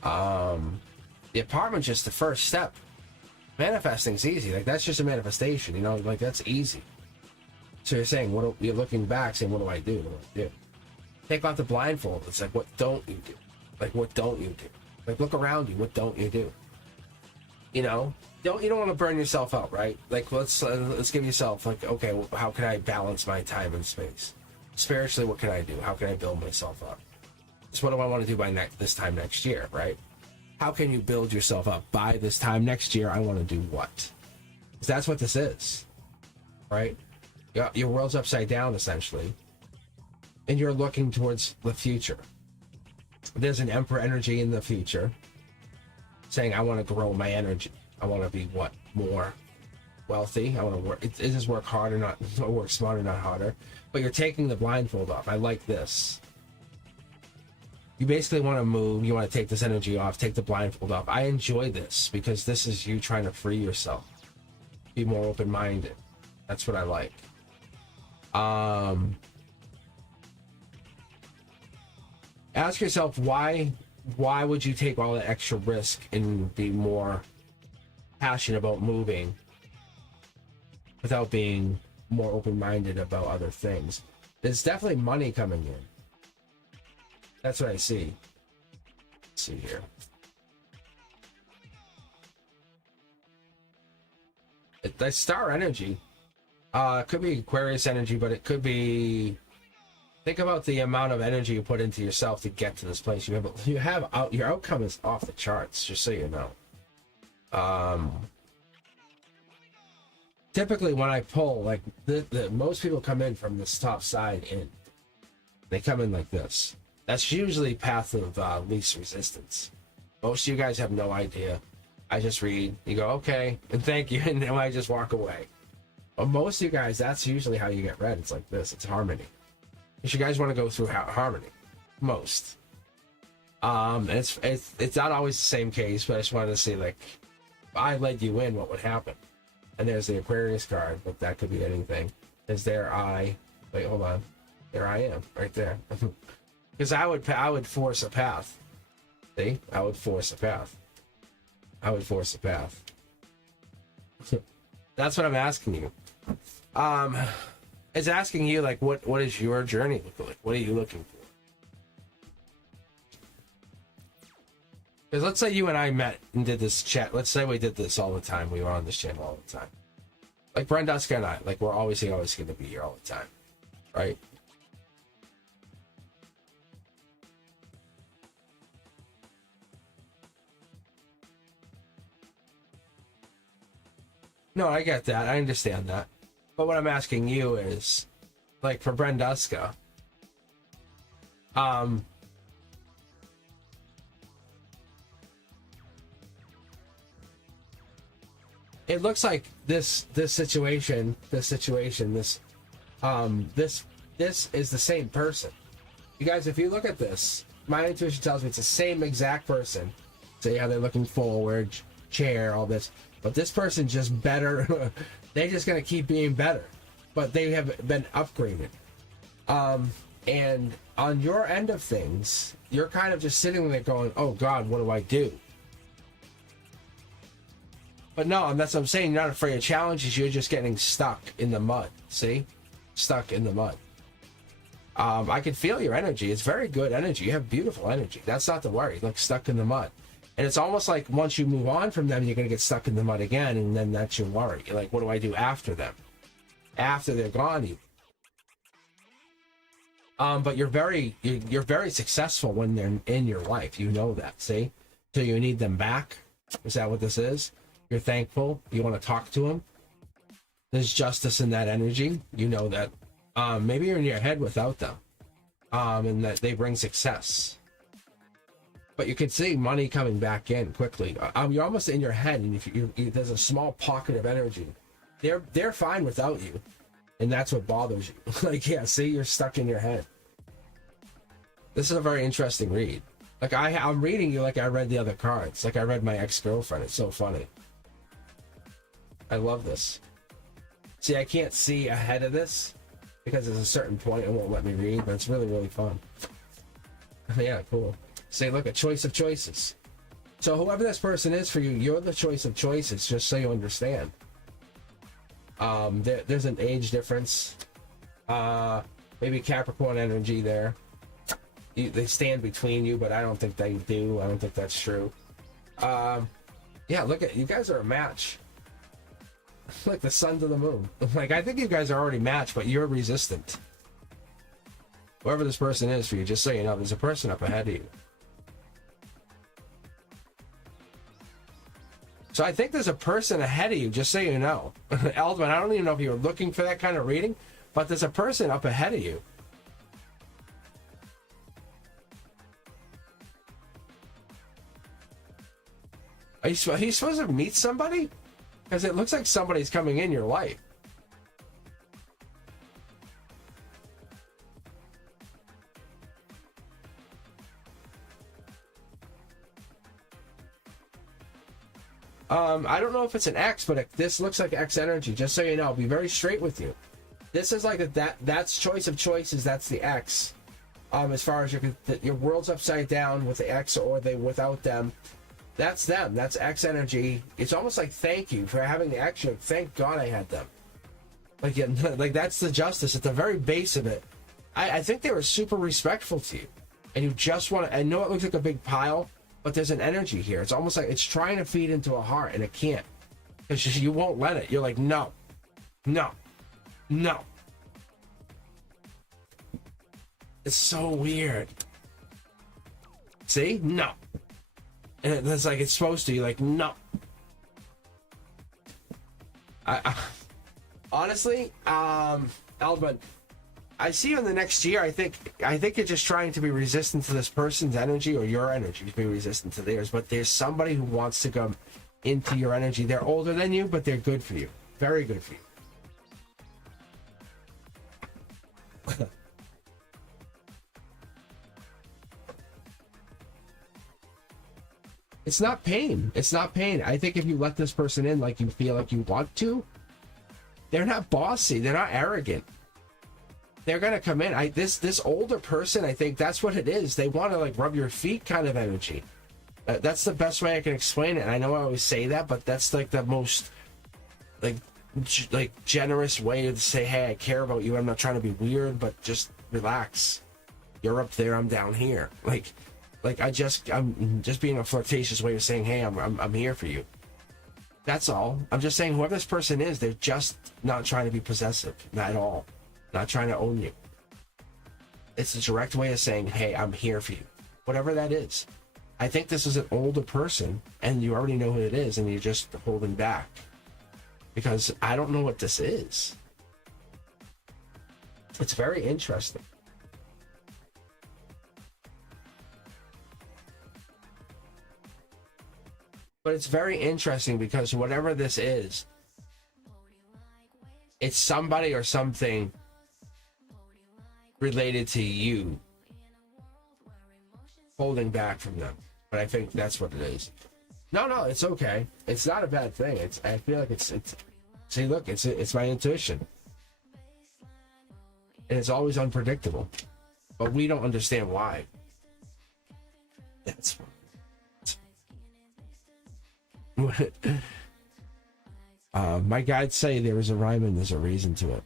the apartment's just the first step. Manifesting's easy. Like, that's just a manifestation, you know, like, that's easy. So you're saying, you're looking back saying, what do I do? What do I do? Take off the blindfold. It's like, what don't you do? Like, what don't you do? Like, look around you. What don't you do? You know, you don't want to burn yourself out, right? Like, let's give yourself, like, okay, well, how can I balance my time and space? Spiritually, what can I do? How can I build myself up? So what do I want to do by this time next year, right? How can you build yourself up? By this time next year, I want to do what? Because that's what this is, right? Your world's upside down, essentially. And you're looking towards the future. There's an emperor energy in the future saying, I want to grow my energy. I want to be more wealthy. I want to work. It is work harder, not work smarter, not harder. But you're taking the blindfold off. I like this. You basically want to move. You want to take this energy off, take the blindfold off. I enjoy this because this is you trying to free yourself. Be more open-minded. That's what I like. Ask yourself, why would you take all that extra risk and be more passionate about moving without being more open-minded about other things. There's definitely money coming in. That's what I see. Let's see here. The star energy. It could be Aquarius energy, but it could be. Think about the amount of energy you put into yourself to get to this place. Your outcome is off the charts. Just so you know. Typically, when I pull, like the most people come in from this top side in. They come in like this. That's usually path of least resistance. Most of you guys have no idea. I just read. You go okay, and thank you, and then I just walk away. But most of you guys, that's usually how you get read. It's like this. It's harmony. If you guys want to go through harmony, most. It's not always the same case, but I just wanted to see, like, if I led you in, what would happen? And there's the Aquarius card, but that could be anything. Is there I? Wait, hold on. There I am, right there. Because I would force a path. See, I would force a path. I would force a path. That's what I'm asking you. It's asking you, like, what is your journey look like? What are you looking for? Because let's say you and I met and did this chat. Let's say we did this all the time. We were on this channel all the time. Like Brenduska and I, like, we're always going to be here all the time, right? No, I get that. I understand that. But what I'm asking you is, like, for Brenduska, it looks like this situation is the same person. You guys, if you look at this, my intuition tells me it's the same exact person. So yeah, they're looking forward, chair, all this. But this person just better. They're just going to keep being better. But they have been upgraded. And on your end of things, you're kind of just sitting there going, oh God, what do I do? But no, that's what I'm saying. You're not afraid of challenges. You're just getting stuck in the mud. See? Stuck in the mud. I can feel your energy. It's very good energy. You have beautiful energy. That's not the worry. Like, stuck in the mud. And it's almost like once you move on from them, you're going to get stuck in the mud again, and then that's your worry. You're like, what do I do after them? After they're gone, but you're very successful when they're in your life. You know that, see? So you need them back. Is that what this is? You're thankful. You want to talk to them. There's justice in that energy. You know that. Maybe you're in your head without them, and that they bring success. But you can see money coming back in quickly. You're almost in your head, and if there's a small pocket of energy, they're fine without you, and that's what bothers you. Like, yeah, see, you're stuck in your head. This is a very interesting read. Like, I'm reading you like I read the other cards. Like I read my ex-girlfriend. It's so funny. I love this. See, I can't see ahead of this because there's a certain point it won't let me read, but it's really, really fun. Yeah, cool. Say, look, a choice of choices. So whoever this person is for you, you're the choice of choices, just so you understand. There's an age difference. Maybe Capricorn energy there. They stand between you, but I don't think they do. I don't think that's true. Yeah, look at you guys are a match. Like the sun to the moon. Like, I think you guys are already matched, but you're resistant. Whoever this person is for you, just so you know, there's a person up ahead of you. So I think there's a person ahead of you, just so you know. Eldman, I don't even know if you were looking for that kind of reading, but there's a person up ahead of you. Are you supposed to meet somebody? Because it looks like somebody's coming in your life. I don't know if it's an X, but this looks like X energy. Just so you know, I'll be very straight with you. This is like that's choice of choices. That's the X. As far as your world's upside down with the X or they without them, that's them. That's X energy. It's almost like thank you for having the X. Thank God I had them. Like, yeah, like that's the justice at the very base of it. I think they were super respectful to you, and you just want to. I know it looks like a big pile, but there's an energy here. It's almost like it's trying to feed into a heart, and it can't because you won't let it. You're like, no, no, no. It's so weird. See, no, and it's like it's supposed to. You're like, no. I honestly, Alban, I see you in the next year. I think you're just trying to be resistant to this person's energy, or your energy to be resistant to theirs. But there's somebody who wants to come into your energy. They're older than you, but they're good for you. Very good for you. It's not pain. It's not pain. I think if you let this person in like you feel like you want to, they're not bossy. They're not arrogant. They're gonna come in. This older person, I think that's what it is. They want to like rub your feet kind of energy. That's the best way I can explain it. And I know I always say that, but that's like the most like generous way to say, hey, I care about you. I'm not trying to be weird, but just relax. You're up there. I'm down here. I'm just being a flirtatious way of saying, hey, I'm here for you. That's all. I'm just saying whoever this person is, they're just not trying to be possessive. Not at all. Not trying to own you. It's a direct way of saying, hey, I'm here for you. Whatever that is. I think this is an older person, and you already know who it is, and you're just holding back. Because I don't know what this is. It's very interesting. But it's very interesting because whatever this is, it's somebody or something related to you holding back from them. But I think that's what it is. No, it's okay. It's not a bad thing. I feel like it's see, look, it's my intuition. And it's always unpredictable. But we don't understand why. That's what my guides say there is a rhyme and there's a reason to it.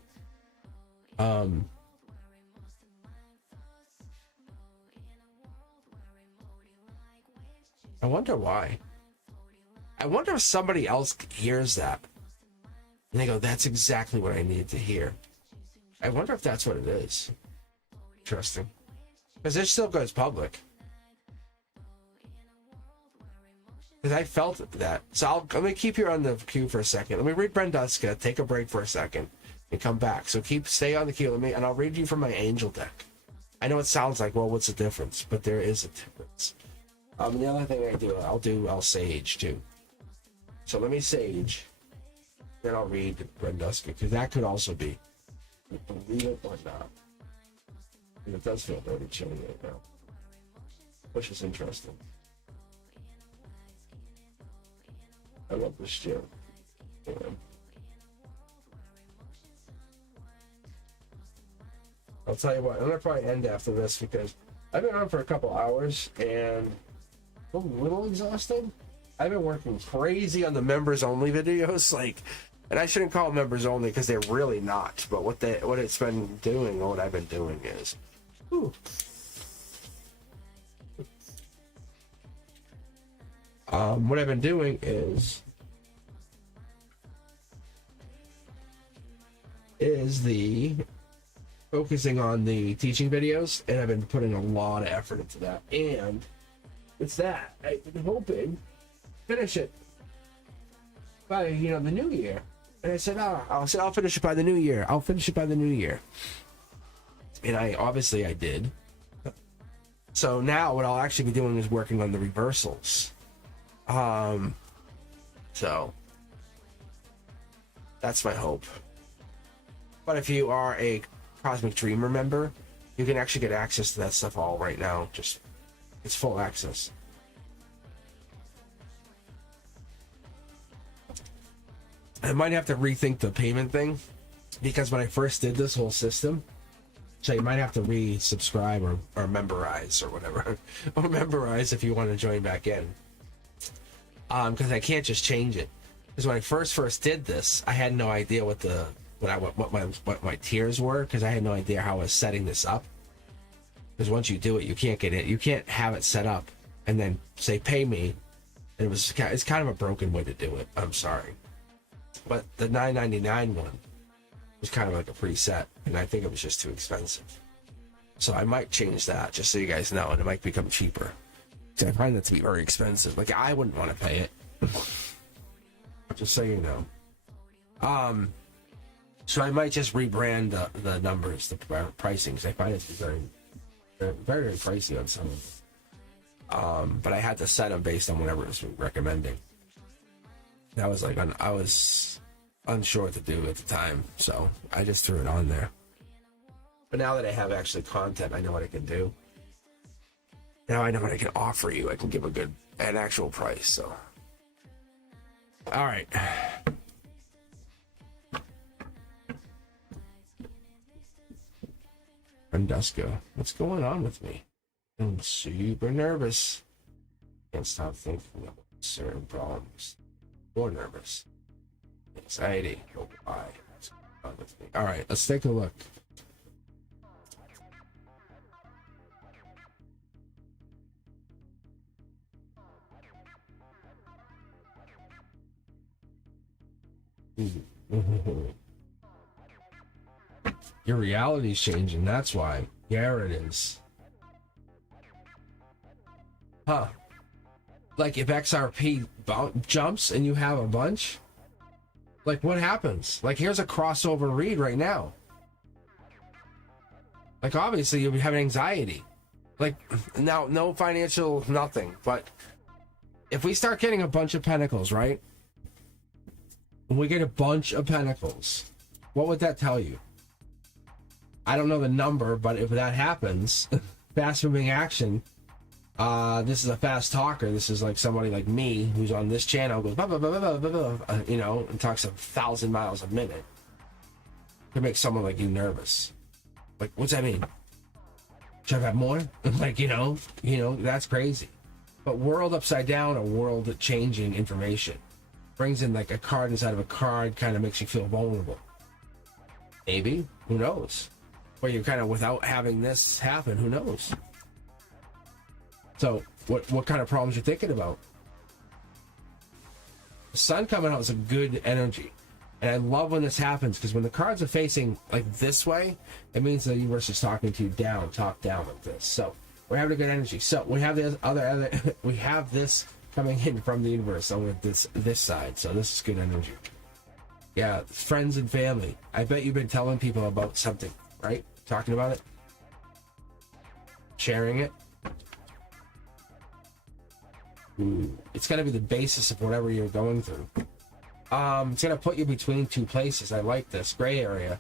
I wonder why. I wonder if somebody else hears that and they go, that's exactly what I needed to hear. I wonder if that's what it is. Interesting. Because it still goes public. Because I felt that. So let me keep you on the queue for a second. Let me read Brenduska, take a break for a second, and come back. So stay on the queue with me, and I'll read you from my angel deck. I know it sounds like, well, what's the difference? But there is a difference. The other thing I'll sage too. So let me sage, then I'll read Brenduska, because that could also be, believe it or not. And it does feel very chilly right now, which is interesting. I love this gym. Yeah. I'll tell you what, I'm gonna probably end after this because I've been on for a couple hours and a little exhausting. I've been working crazy on the members only videos, and I shouldn't call them members only because they're really not. But what it's been doing, or what I've been doing is, what I've been doing is the focusing on the teaching videos, and I've been putting a lot of effort into that. And it's that I've been hoping finish it by the new year. And I said, I'll finish it by the new year. I'll finish it by the new year. And I did. So now what I'll actually be doing is working on the reversals. So that's my hope. But if you are a Cosmic Dreamer member, you can actually get access to that stuff all right now. It's full access. I might have to rethink the payment thing, because when I first did this whole system, so you might have to resubscribe or memberize or whatever, or memberize if you want to join back in. Because I can't just change it. Because when I first did this, I had no idea what the what my tiers were, because I had no idea how I was setting this up. Because once you do it, you can't get it. You can't have it set up and then say pay me. And it's kind of a broken way to do it. I'm sorry, but the $9.99 one was kind of like a preset, and I think it was just too expensive. So I might change that, just so you guys know, and it might become cheaper. I find that to be very expensive. Like, I wouldn't want to pay it. Just so you know. So I might just rebrand the numbers, the pricings. I find it to be very, very pricey on some of them. But I had to set them based on whatever it was recommending. That was like, I was unsure what to do at the time, so I just threw it on there. But now that I have actually content, I know what I can do. Now I know what I can offer you. I can give an actual price. So, all right. Andusco, what's going on with me? I'm super nervous. Can't stop thinking about certain problems. More nervous. Anxiety. Oh, why? What's going on with me? All right, let's take a look. Your reality's changing, that's why. Yeah, it is. Huh. Like, if XRP jumps and you have a bunch, like, what happens? Like, here's a crossover read right now. Like, obviously you'll be having anxiety. Like, now, no financial nothing, but if we start getting a bunch of pentacles, right? When we get a bunch of pentacles, what would that tell you? I don't know the number, but if that happens, fast moving action, this is a fast talker. This is like somebody like me who's on this channel, goes, blah, blah, blah, blah, blah, blah, you know, and talks 1,000 miles a minute. It makes someone like you nervous. Like, what's that mean? Should I have more? Like, you know, that's crazy. But world upside down, a world changing information. Brings in like a card inside of a card, kind of makes you feel vulnerable. Maybe, who knows? Or you're kind of, without having this happen, who knows? So what kind of problems you're thinking about? The sun coming out is a good energy, and I love when this happens, because when the cards are facing like this way, it means the universe is talking to you down, top down, like this. So we're having a good energy. So we have the other we have this coming in from the universe over this side, so this is good energy. Yeah, friends and family. I bet you've been telling people about something, right? Talking about it, sharing it. Ooh, it's gonna be the basis of whatever you're going through. It's gonna put you between two places. I like this gray area,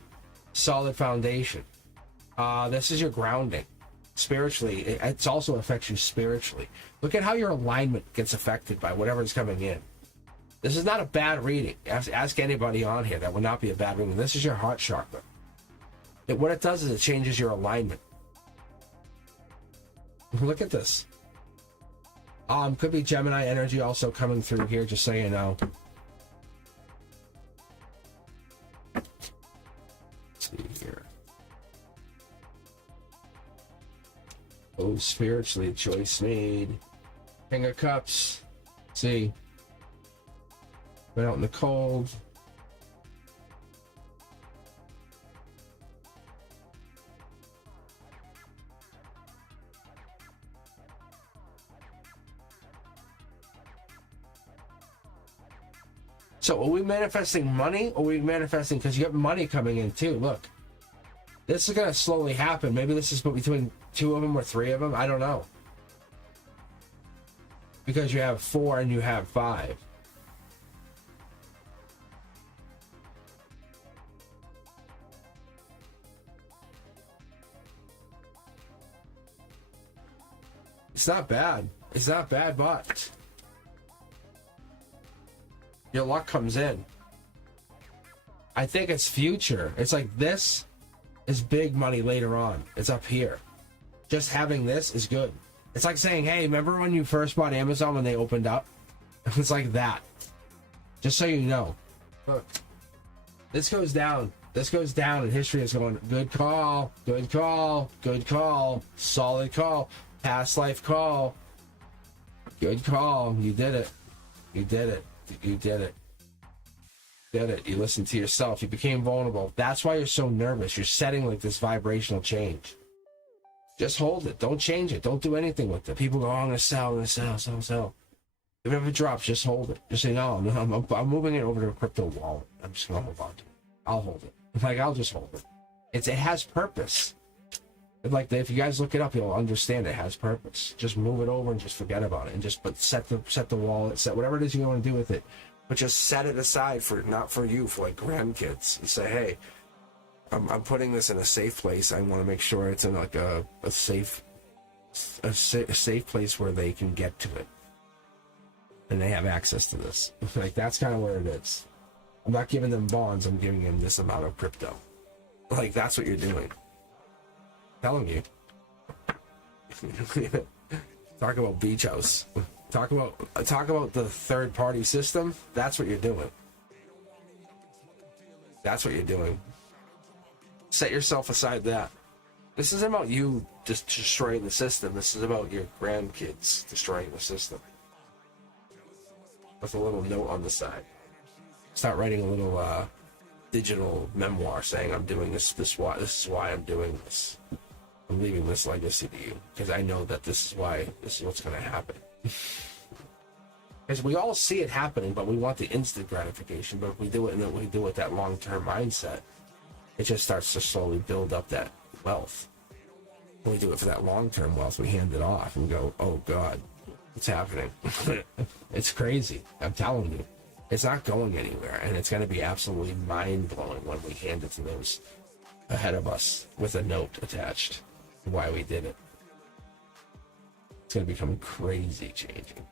solid foundation. This is your grounding. Spiritually, it also affects you spiritually. Look at how your alignment gets affected by whatever's coming in. This is not a bad reading. Ask anybody on here. That would not be a bad reading. This is your heart chakra. What it does is it changes your alignment. Look at this. Could be Gemini energy also coming through here, just so you know. Let's see here. Oh, spiritually, choice made. King of Cups. See. Went out in the cold. So are we manifesting money, or are we manifesting, because you have money coming in too? Look. This is going to slowly happen. Maybe this is between 2 of them or 3 of them. I don't know. Because you have 4 and you have 5. It's not bad. It's not bad, but your luck comes in. I think it's future. It's like this is big money later on. It's up here. Just having this is good. It's like saying, hey, remember when you first bought Amazon when they opened up? It's like that. Just so you know. Look. This goes down. This goes down, and history is going, good call, good call, good call, solid call, past life call, good call. You did it. You did it. You did it. Did it. You listened to yourself. You became vulnerable. That's why you're so nervous. You're setting like this vibrational change. Just hold it. Don't change it. Don't do anything with it. People go, oh, I'm going to sell, I'm going to sell. If it ever drops, just hold it. Just say, no, I'm moving it over to a crypto wallet. I'm just going to hold on to it. I'll hold it. Like, I'll just hold it. It has purpose. Like, if you guys look it up, you'll understand it has purpose. Just move it over and just forget about it. And just set the wallet, set whatever it is you want to do with it. But just set it aside for, not for you, for like grandkids. And say, hey, I'm putting this in a safe place. I want to make sure it's in like a safe place where they can get to it. And they have access to this. Like, that's kind of where it is. I'm not giving them bonds, I'm giving them this amount of crypto. Like, that's what you're doing. I'm telling you. Talk about beach house. Talk about the third party system. That's what you're doing. That's what you're doing. Set yourself aside that. This isn't about you just destroying the system. This is about your grandkids destroying the system. With a little note on the side. Start writing a little digital memoir saying, I'm doing this is why I'm doing this. I'm leaving this legacy to you because I know that this is what's going to happen. Because we all see it happening, but we want the instant gratification. But if we do it and we do it that long-term mindset, it just starts to slowly build up that wealth. When we do it for that long-term wealth, we hand it off and go, oh God, what's happening? It's crazy. I'm telling you. It's not going anywhere, and it's going to be absolutely mind-blowing when we hand it to those ahead of us with a note attached to why we did it. It's going to become crazy changing.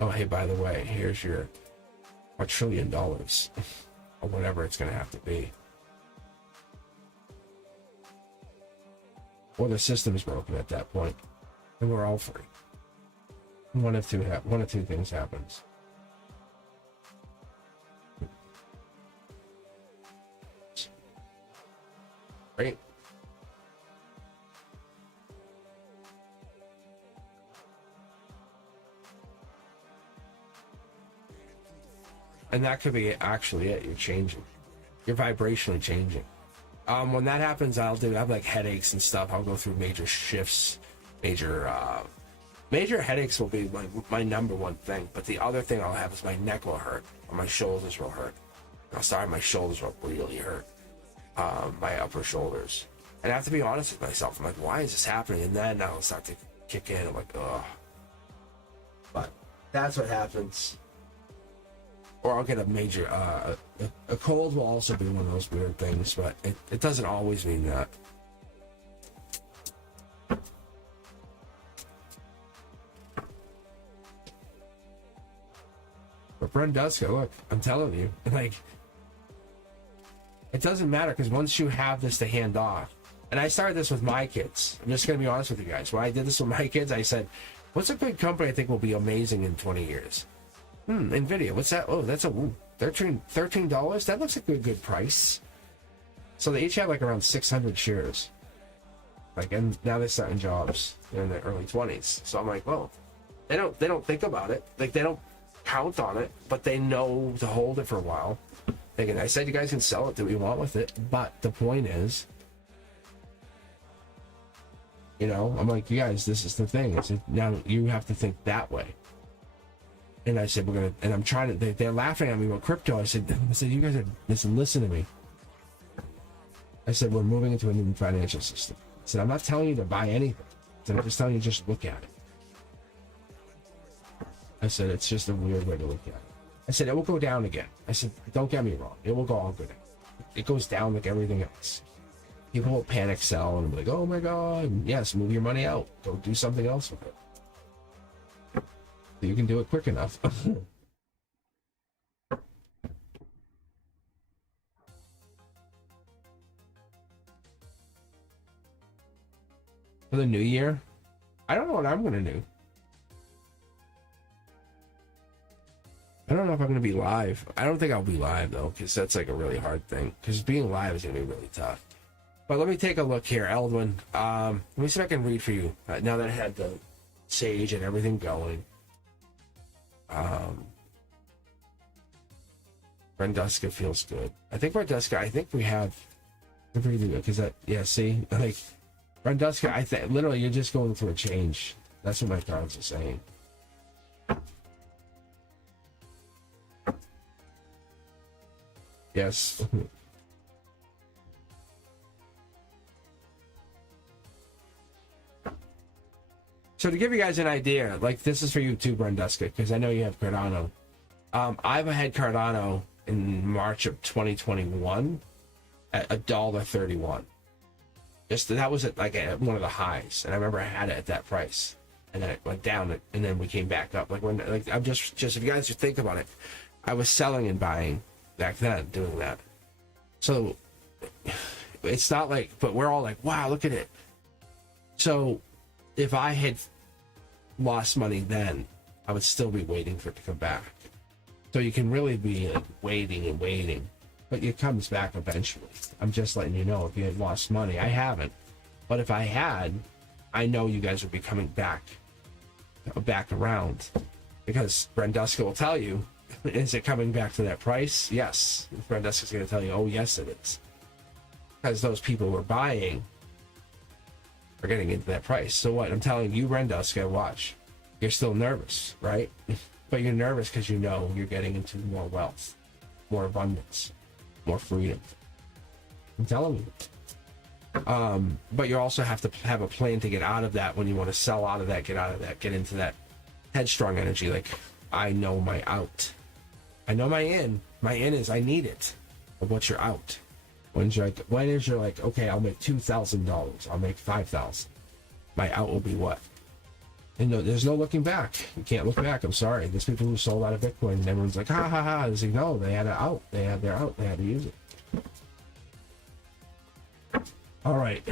Oh, hey, by the way, here's your $1 trillion, or whatever it's going to have to be. Or the system's broken at that point, and we're all free. One of two things happens. Right? And that could be actually it. You're changing. You're vibrationally changing. When that happens, I have like headaches and stuff. I'll go through major shifts, major headaches will be my number one thing. But the other thing I'll have is my neck will hurt, or my shoulders will hurt. I'll start, my shoulders will really hurt. My upper shoulders. And I have to be honest with myself. I'm like, why is this happening? And then I'll start to kick in. I'm like, ugh. But that's what happens. Or I'll get a major, a cold will also be one of those weird things, but it doesn't always mean that. But Brenduska, look, I'm telling you, like, it doesn't matter, because once you have this to hand off, and I started this with my kids. I'm just going to be honest with you guys. When I did this with my kids, I said, what's a good company I think will be amazing in 20 years? NVIDIA, what's that? Oh, that's a $13? That looks like a good price. So they each have like around 600 shares. Like, and now they're starting jobs. They're in their early 20s. So I'm like, well, they don't think about it. Like, they don't count on it, but they know to hold it for a while. I said you guys can sell it, do what you want with it, but the point is, you know, I'm like, you guys, this is the thing. I said, now you have to think that way. And I said, and I'm trying to, they're laughing at me about crypto. I said, you guys are, listen to me. I said, we're moving into a new financial system. I said, I'm not telling you to buy anything. I said, I'm just telling you, just look at it. I said, it's just a weird way to look at it. I said, it will go down again. I said, don't get me wrong. It will go all good. It goes down like everything else. People will panic sell and be like, oh my God, yes, move your money out. Go do something else with it. You can do it quick enough. For the new year, I don't know what I'm going to do. I don't know if I'm going to be live. I don't think I'll be live, though, because that's like a really hard thing. Because being live is going to be really tough. But let me take a look here, Eldwin. Let me see if I can read for you. Now that I had the Sage and everything going. Renduska feels good. I think we have... Because that... Yeah, see? Like, Renduska, I think... Literally, you're just going through a change. That's what my cards are saying. Yes. So to give you guys an idea, like this is for you too, Brenduska, because I know you have Cardano. I've had Cardano in March of 2021 at $1.31. Just that was at one of the highs, and I remember I had it at that price, and then it went down, and then we came back up. I'm just if you guys just think about it, I was selling and buying back then, doing that. So it's not like, but we're all like, wow, look at it. So if I had lost money then, I would still be waiting for it to come back. So you can really be like waiting and waiting, but it comes back eventually. I'm just letting you know, if you had lost money, I haven't. But if I had, I know you guys would be coming back around, because Brenduska will tell you, is it coming back to that price? Yes. Brenduska's going to tell you, oh, yes, it is. Because those people who are buying are getting into that price. So what? I'm telling you, Brenduska, watch. You're still nervous, right? But you're nervous because you know you're getting into more wealth, more abundance, more freedom. I'm telling you. But you also have to have a plan to get out of that. When you want to sell out of that, get out of that, get into that headstrong energy. Like, I know my out. I know my in. My in is I need it. But what's your out? When is you're like, okay, I'll make $2,000. I'll make $5,000. My out will be what? And no, there's no looking back. You can't look back. I'm sorry. There's people who sold out of Bitcoin, and everyone's like, ha ha ha. It's like, no, they had an out. They had their out. They had to use it. All right.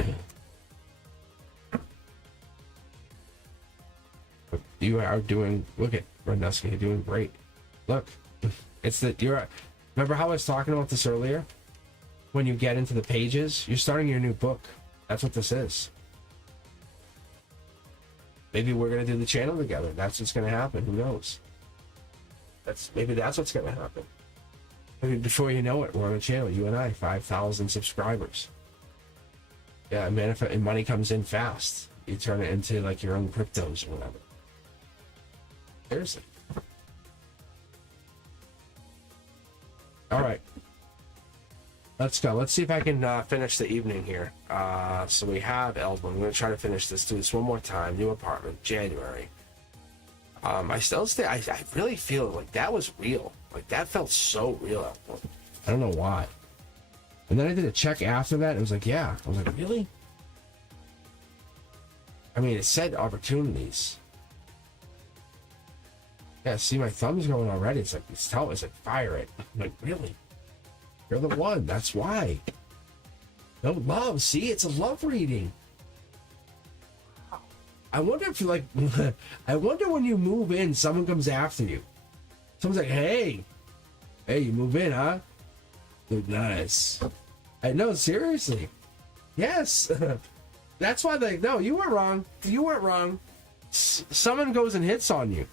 You are doing. Look at Renduska. You're doing great. Look, it's that you're. Remember how I was talking about this earlier? When you get into the pages, you're starting your new book. That's what this is. Maybe we're gonna do the channel together. That's what's gonna happen. Who knows? Maybe that's what's gonna happen. Maybe before you know it, we're on a channel. You and I, 5,000 subscribers. Yeah, and money comes in fast. You turn it into like your own cryptos or whatever. Seriously. All right. Let's go. Let's see if I can finish the evening here. So we have Eldwin. I'm going to try to do this one more time. New apartment, January. I still stay. I really feel like that was real. Like that felt so real. Eldwin. I don't know why. And then I did a check after that. And it was like, yeah. I was like, really? I mean, it said opportunities. Yeah, see, my thumb's going already. It's like fire it. I'm like, really? You're the one. That's why. No love. See, it's a love reading. I wonder if you like. I wonder when you move in, someone comes after you. Someone's like, "Hey, you move in, huh? Look nice." I know, seriously. Yes, that's why they. No, you weren't wrong. You weren't wrong. Someone goes and hits on you,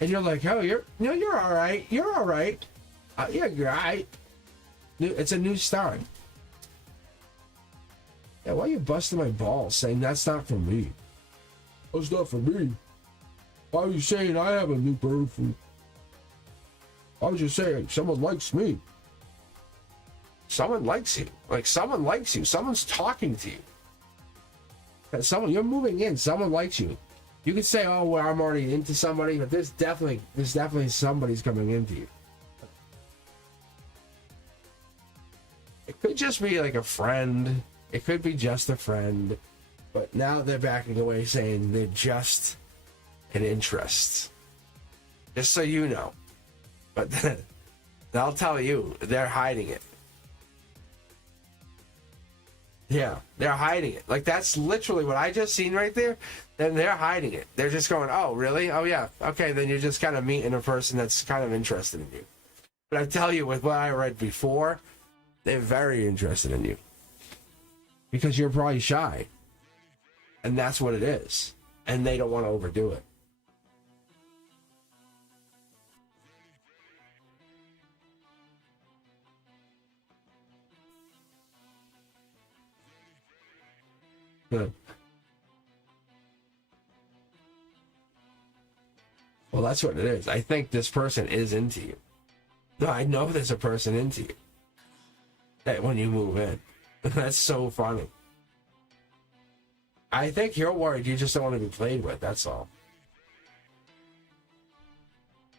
and you're like, "Oh, you're all right. You're all right. Yeah, you're all right." It's a new start. Yeah, why are you busting my balls saying that's not for me? That's not for me. Why are you saying I have a new person? I was just saying someone likes me. Someone likes you. Like someone likes you. Someone's talking to you. You're moving in. Someone likes you. You could say, "Oh, well, I'm already into somebody," but there's definitely somebody's coming into you. It could just be like a friend. It could be just a friend. But now they're backing away saying they're just an interest. Just so you know. But I'll tell you, they're hiding it. Yeah, they're hiding it. Like that's literally what I just seen right there. then they're hiding it. They're just going, oh, really? Oh, yeah. Okay, then you're just kind of meeting a person that's kind of interested in you. But I tell you, with what I read before, they're very interested in you. Because you're probably shy. And that's what it is. And they don't want to overdo it. Good. Well, that's what it is. I think this person is into you. No, I know there's a person into you. That when you move in. That's so funny. I think you're worried you just don't want to be played with, that's all.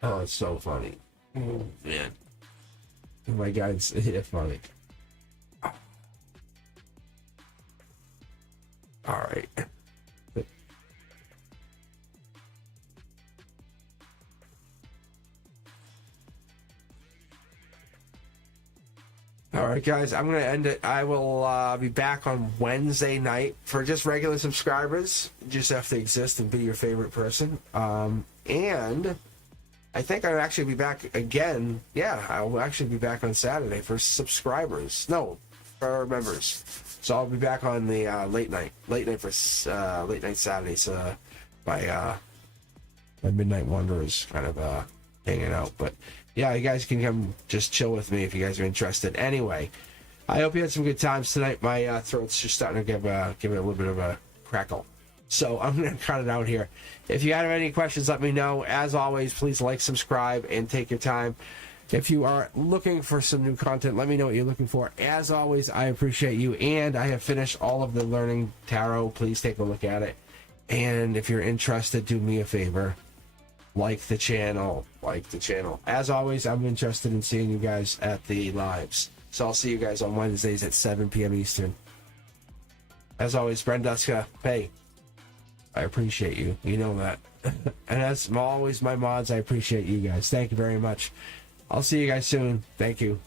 Oh, it's so funny. Oh, man. Oh my God, it's funny. All right. All right, guys, I'm going to end it. I will be back on Wednesday night for just regular subscribers. You just have to exist and be your favorite person. And I think I'll actually be back again. Yeah, I'll actually be back on Saturday for subscribers. No, for members. So I'll be back on the late night for late night Saturdays by Midnight Wanderers kind of hanging out. But yeah, you guys can come just chill with me if you guys are interested. Anyway, I hope you had some good times tonight. My throat's just starting to give it a little bit of a crackle. So I'm going to cut it out here. If you have any questions, let me know. As always, please like, subscribe, and take your time. If you are looking for some new content, let me know what you're looking for. As always, I appreciate you. And I have finished all of the Learning Tarot. Please take a look at it. And if you're interested, do me a favor. Like the channel. As always, I'm interested in seeing you guys at the lives. So I'll see you guys on Wednesdays at 7 p.m. Eastern. As always, Brenduska, hey, I appreciate you. You know that. And as always, my mods, I appreciate you guys. Thank you very much. I'll see you guys soon. Thank you.